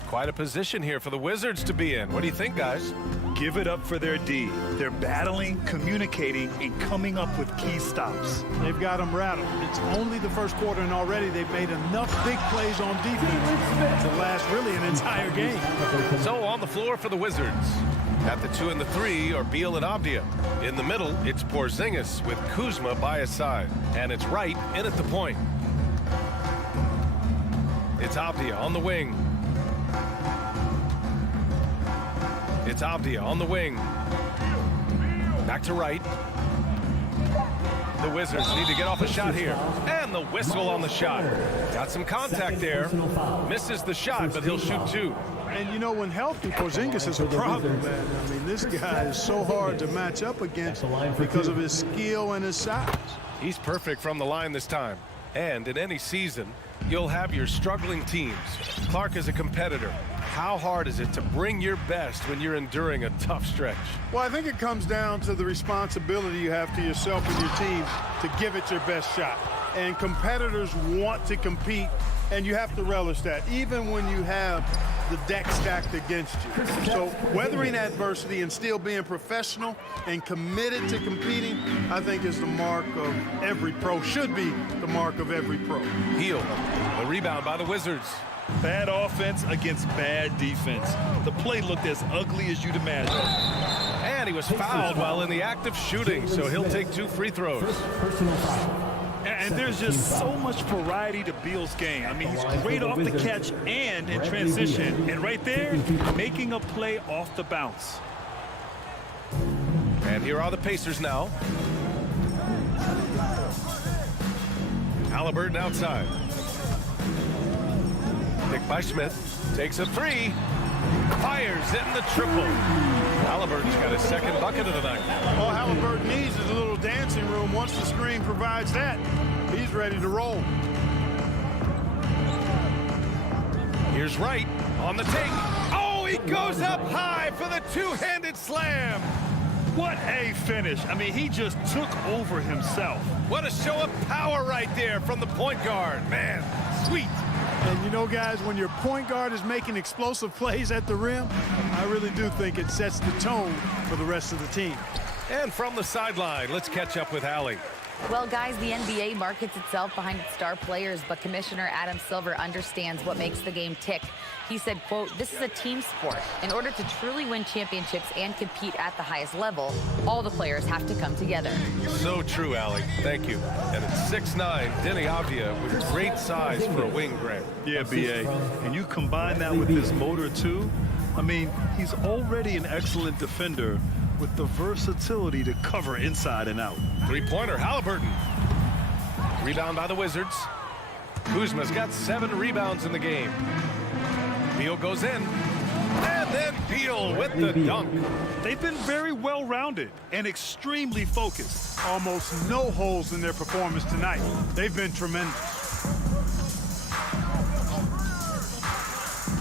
Quite a position here for the Wizards to be in. What do you think, guys? Give it up for their D. They're battling, communicating, and coming up with key stops. They've got them rattled. It's only the first quarter, and already they've made enough big plays on defense to last really an entire game. So on the floor for the Wizards. At the 2 and the 3 are Beal and Avdia. In the middle, it's Porzingis with Kuzma by his side. And it's Wright in at the point. It's Avdia on the wing. It's Avdia on the wing. Back to Wright. The Wizards need to get off a shot here. And the whistle on the shot. Got some contact there. Misses the shot, but he'll shoot 2. And, you know, when healthy, Porzingis is a problem, man. I mean, this guy is so hard to match up against because of his skill and his size. He's perfect from the line this time. And in any season, you'll have your struggling teams. Clark is a competitor. How hard is it to bring your best when you're enduring a tough stretch? Well, I think it comes down to the responsibility you have to yourself and your team to give it your best shot. And competitors want to compete, and you have to relish that, even when you have the deck stacked against you. So weathering adversity and still being professional and committed to competing, I think is the mark of every pro, should be the mark of every pro. Heel, the rebound by the Wizards. Bad offense against bad defense. The play looked as ugly as you'd imagine. And he was fouled while in the act of shooting, so he'll take 2 free throws. Personal foul. And there's just so much variety to Beal's game. I mean, he's great off the catch and in transition. And right there, making a play off the bounce. And here are the Pacers now. Halliburton outside. Picked by Smith. Takes a 3. Fires in the triple. Halliburton's got his second bucket of the night. All Halliburton needs is a little dancing room. Once the screen provides that, he's ready to roll. Here's Wright on the take. Oh, he goes up high for the 2-handed slam. What a finish. I mean, he just took over himself. What a show of power right there from the point guard. Man, sweet. And you know, guys, when your point guard is making explosive plays at the rim, I really do think it sets the tone for the rest of the team. And from the sideline, let's catch up with Allie. Well, guys, the NBA markets itself behind its star players, but Commissioner Adam Silver understands what makes the game tick. He said, quote, "This is a team sport. In order to truly win championships and compete at the highest level, all the players have to come together." So true, Allie. Thank you. And at 6'9", Denny Avdia with great size for a wing, Grant. Yeah, B.A. And you combine that with his motor, too. I mean, he's already an excellent defender with the versatility to cover inside and out. Three-pointer, Halliburton. Rebound by the Wizards. Kuzma's got 7 rebounds in the game. Beal goes in. And then Beal with the dunk. They've been very well-rounded and extremely focused. Almost no holes in their performance tonight. They've been tremendous.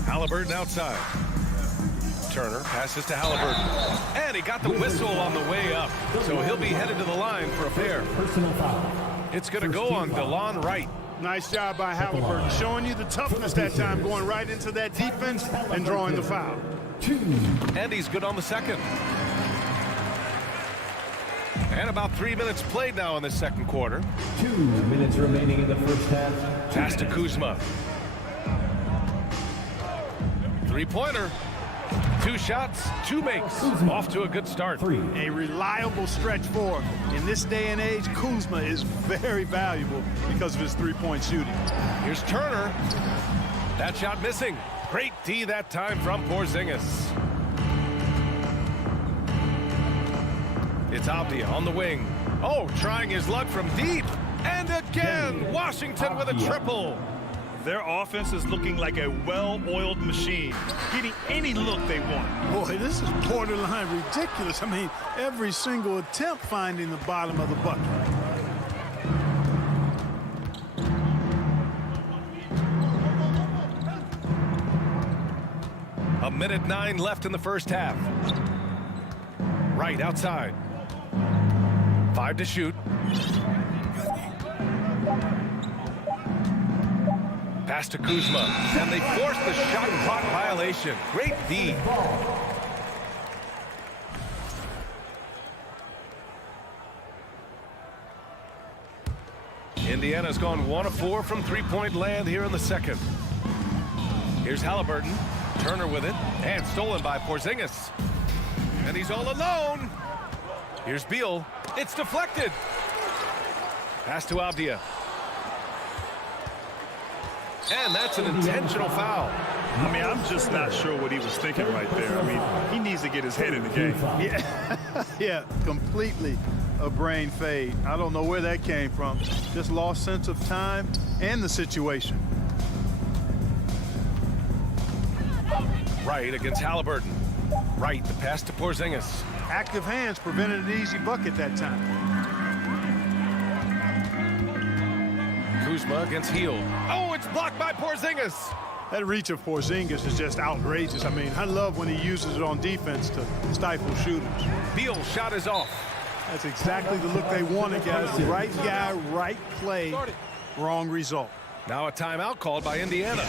Halliburton outside. Turner passes to Halliburton. And he got the whistle on the way up. So he'll be headed to the line for a pair. Personal foul. It's going to go on DeLon Wright. Nice job by Halliburton, showing you the toughness that time, going right into that defense and drawing the foul. And he's good on the second. And about 3 minutes played now in the second quarter. 2 minutes remaining in the first half. Pass to Kuzma. Three-pointer. 2 shots, 2 makes. Off to a good start. A reliable stretch four. In this day and age, Kuzma is very valuable because of his three-point shooting. Here's Turner. That shot missing. Great D that time from Porzingis. It's Avdia on the wing. Oh, trying his luck from deep. And again, Washington with a triple. Their offense is looking like a well-oiled machine, getting any look they want. Boy, this is borderline ridiculous. I mean, every single attempt finding the bottom of the bucket. A minute 9 left in the first half. Right outside. 5 to shoot. Pass to Kuzma, and they force the shot clock violation. Great D. Indiana's gone 1 of 4 from three-point land here in the second. Here's Halliburton. Turner with it, and stolen by Porzingis. And he's all alone. Here's Beal. It's deflected. Pass to Avdia. And that's an intentional foul. I mean, I'm just not sure what he was thinking right there. I mean, he needs to get his head in the game. Yeah, completely a brain fade. I don't know where that came from. Just lost sense of time and the situation. Right against Halliburton. Right, the pass to Porzingis. Active hands prevented an easy bucket that time. Kuzma against Hield. Oh, it's blocked by Porzingis. That reach of Porzingis is just outrageous. I mean, I love when he uses it on defense to stifle shooters. Beal's shot is off. That's exactly the look they wanted, guys. Right guy, right play, wrong result. Now a timeout called by Indiana.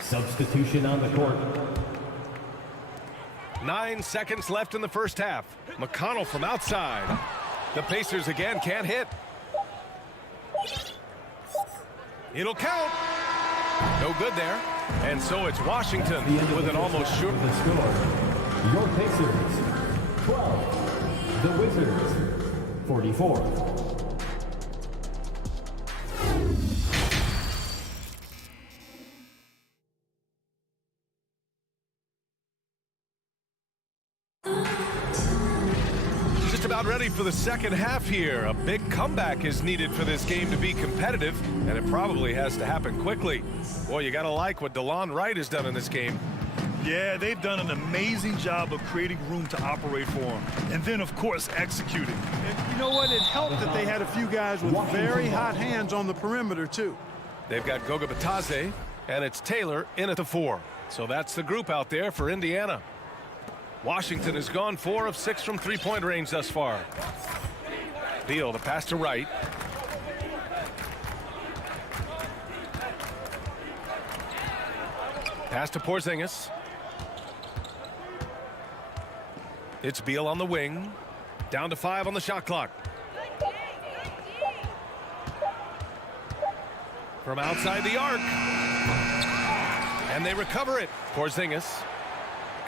Substitution on the court. 9 seconds left in the first half. McConnell from outside. The Pacers again can't hit. It'll count. No good there. And so it's Washington with an almost sure. The score. Your Pacers 12. The Wizards 44. About ready for the second half here. A big comeback is needed for this game to be competitive, and it probably has to happen quickly. Boy, you gotta like what DeLon Wright has done in this game. Yeah, they've done an amazing job of creating room to operate for him, and then of course executing. And you know what, it helped that they had a few guys with very hot hands on the perimeter too. They've got Goga Bitadze, and it's Taylor in at the 4. So that's the group out there for Indiana. Washington has gone 4 of 6 from three-point range thus far. Beal, the pass to Wright. Pass to Porzingis. It's Beal on the wing. Down to 5 on the shot clock. From outside the arc. And they recover it. Porzingis.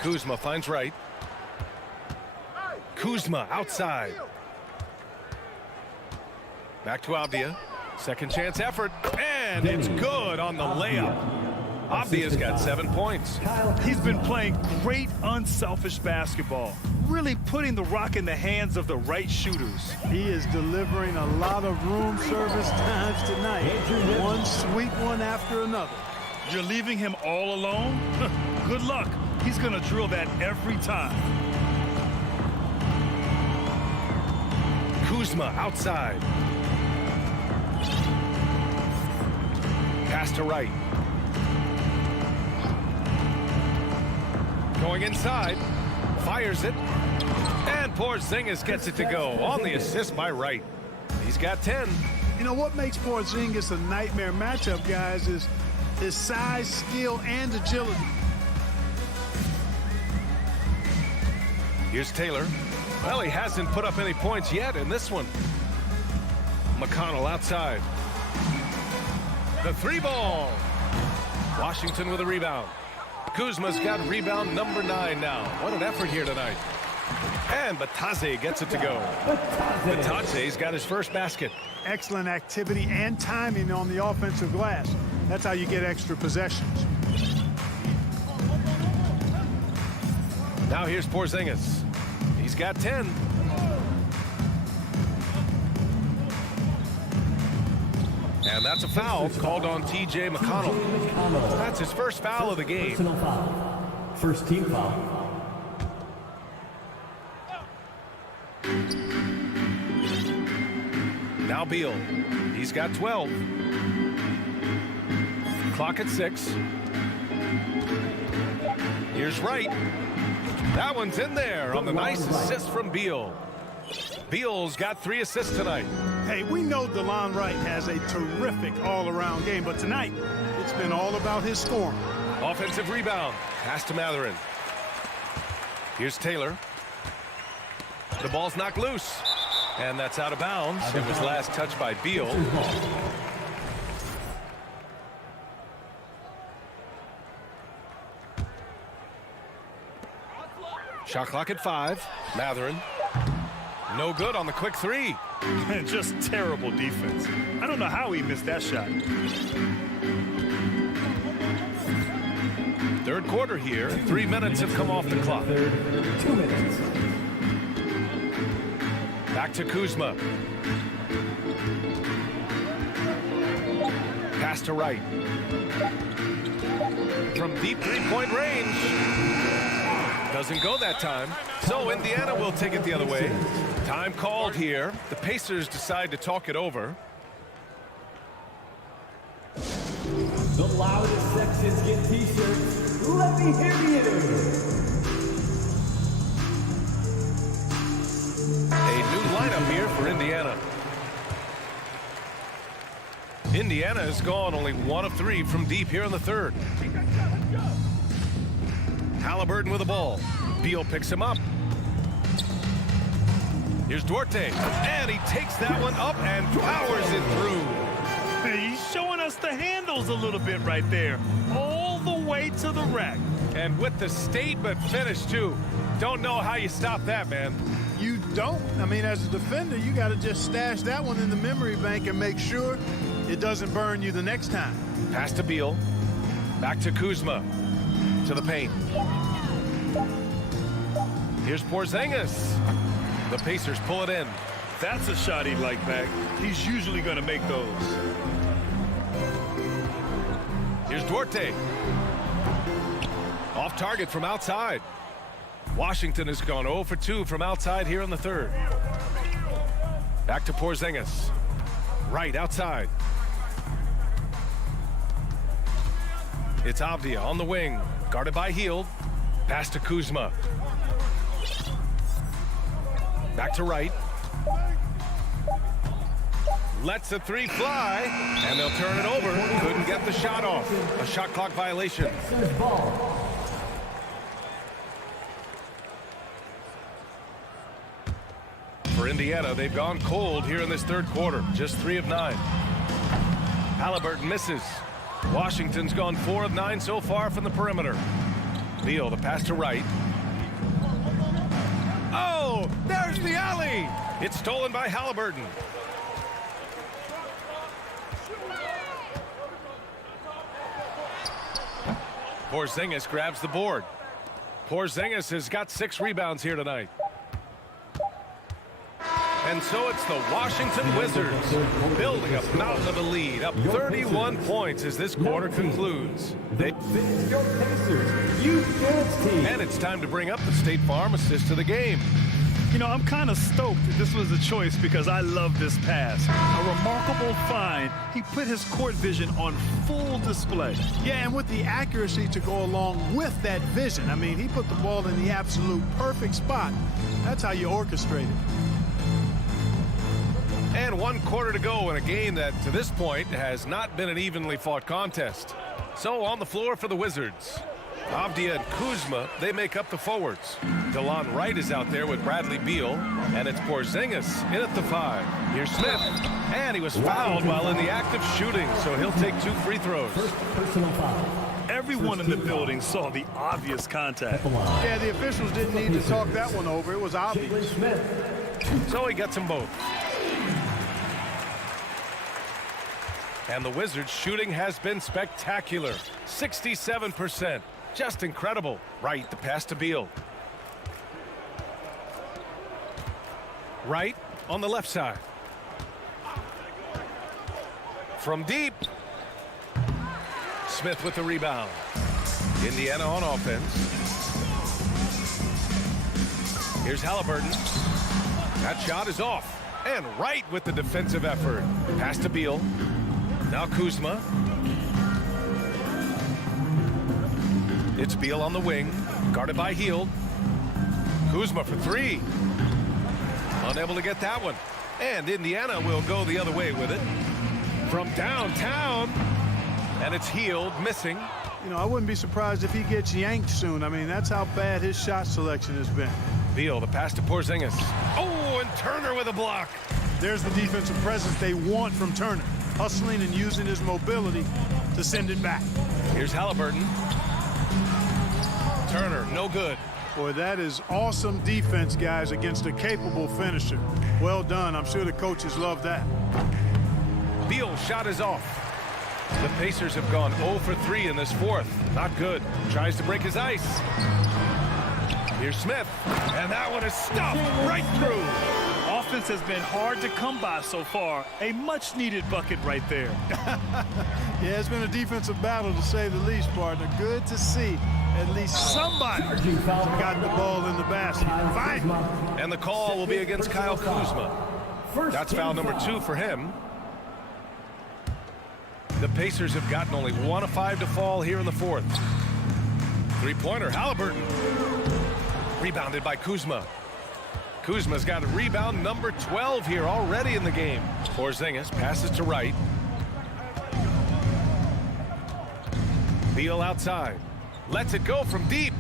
Kuzma finds Wright. Kuzma outside. Back to Avdia. Second chance effort. And it's good on the layup. Avdia's got 7 points. He's been playing great unselfish basketball. Really putting the rock in the hands of the right shooters. He is delivering a lot of room service times tonight. One sweet one after another. You're leaving him all alone? Good luck. He's going to drill that every time. Kuzma outside. Pass to Wright. Going inside. Fires it. And Porzingis gets it to go on the assist by Wright. He's got 10. You know, what makes Porzingis a nightmare matchup, guys, is his size, skill, and agility. Here's Taylor. Well, he hasn't put up any points yet in this one. McConnell outside. The 3-ball. Washington with a rebound. Kuzma's got rebound number 9 now. What an effort here tonight. And Batadze gets it to go. Batadze's got his first basket. Excellent activity and timing on the offensive glass. That's how you get extra possessions. Now here's Porzingis. He's got 10. And that's a foul called on T.J. McConnell. That's his first foul of the game. Personal foul. First team foul. Now Beal. He's got 12. Clock at 6. Here's Wright. That one's in there on the nice assist from Beal. Beal's got 3 assists tonight. Hey, we know DeLon Wright has a terrific all-around game, but tonight it's been all about his scoring. Offensive rebound. Pass to Matherin. Here's Taylor. The ball's knocked loose. And that's out of bounds. It was last touched by Beal. Shot clock at 5. Matherin. No good on the quick 3. Just terrible defense. I don't know how he missed that shot. Third quarter here. 3 minutes have come off the clock. 2 minutes. Back to Kuzma. Pass to Wright. From deep 3-point range. Doesn't go that time. So Indiana will take it the other way. Time called here. The Pacers decide to talk it over. The loudest sections get t-shirts. Let me hear you. A new lineup here for Indiana. Indiana has gone only 1 of 3 from deep here in the third. Halliburton with the ball. Beal picks him up. Here's Duarte. And he takes that one up and powers it through. He's showing us the handles a little bit right there. All the way to the rack. And with the statement finish, too. Don't know how you stop that, man. You don't. I mean, as a defender, you got to just stash that one in the memory bank and make sure it doesn't burn you the next time. Pass to Beal. Back to Kuzma. To the paint. Here's Porzingis. The Pacers pull it in. That's a shot he'd like back. He's usually going to make those. Here's Duarte. Off target from outside. Washington has gone 0 for 2 from outside here in the third. Back to Porzingis. Right outside. It's Avdia on the wing. Guarded by Hield. Pass to Kuzma. Back to Wright. Lets the 3 fly. And they'll turn it over. Couldn't get the shot off. A shot clock violation. For Indiana, they've gone cold here in this third quarter. Just 3 of 9. Halliburton misses. Washington's gone 4 of 9 so far from the perimeter. Beal, the pass to Wright. Oh, there's the alley. It's stolen by Halliburton. Porzingis grabs the board. Porzingis has got 6 rebounds here tonight. And so it's the Washington Wizards building a mountain of a lead, up 31 points as this quarter concludes. Your Pacers, you dance team. And it's time to bring up the State Farm assist of the game. You know, I'm kind of stoked that this was a choice because I love this pass. A remarkable find. He put his court vision on full display. Yeah, and with the accuracy to go along with that vision. I mean, he put the ball in the absolute perfect spot. That's how you orchestrate it. And 1 quarter to go in a game that, to this point, has not been an evenly fought contest. So on the floor for the Wizards, Avdia and Kuzma, they make up the forwards. DeLon Wright is out there with Bradley Beal, and it's Porzingis in at the 5. Here's Smith, and he was fouled while in the act of shooting, so he'll take 2 free throws. First personal foul. Everyone in the building saw the obvious contact. Yeah, the officials didn't need to talk that one over. It was obvious. So he gets them both. And the Wizards' shooting has been spectacular. 67%. Just incredible. Wright, the pass to Beal. Wright on the left side. From deep. Smith with the rebound. Indiana on offense. Here's Halliburton. That shot is off. And Wright with the defensive effort. Pass to Beal. Now Kuzma. It's Beal on the wing, guarded by Hield. Kuzma for 3. Unable to get that one. And Indiana will go the other way with it. From downtown. And it's Hield missing. You know, I wouldn't be surprised if he gets yanked soon. I mean, that's how bad his shot selection has been. Beal, the pass to Porzingis. Oh, and Turner with a block. There's the defensive presence they want from Turner. Hustling and using his mobility to send it back. Here's Halliburton. Turner, no good. Boy, that is awesome defense, guys, against a capable finisher. Well done. I'm sure the coaches love that. Beal's shot is off. The Pacers have gone 0 for 3 in this 4th. Not good. Tries to break his ice. Here's Smith. And that one is stuffed right through. Offense has been hard to come by so far. A much-needed bucket right there. Yeah, it's been a defensive battle, to say the least, partner. Good to see at least somebody got the ball in the basket. Fine. And the call will be against Kyle Kuzma. That's foul number 2 for him. The Pacers have gotten only 1 of 5 to fall here in the 4th. 3-pointer, Halliburton. Rebounded by Kuzma. Kuzma's got a rebound number 12 here already in the game. Porzingis passes to Wright. Beal outside. Lets it go from deep.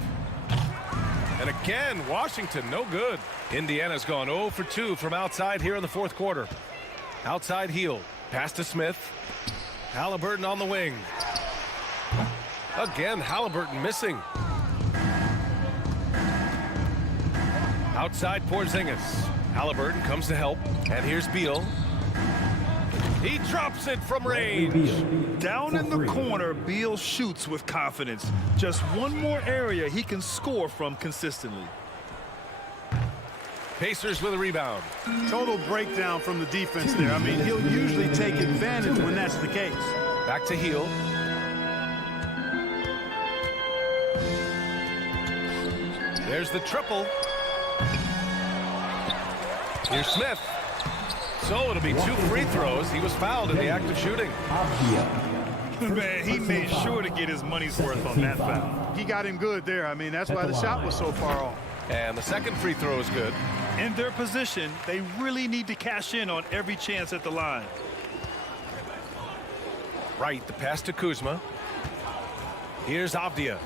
And again, Washington, no good. Indiana's gone 0 for 2 from outside here in the 4th quarter. Outside Hield. Pass to Smith. Halliburton on the wing. Again, Halliburton missing. Outside Porzingis. Halliburton comes to help. And here's Beal. He drops it from range. Down in the corner, Beal shoots with confidence. Just one more area he can score from consistently. Pacers with a rebound. Total breakdown from the defense there. I mean, he'll usually take advantage when that's the case. Back to Hield. There's the triple. Here's Smith. So it'll be 2 free throws. He was fouled in the act of shooting. Man, he made sure to get his money's worth on that foul. He got him good there. I mean, that's why the shot was so far off. And the second free throw is good. In their position, they really need to cash in on every chance at the line. Wright, the pass to Kuzma. Here's Avdia.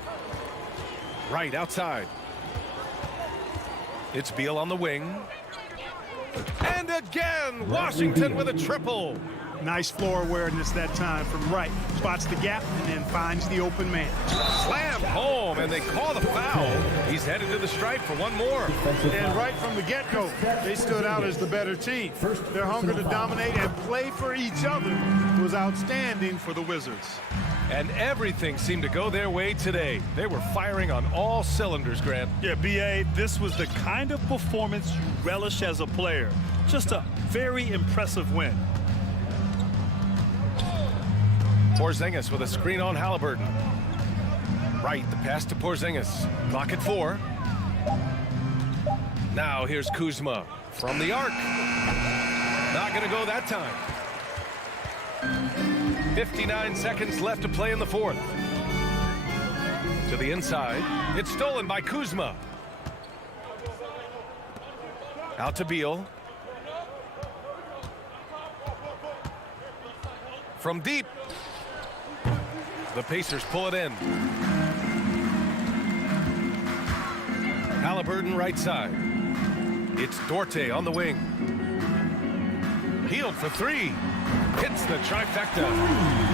Wright outside. It's Beal on the wing. And again, Washington with a triple. Nice floor awareness that time from Wright. Spots the gap and then finds the open man. Slammed home, and they call the foul. He's headed to the stripe for one more. And right from the get-go, they stood out as the better team. Their hunger to dominate and play for each other was outstanding for the Wizards. And everything seemed to go their way today. They were firing on all cylinders, Grant. Yeah, B.A., this was the kind of performance you relish as a player. Just a very impressive win. Porzingis with a screen on Halliburton. Wright, the pass to Porzingis. Clock at 4. Now here's Kuzma from the arc. Not going to go that time. 59 seconds left to play in the fourth. To the inside. It's stolen by Kuzma. Out to Beal. From deep. The Pacers pull it in. Halliburton right side. It's Dorte on the wing. Healed for three. Hits the trifecta.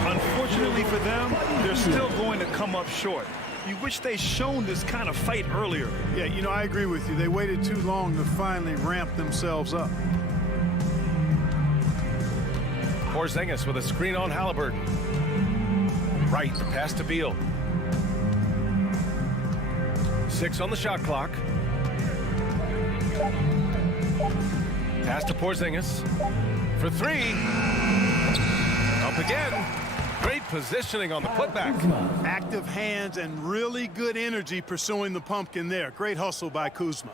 Unfortunately for them, they're still going to come up short. You wish they'd shown this kind of fight earlier. Yeah, you know, I agree with you. They waited too long to finally ramp themselves up. Porzingis with a screen on Halliburton. Right, pass to Beal. 6 on the shot clock. Pass to Porzingis. For 3. Up again. Great positioning on the putback. Active hands and really good energy pursuing the pumpkin there. Great hustle by Kuzma.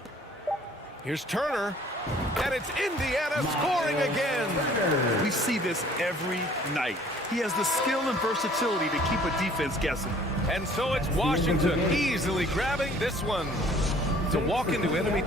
Here's Turner. And it's Indiana scoring again. We see this every night. He has the skill and versatility to keep a defense guessing. And so it's Washington easily grabbing this one to walk into enemy.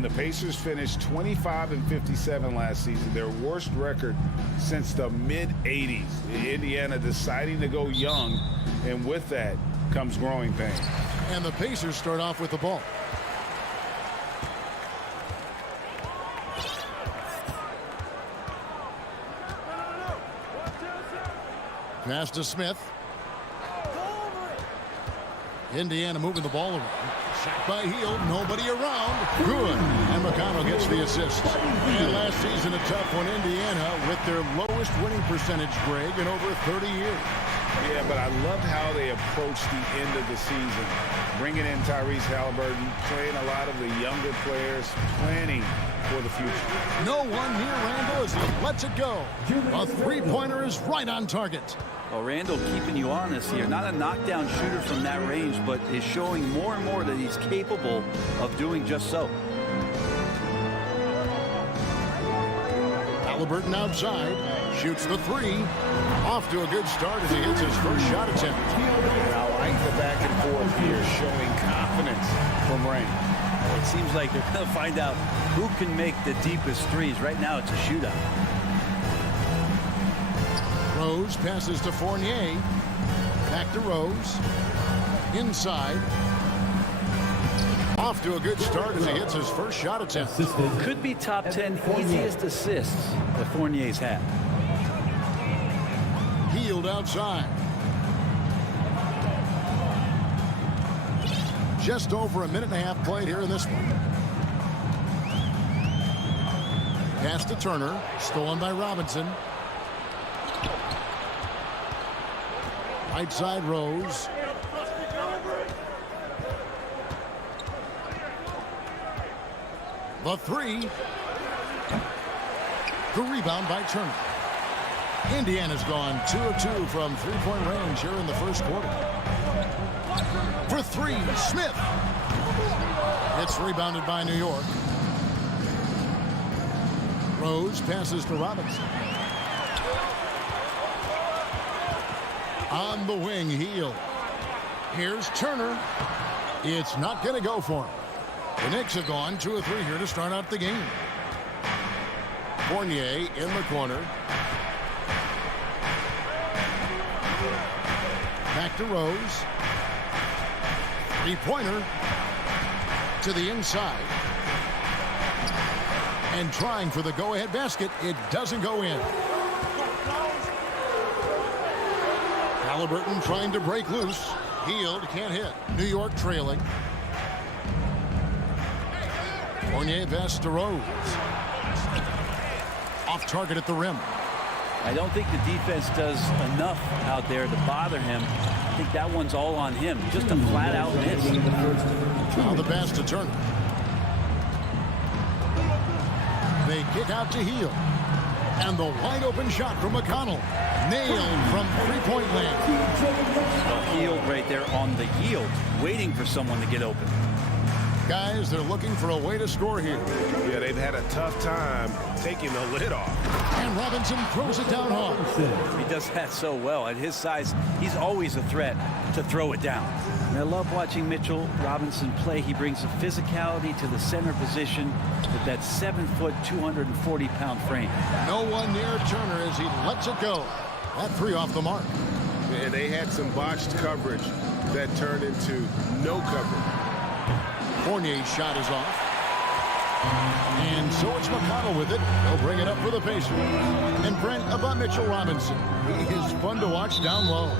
And the Pacers finished 25-57 last season, their worst record since the mid-'80s. Indiana deciding to go young, and with that comes growing pains. And the Pacers start off with the ball. Pass to Smith. Indiana moving the ball around. Shot by Hield, nobody around. Good. And McConnell gets the assist. And last season, a tough one. Indiana with their lowest winning percentage, Greg, in over 30 years. Yeah, but I loved how they approached the end of the season. Bringing in Tyrese Halliburton, playing a lot of the younger players, planning for the future. No one near Randall as he lets it go. A three-pointer is right on target. Well, Randall keeping you honest here. Not a knockdown shooter from that range, but is showing more and more that he's capable of doing just so. Halliburton outside. Shoots the three. Off to a good start as he hits his first shot attempt. I like the back and forth here, showing confidence from Rain. It seems like they're going to find out who can make the deepest threes. Right now, it's a shootout. Rose passes to Fournier. Back to Rose. Inside. Off to a good start as he hits his first shot attempt. Could be top 10 easiest assists that Fournier's had. Healed outside. Just over a minute and a half played here in this one. Pass to Turner. Stolen by Robinson. Right side Rose. The three. The rebound by Turner. Indiana's gone 2 of 2 from three-point range here in the first quarter. For three, Smith. It's rebounded by New York. Rose passes to Robinson. On the wing, Hield. Here's Turner. It's not going to go for him. The Knicks have gone 2 of 3 here to start out the game. Fournier in the corner. Back to Rose. Three-pointer to the inside. And trying for the go-ahead basket. It doesn't go in. Halliburton trying to break loose. Hield can't hit. New York trailing. Fournier pass to Rose. Off target at the rim. I don't think the defense does enough out there to bother him. I think that one's all on him. Just a flat-out miss. Now the pass to Turner. They kick out to Hield. And the wide-open shot from McConnell. Nailed from three-point land. Well, Hield right there on the yield, waiting for someone to get open. Guys, they're looking for a way to score here. Yeah, they've had a tough time taking the lid off. And Robinson throws it down hard. He does that so well. At his size, he's always a threat to throw it down. And I love watching Mitchell Robinson play. He brings a physicality to the center position with that 7-foot, 240-pound frame. No one near Turner as he lets it go. That three off the mark. And they had some botched coverage that turned into no coverage. Fournier's shot is off. And so it's McConnell with it. They'll bring it up for the Pacers. And Brent, about Mitchell Robinson. He is fun to watch down low.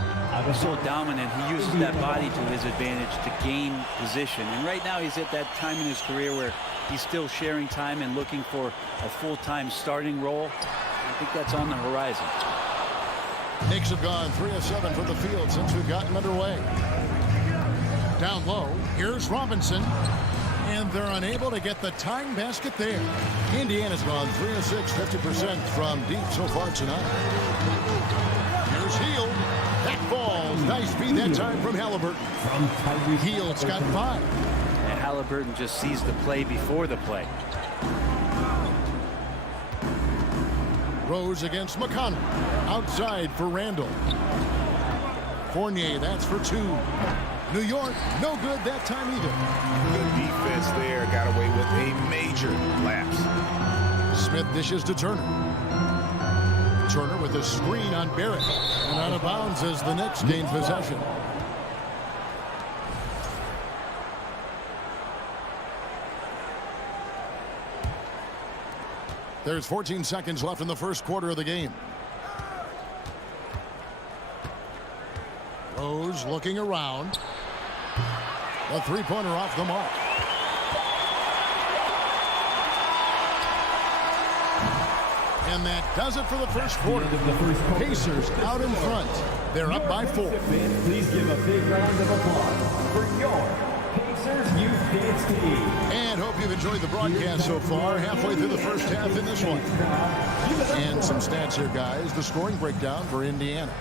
So dominant. He uses that body to his advantage to gain position. And right now he's at that time in his career where he's still sharing time and looking for a full-time starting role. I think that's on the horizon. Knicks have gone 3 of 7 from the field since we've gotten underway. Down low, here's Robinson. And they're unable to get the tying basket there. Indiana's gone 3 of 6, 50% from deep so far tonight. Here's Hield. That falls. Nice feed that time from Halliburton. Hield's got 5. And Halliburton just sees the play before the play. Rose against McConnell. Outside for Randall. Fournier, that's for 2. New York, no good that time either. Good defense there. Got away with a major lapse. Smith dishes to Turner. Turner with a screen on Barrett. And out of bounds as the Knicks gain possession. There's 14 seconds left in the first quarter of the game. Rose looking around. A three-pointer off the mark. And that does it for the first quarter. Pacers out in front. They're up by 4. Please give a big round of applause for your Pacers Youth Dance Team. And hope you've enjoyed the broadcast so far. Halfway through the first half in this one. And some stats here, guys. The scoring breakdown for Indiana.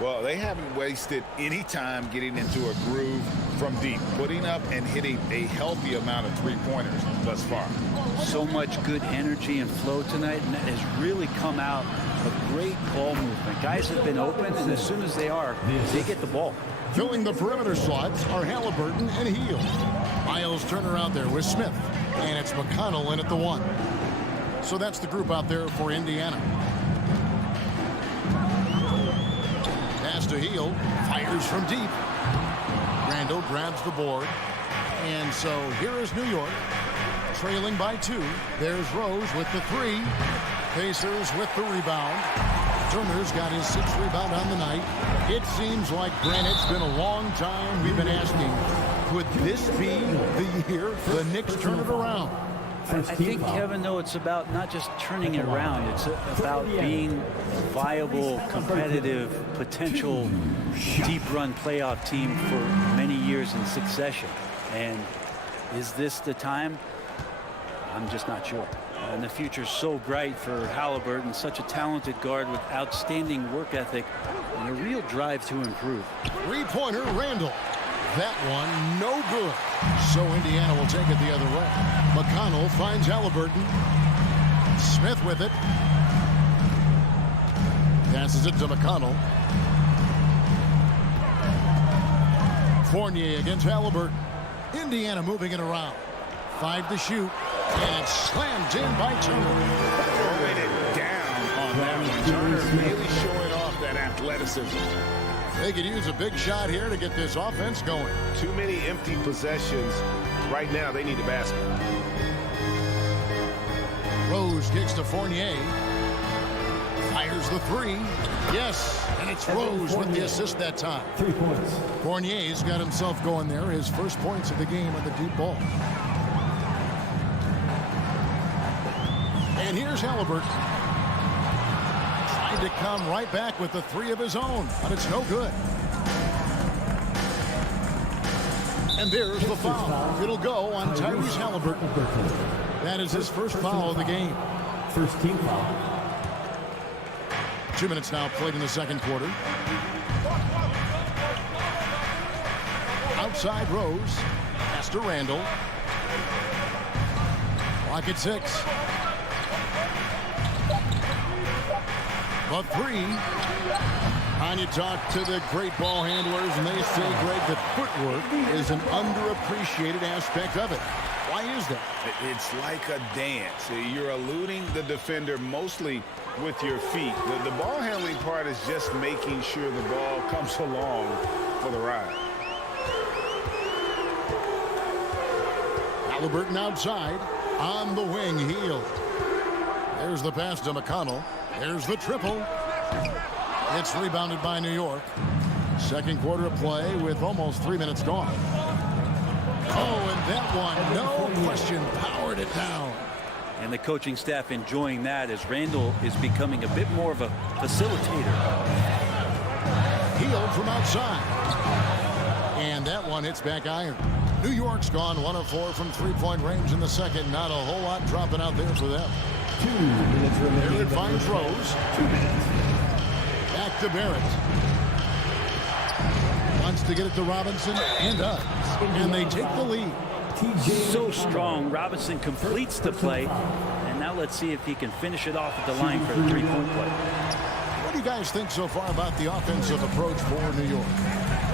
Well, they haven't wasted any time getting into a groove from deep, putting up and hitting a healthy amount of three-pointers thus far. So much good energy and flow tonight, and that has really come out of great ball movement. Guys have been open, and as soon as they get the ball. Filling the perimeter slots are Halliburton and Hield. Miles Turner out there with Smith, and it's McConnell in at the 1. So that's the group out there for Indiana. Pass to Hield, fires from deep. Randall grabs the board, and so here is New York, trailing by 2. There's Rose with the 3. Pacers with the rebound. Turner's got his 6th rebound on the night. It seems like, Grant, it's been a long time we've been asking, could this be the year the Knicks turn it around? I think, Kevin, though, it's about not just turning it around. It's about being a viable, competitive, potential deep-run playoff team for many years in succession. And is this the time? I'm just not sure. And the future's so bright for Halliburton, such a talented guard with outstanding work ethic and a real drive to improve. Three-pointer, Randall. That one, no good. So Indiana will take it the other way. McConnell finds Halliburton. Smith with it. Passes it to McConnell. Fournier against Halliburton. Indiana moving it around. 5 to shoot. And it's slammed in by Turner. Throwing it down on that one. Turner really showing off that athleticism. They could use a big shot here to get this offense going. Too many empty possessions. Right now, they need a basket. Rose kicks to Fournier. Fires the 3. Yes, and it's Rose with the assist that time. 3 points. Fournier's got himself going there. His first points of the game on the deep ball. And here's Halliburton. Trying to come right back with the 3 of his own, but it's no good. And there's the foul. It'll go on Tyrese Halliburton. That is his first foul of the game. First team foul. 2 minutes now played in the second quarter. Outside Rose. Pass to Randall. Clock at 6. But 3. And you talk to the great ball handlers, and they say, Greg, that footwork is an underappreciated aspect of it. Why is that? It's like a dance. You're eluding the defender mostly with your feet. The ball handling part is just making sure the ball comes along for the ride. Halliburton outside. On the wing, Hield. There's the pass to McConnell. There's the triple. It's rebounded by New York. Second quarter of play with almost 3 minutes gone. Oh, and that one, no question, powered it down. And the coaching staff enjoying that as Randall is becoming a bit more of a facilitator. Hield from outside. And that one hits back iron. New York's gone 1 of 4 from three-point range in the second. Not a whole lot dropping out there for them. 2 minutes remaining. There it finds Rose. 2 minutes. Back to Barrett. Wants to get it to Robinson and does. And they take the lead. So strong. Robinson completes the play. And now let's see if he can finish it off at the line for a three-point play. What do you guys think so far about the offensive approach for New York?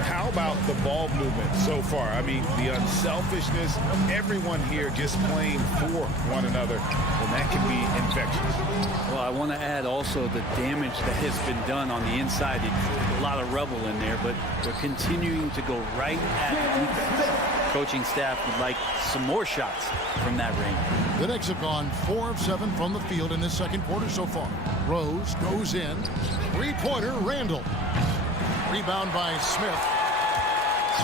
How about the ball movement so far? I mean, the unselfishness, everyone here just playing for one another, and that can be infectious. Well, I want to add also the damage that has been done on the inside. A lot of rubble in there, but they're continuing to go right at the defense. Coaching staff would like some more shots from that range. The Knicks have gone 4 of 7 from the field in this second quarter so far. Rose goes in. Three-pointer, Randall. Rebound by Smith.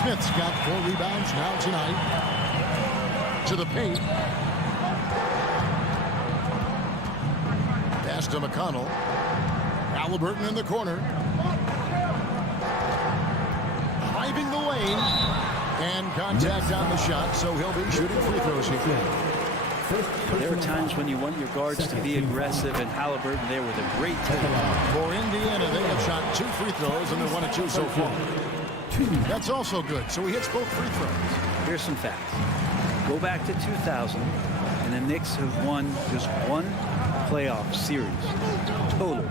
Smith's got 4 rebounds now tonight. To the paint. Pass to McConnell. Halliburton in the corner. Driving the lane. And contact on the shot, so he'll be shooting free throws here. There are times when you want your guards to be aggressive, and Halliburton there with a great take. For Indiana, they have shot 2 free throws, and they're 1 of 2 so far. That's also good, so he hits both free throws. Here's some facts. Go back to 2000, and the Knicks have won just 1 playoff series. Total.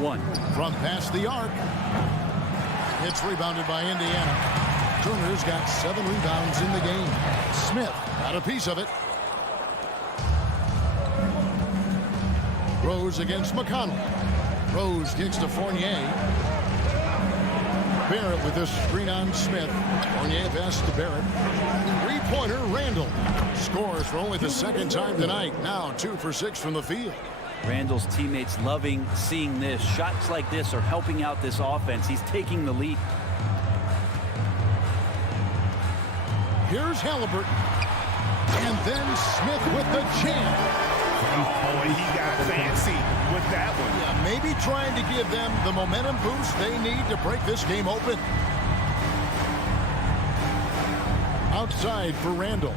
1. From past the arc. It's rebounded by Indiana. Turner's got 7 rebounds in the game. Smith got a piece of it. Rose against McConnell. Rose kicks to Fournier. Barrett with this screen on Smith. Fournier pass to Barrett. Three-pointer, Randall. Scores for only the 2nd time tonight. Now 2 for 6 from the field. Randall's teammates loving seeing this. Shots like this are helping out this offense. He's taking the lead. Here's Halliburton. And then Smith with the jam. Oh, and he got fancy with that one. Yeah, maybe trying to give them the momentum boost they need to break this game open. Outside for Randall.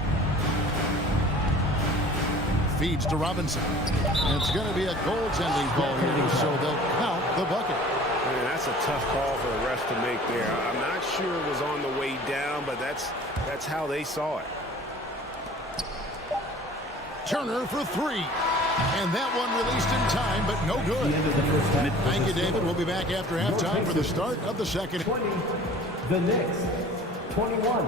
Feeds to Robinson. And it's going to be a goaltending call here, so they'll count the bucket. Man, that's a tough call for the refs to make there. I'm not sure it was on the way down, but that's how they saw it. Turner for 3. And that one released in time, but no good. Thank you, David. We'll be back after halftime for the start of the second. 20. The Knicks, 21.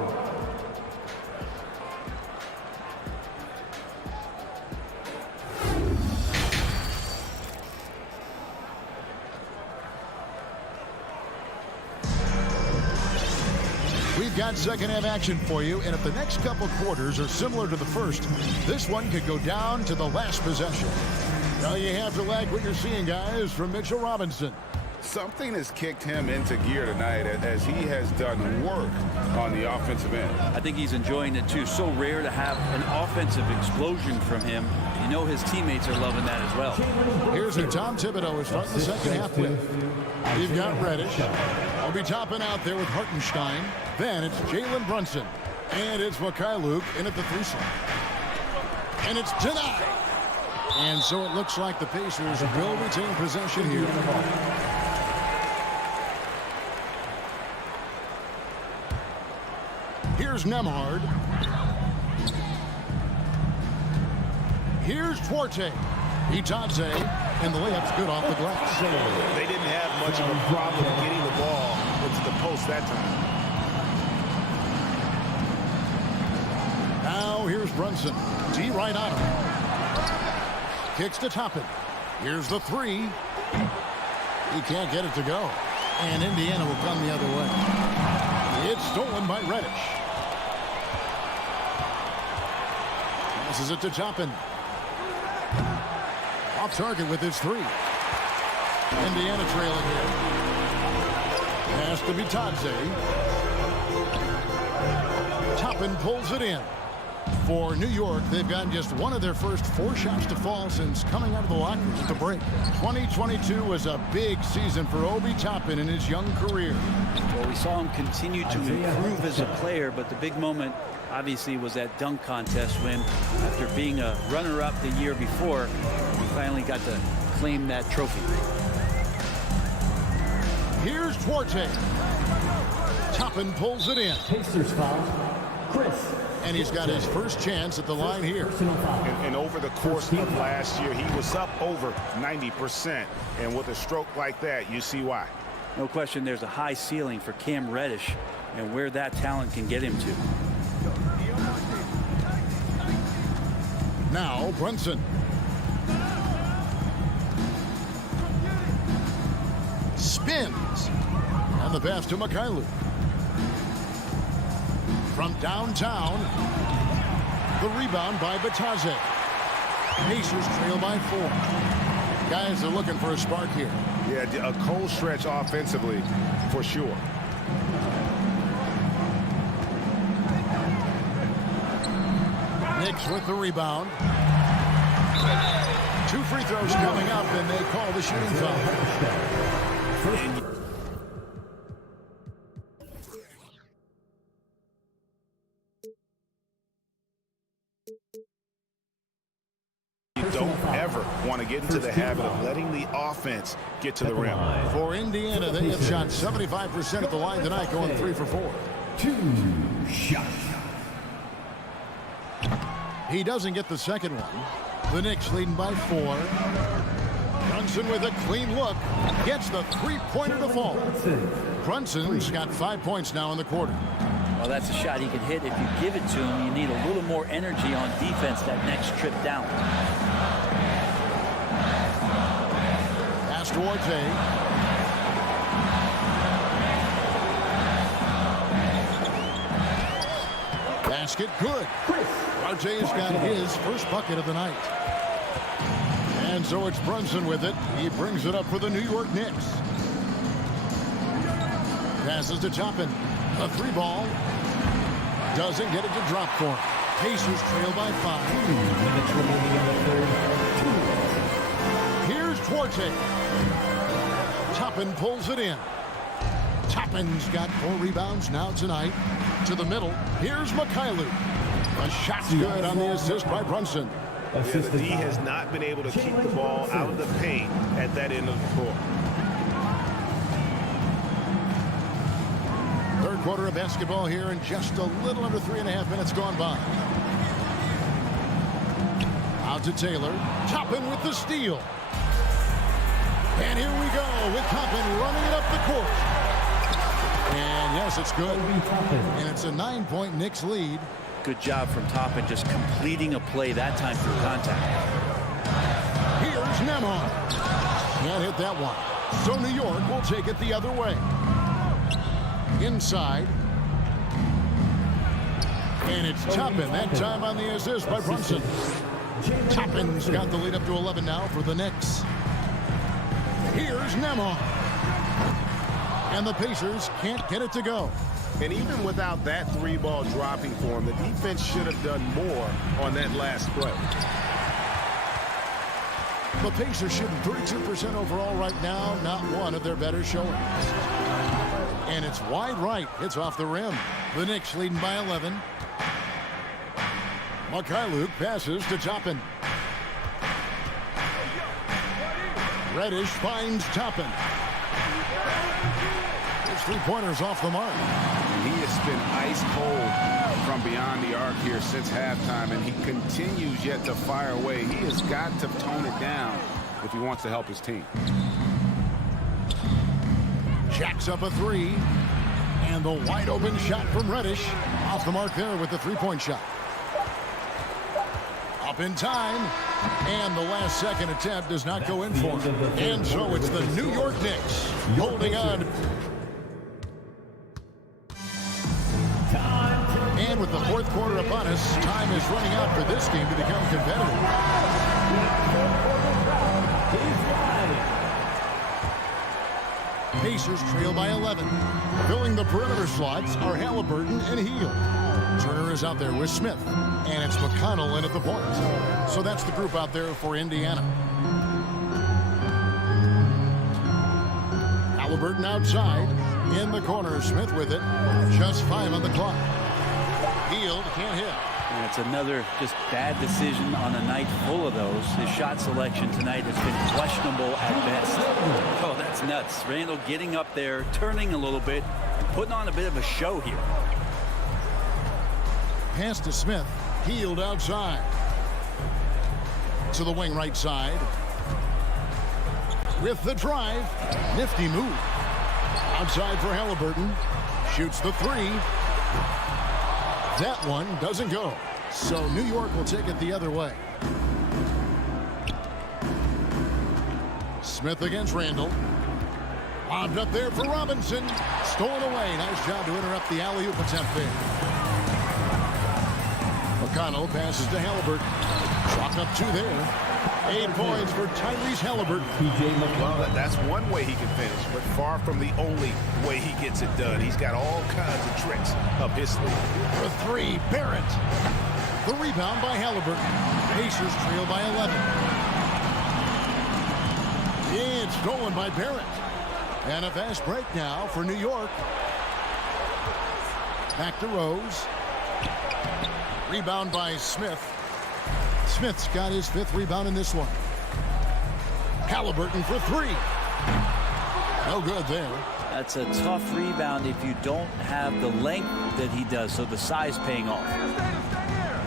We've got second half action for you, and if the next couple quarters are similar to the first, this one could go down to the last possession. Now you have to like what you're seeing, guys, from Mitchell Robinson. Something has kicked him into gear tonight as he has done work on the offensive end. I think he's enjoying it too. So rare to have an offensive explosion from him. You know his teammates are loving that as well. Here's who Tom Thibodeau is starting the second half with. You've got Reddish. I'll be topping out there with Hartenstein. Then it's Jalen Brunson. And it's Mikhailuk in at the 3 slot. And it's denied. And so it looks like the Pacers will retain possession here. Here's Nemhard. Here's Duarte. Itadze, and the layup's good off the glass. They didn't have much of a problem getting the ball into the post that time. Now here's Brunson. D right on him. Kicks to Toppin. Here's the 3. He can't get it to go. And Indiana will come the other way. It's stolen by Reddish. Passes it to Toppin. Off target with his 3. Indiana trailing here. Pass to Bitadze. Toppin pulls it in. For New York, they've gotten just one of their first 4 shots to fall since coming out of the locker room at the break. 2022 was a big season for Obi Toppin in his young career. Well, we saw him continue to improve as a player, but the big moment obviously was that dunk contest when, after being a runner-up the year before, he finally got to claim that trophy. Here's Duarte. Toppin pulls it in. Pacers foul. Chris. And he's got his first chance at the line here. And over the course of last year, he was up over 90%. And with a stroke like that, you see why. No question there's a high ceiling for Cam Reddish and where that talent can get him to. Now Brunson. Spins. And the pass to Mikhailuk. From downtown, the rebound by Bitadze. Pacers trail by 4. Guys are looking for a spark here. Yeah, a cold stretch offensively, for sure. Knicks with the rebound. 2 free throws coming up, and they call the shooting foul. want to get into the habit of letting the offense get to the rim. For Indiana, they have shot 75% at the line tonight, going 3 for 4. 2 shots. He doesn't get the second one. The Knicks leading by 4. Brunson with a clean look. Gets the three-pointer to fall. Brunson's got 5 points now in the quarter. Well, that's a shot he can hit. If you give it to him, you need a little more energy on defense that next trip down. Pass to Orte. Basket good. Orte has got his first bucket of the night. And so it's Brunson with it. He brings it up for the New York Knicks. Passes to Toppin. A 3-ball. Doesn't get it to drop for him. Pacers trail by 5. 2 minutes remaining in the third. 2. Here's Duarte. Toppin pulls it in. Toppin's got 4 rebounds now tonight. To the middle. Here's Mikhailuk. A shot's good on the assist by Brunson. Yeah, the D has not been able to keep the ball out of the paint at that end of the court. Third quarter of basketball here, and just a little under 3.5 minutes gone by. Out to Taylor. Toppin with the steal. And here we go with Toppin running it up the court. And yes, it's good. And it's a 9-point Knicks lead. Good job from Toppin just completing a play that time through contact. Here's Nemon. Can't hit that one. So New York will take it the other way. Inside. And it's Toppin. That time on the assist by Brunson. Toppin's got the lead up to 11 now for the Knicks. Here's Nemon. And the Pacers can't get it to go. And even without that 3-ball dropping for him, the defense should have done more on that last play. The Pacers shooting 32% overall right now. Not one of their better showings. And it's wide right. It's off the rim. The Knicks leading by 11. Mikhailuk passes to Toppin. Reddish finds Toppin. His 3-pointers off the mark. He has been ice cold from beyond the arc here since halftime, and he continues yet to fire away. He has got to tone it down if he wants to help his team. Jacks up a 3. And the wide open shot from Reddish. Off the mark there with the 3-point shot. Up in time. And the last second attempt does not go in for him. And so it's the New York Knicks holding on. And with the fourth quarter upon us, time is running out for this game to become competitive. Pacers trail by 11. Filling the perimeter slots are Halliburton and Hield. Turner is out there with Smith. And it's McConnell in at the point. So that's the group out there for Indiana. Halliburton outside. In the corner, Smith with it. Just 5 on the clock. Hield can't hit. And it's another just bad decision on a night full of those. His shot selection tonight has been questionable at best. Oh, that's nuts. Randall getting up there, turning a little bit, and putting on a bit of a show here. Pass to Smith. Hield outside. To the wing right side. With the drive. Nifty move. Outside for Halliburton. Shoots the 3. That one doesn't go. So New York will take it the other way. Smith against Randall. Lobbed up there for Robinson. Stolen away. Nice job to interrupt the alley-oop attempt there. McConnell passes to Halliburton. Chalk up 2 there. 8 points for Tyrese Halliburton. Well, that's one way he can finish, but far from the only way he gets it done. He's got all kinds of tricks up his sleeve. For 3, Barrett. The rebound by Halliburton. Pacers trail by 11. It's stolen by Barrett. And a fast break now for New York. Back to Rose. Rebound by Smith. Smith's got his 5th rebound in this one. Halliburton for three. No good there. That's a tough rebound if you don't have the length that he does, so the size paying off.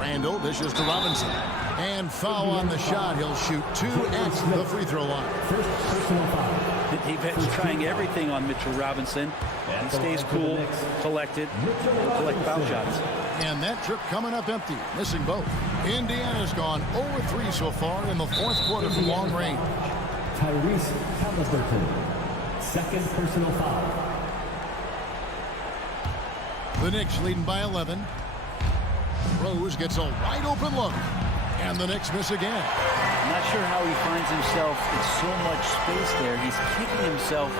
Randall dishes to Robinson. And foul on the shot. He'll shoot 2 at the free throw line. First personal foul. Defense trying everything on Mitchell Robinson. He stays cool, collected, he'll collect foul shots. And that trip coming up empty, missing both. Indiana's gone 0-3 so far in the fourth quarter from long range. Tyrese Halliburton. Second personal foul. The Knicks leading by 11. Rose gets a wide open look. And the Knicks miss again. I'm not sure how he finds himself in so much space there. He's kicking himself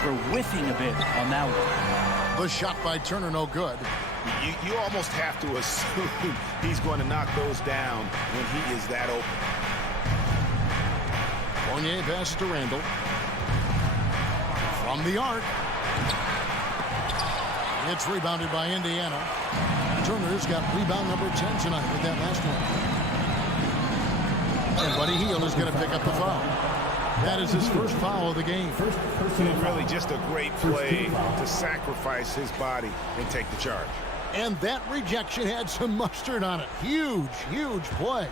for whiffing a bit on that one. The shot by Turner, no good. You almost have to assume he's going to knock those down when he is that open. Fournier passes to Randall. From the arc. It's rebounded by Indiana. Turner's got rebound number 10 tonight with that last one. And Buddy Hield is going to pick up the foul. That is his first foul of the game. Really just a great play to sacrifice his body and take the charge. And that rejection had some mustard on it. Huge, huge play.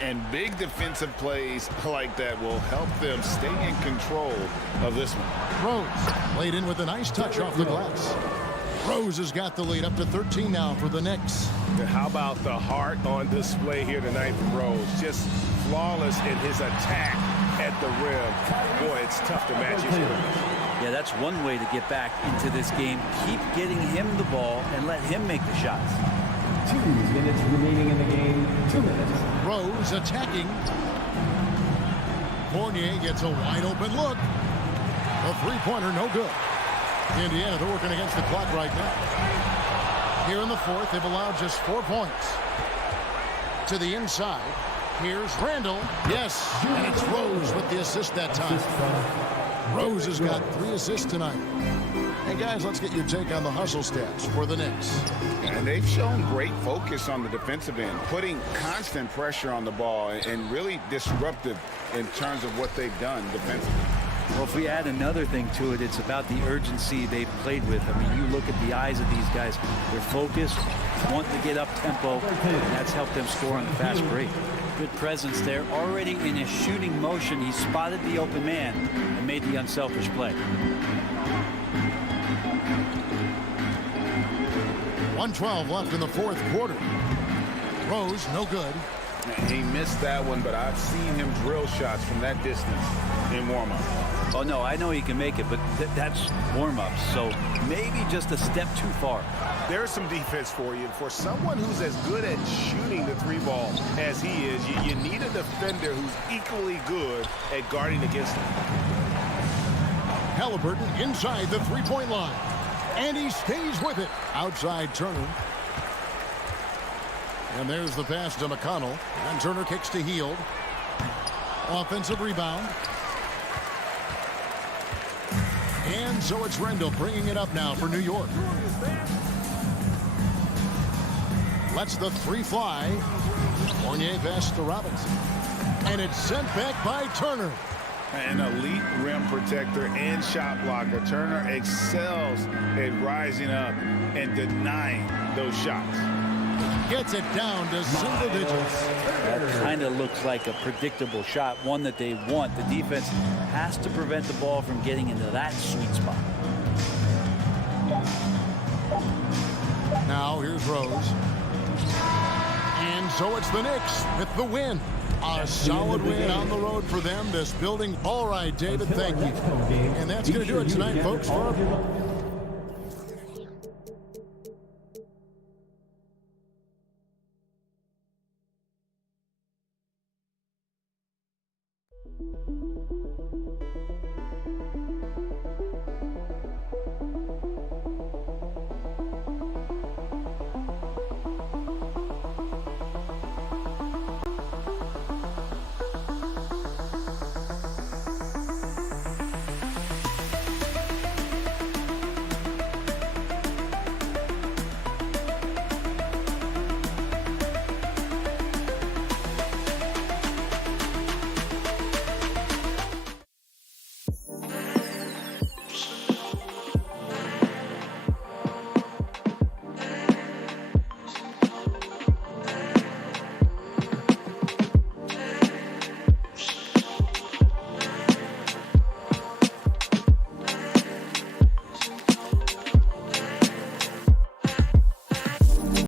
And big defensive plays like that will help them stay in control of this one. Rose laid in with a nice touch off the glass. Rose has got the lead up to 13 now for the Knicks. And how about the heart on display here tonight from Rose? Just flawless in his attack at the rim. Boy, it's tough to match his Yeah, that's one way to get back into this game. Keep getting him the ball and let him make the shots. 2 minutes remaining in the game. 2 minutes. Rose attacking. Fournier gets a wide open look. A three-pointer, no good. Indiana, they're working against the clock right now. Here in the fourth, they've allowed just 4 points. To the inside. Here's Randall. Yes, and it's Rose with the assist that time. Rose has got 3 assists tonight. Hey, guys, let's get your take on the hustle stats for the Knicks. And they've shown great focus on the defensive end, putting constant pressure on the ball and really disruptive in terms of what they've done defensively. Well, if we add another thing to it, it's about the urgency they've played with. I mean, you look at the eyes of these guys. They're focused, want to get up tempo, and that's helped them score on the fast break. Good presence there. Already in his shooting motion, he spotted the open man and made the unselfish play. 1:12 left in the fourth quarter. Rose, no good. He missed that one, but I've seen him drill shots from that distance in warm-up. Oh, no, I know he can make it, but that's warm-ups, so maybe just a step too far. There's some defense for you. For someone who's as good at shooting the three ball as he is, you need a defender who's equally good at guarding against him. Halliburton inside the three-point line. And he stays with it. Outside Turner. And there's the pass to McConnell. And Turner kicks to Hield. Offensive rebound. And so it's Randall bringing it up now for New York. Lets the three fly. Fournier pass to Robinson. And it's sent back by Turner. An elite rim protector and shot blocker. Turner excels at rising up and denying those shots. Gets it down to single digits. That kind of looks like a predictable shot, one that they want. The defense has to prevent the ball from getting into that sweet spot. Now here's Rose. And so it's the Knicks with the win. A solid win on the road for them. This building. All right, David, thank you. And that's going to do it tonight, folks.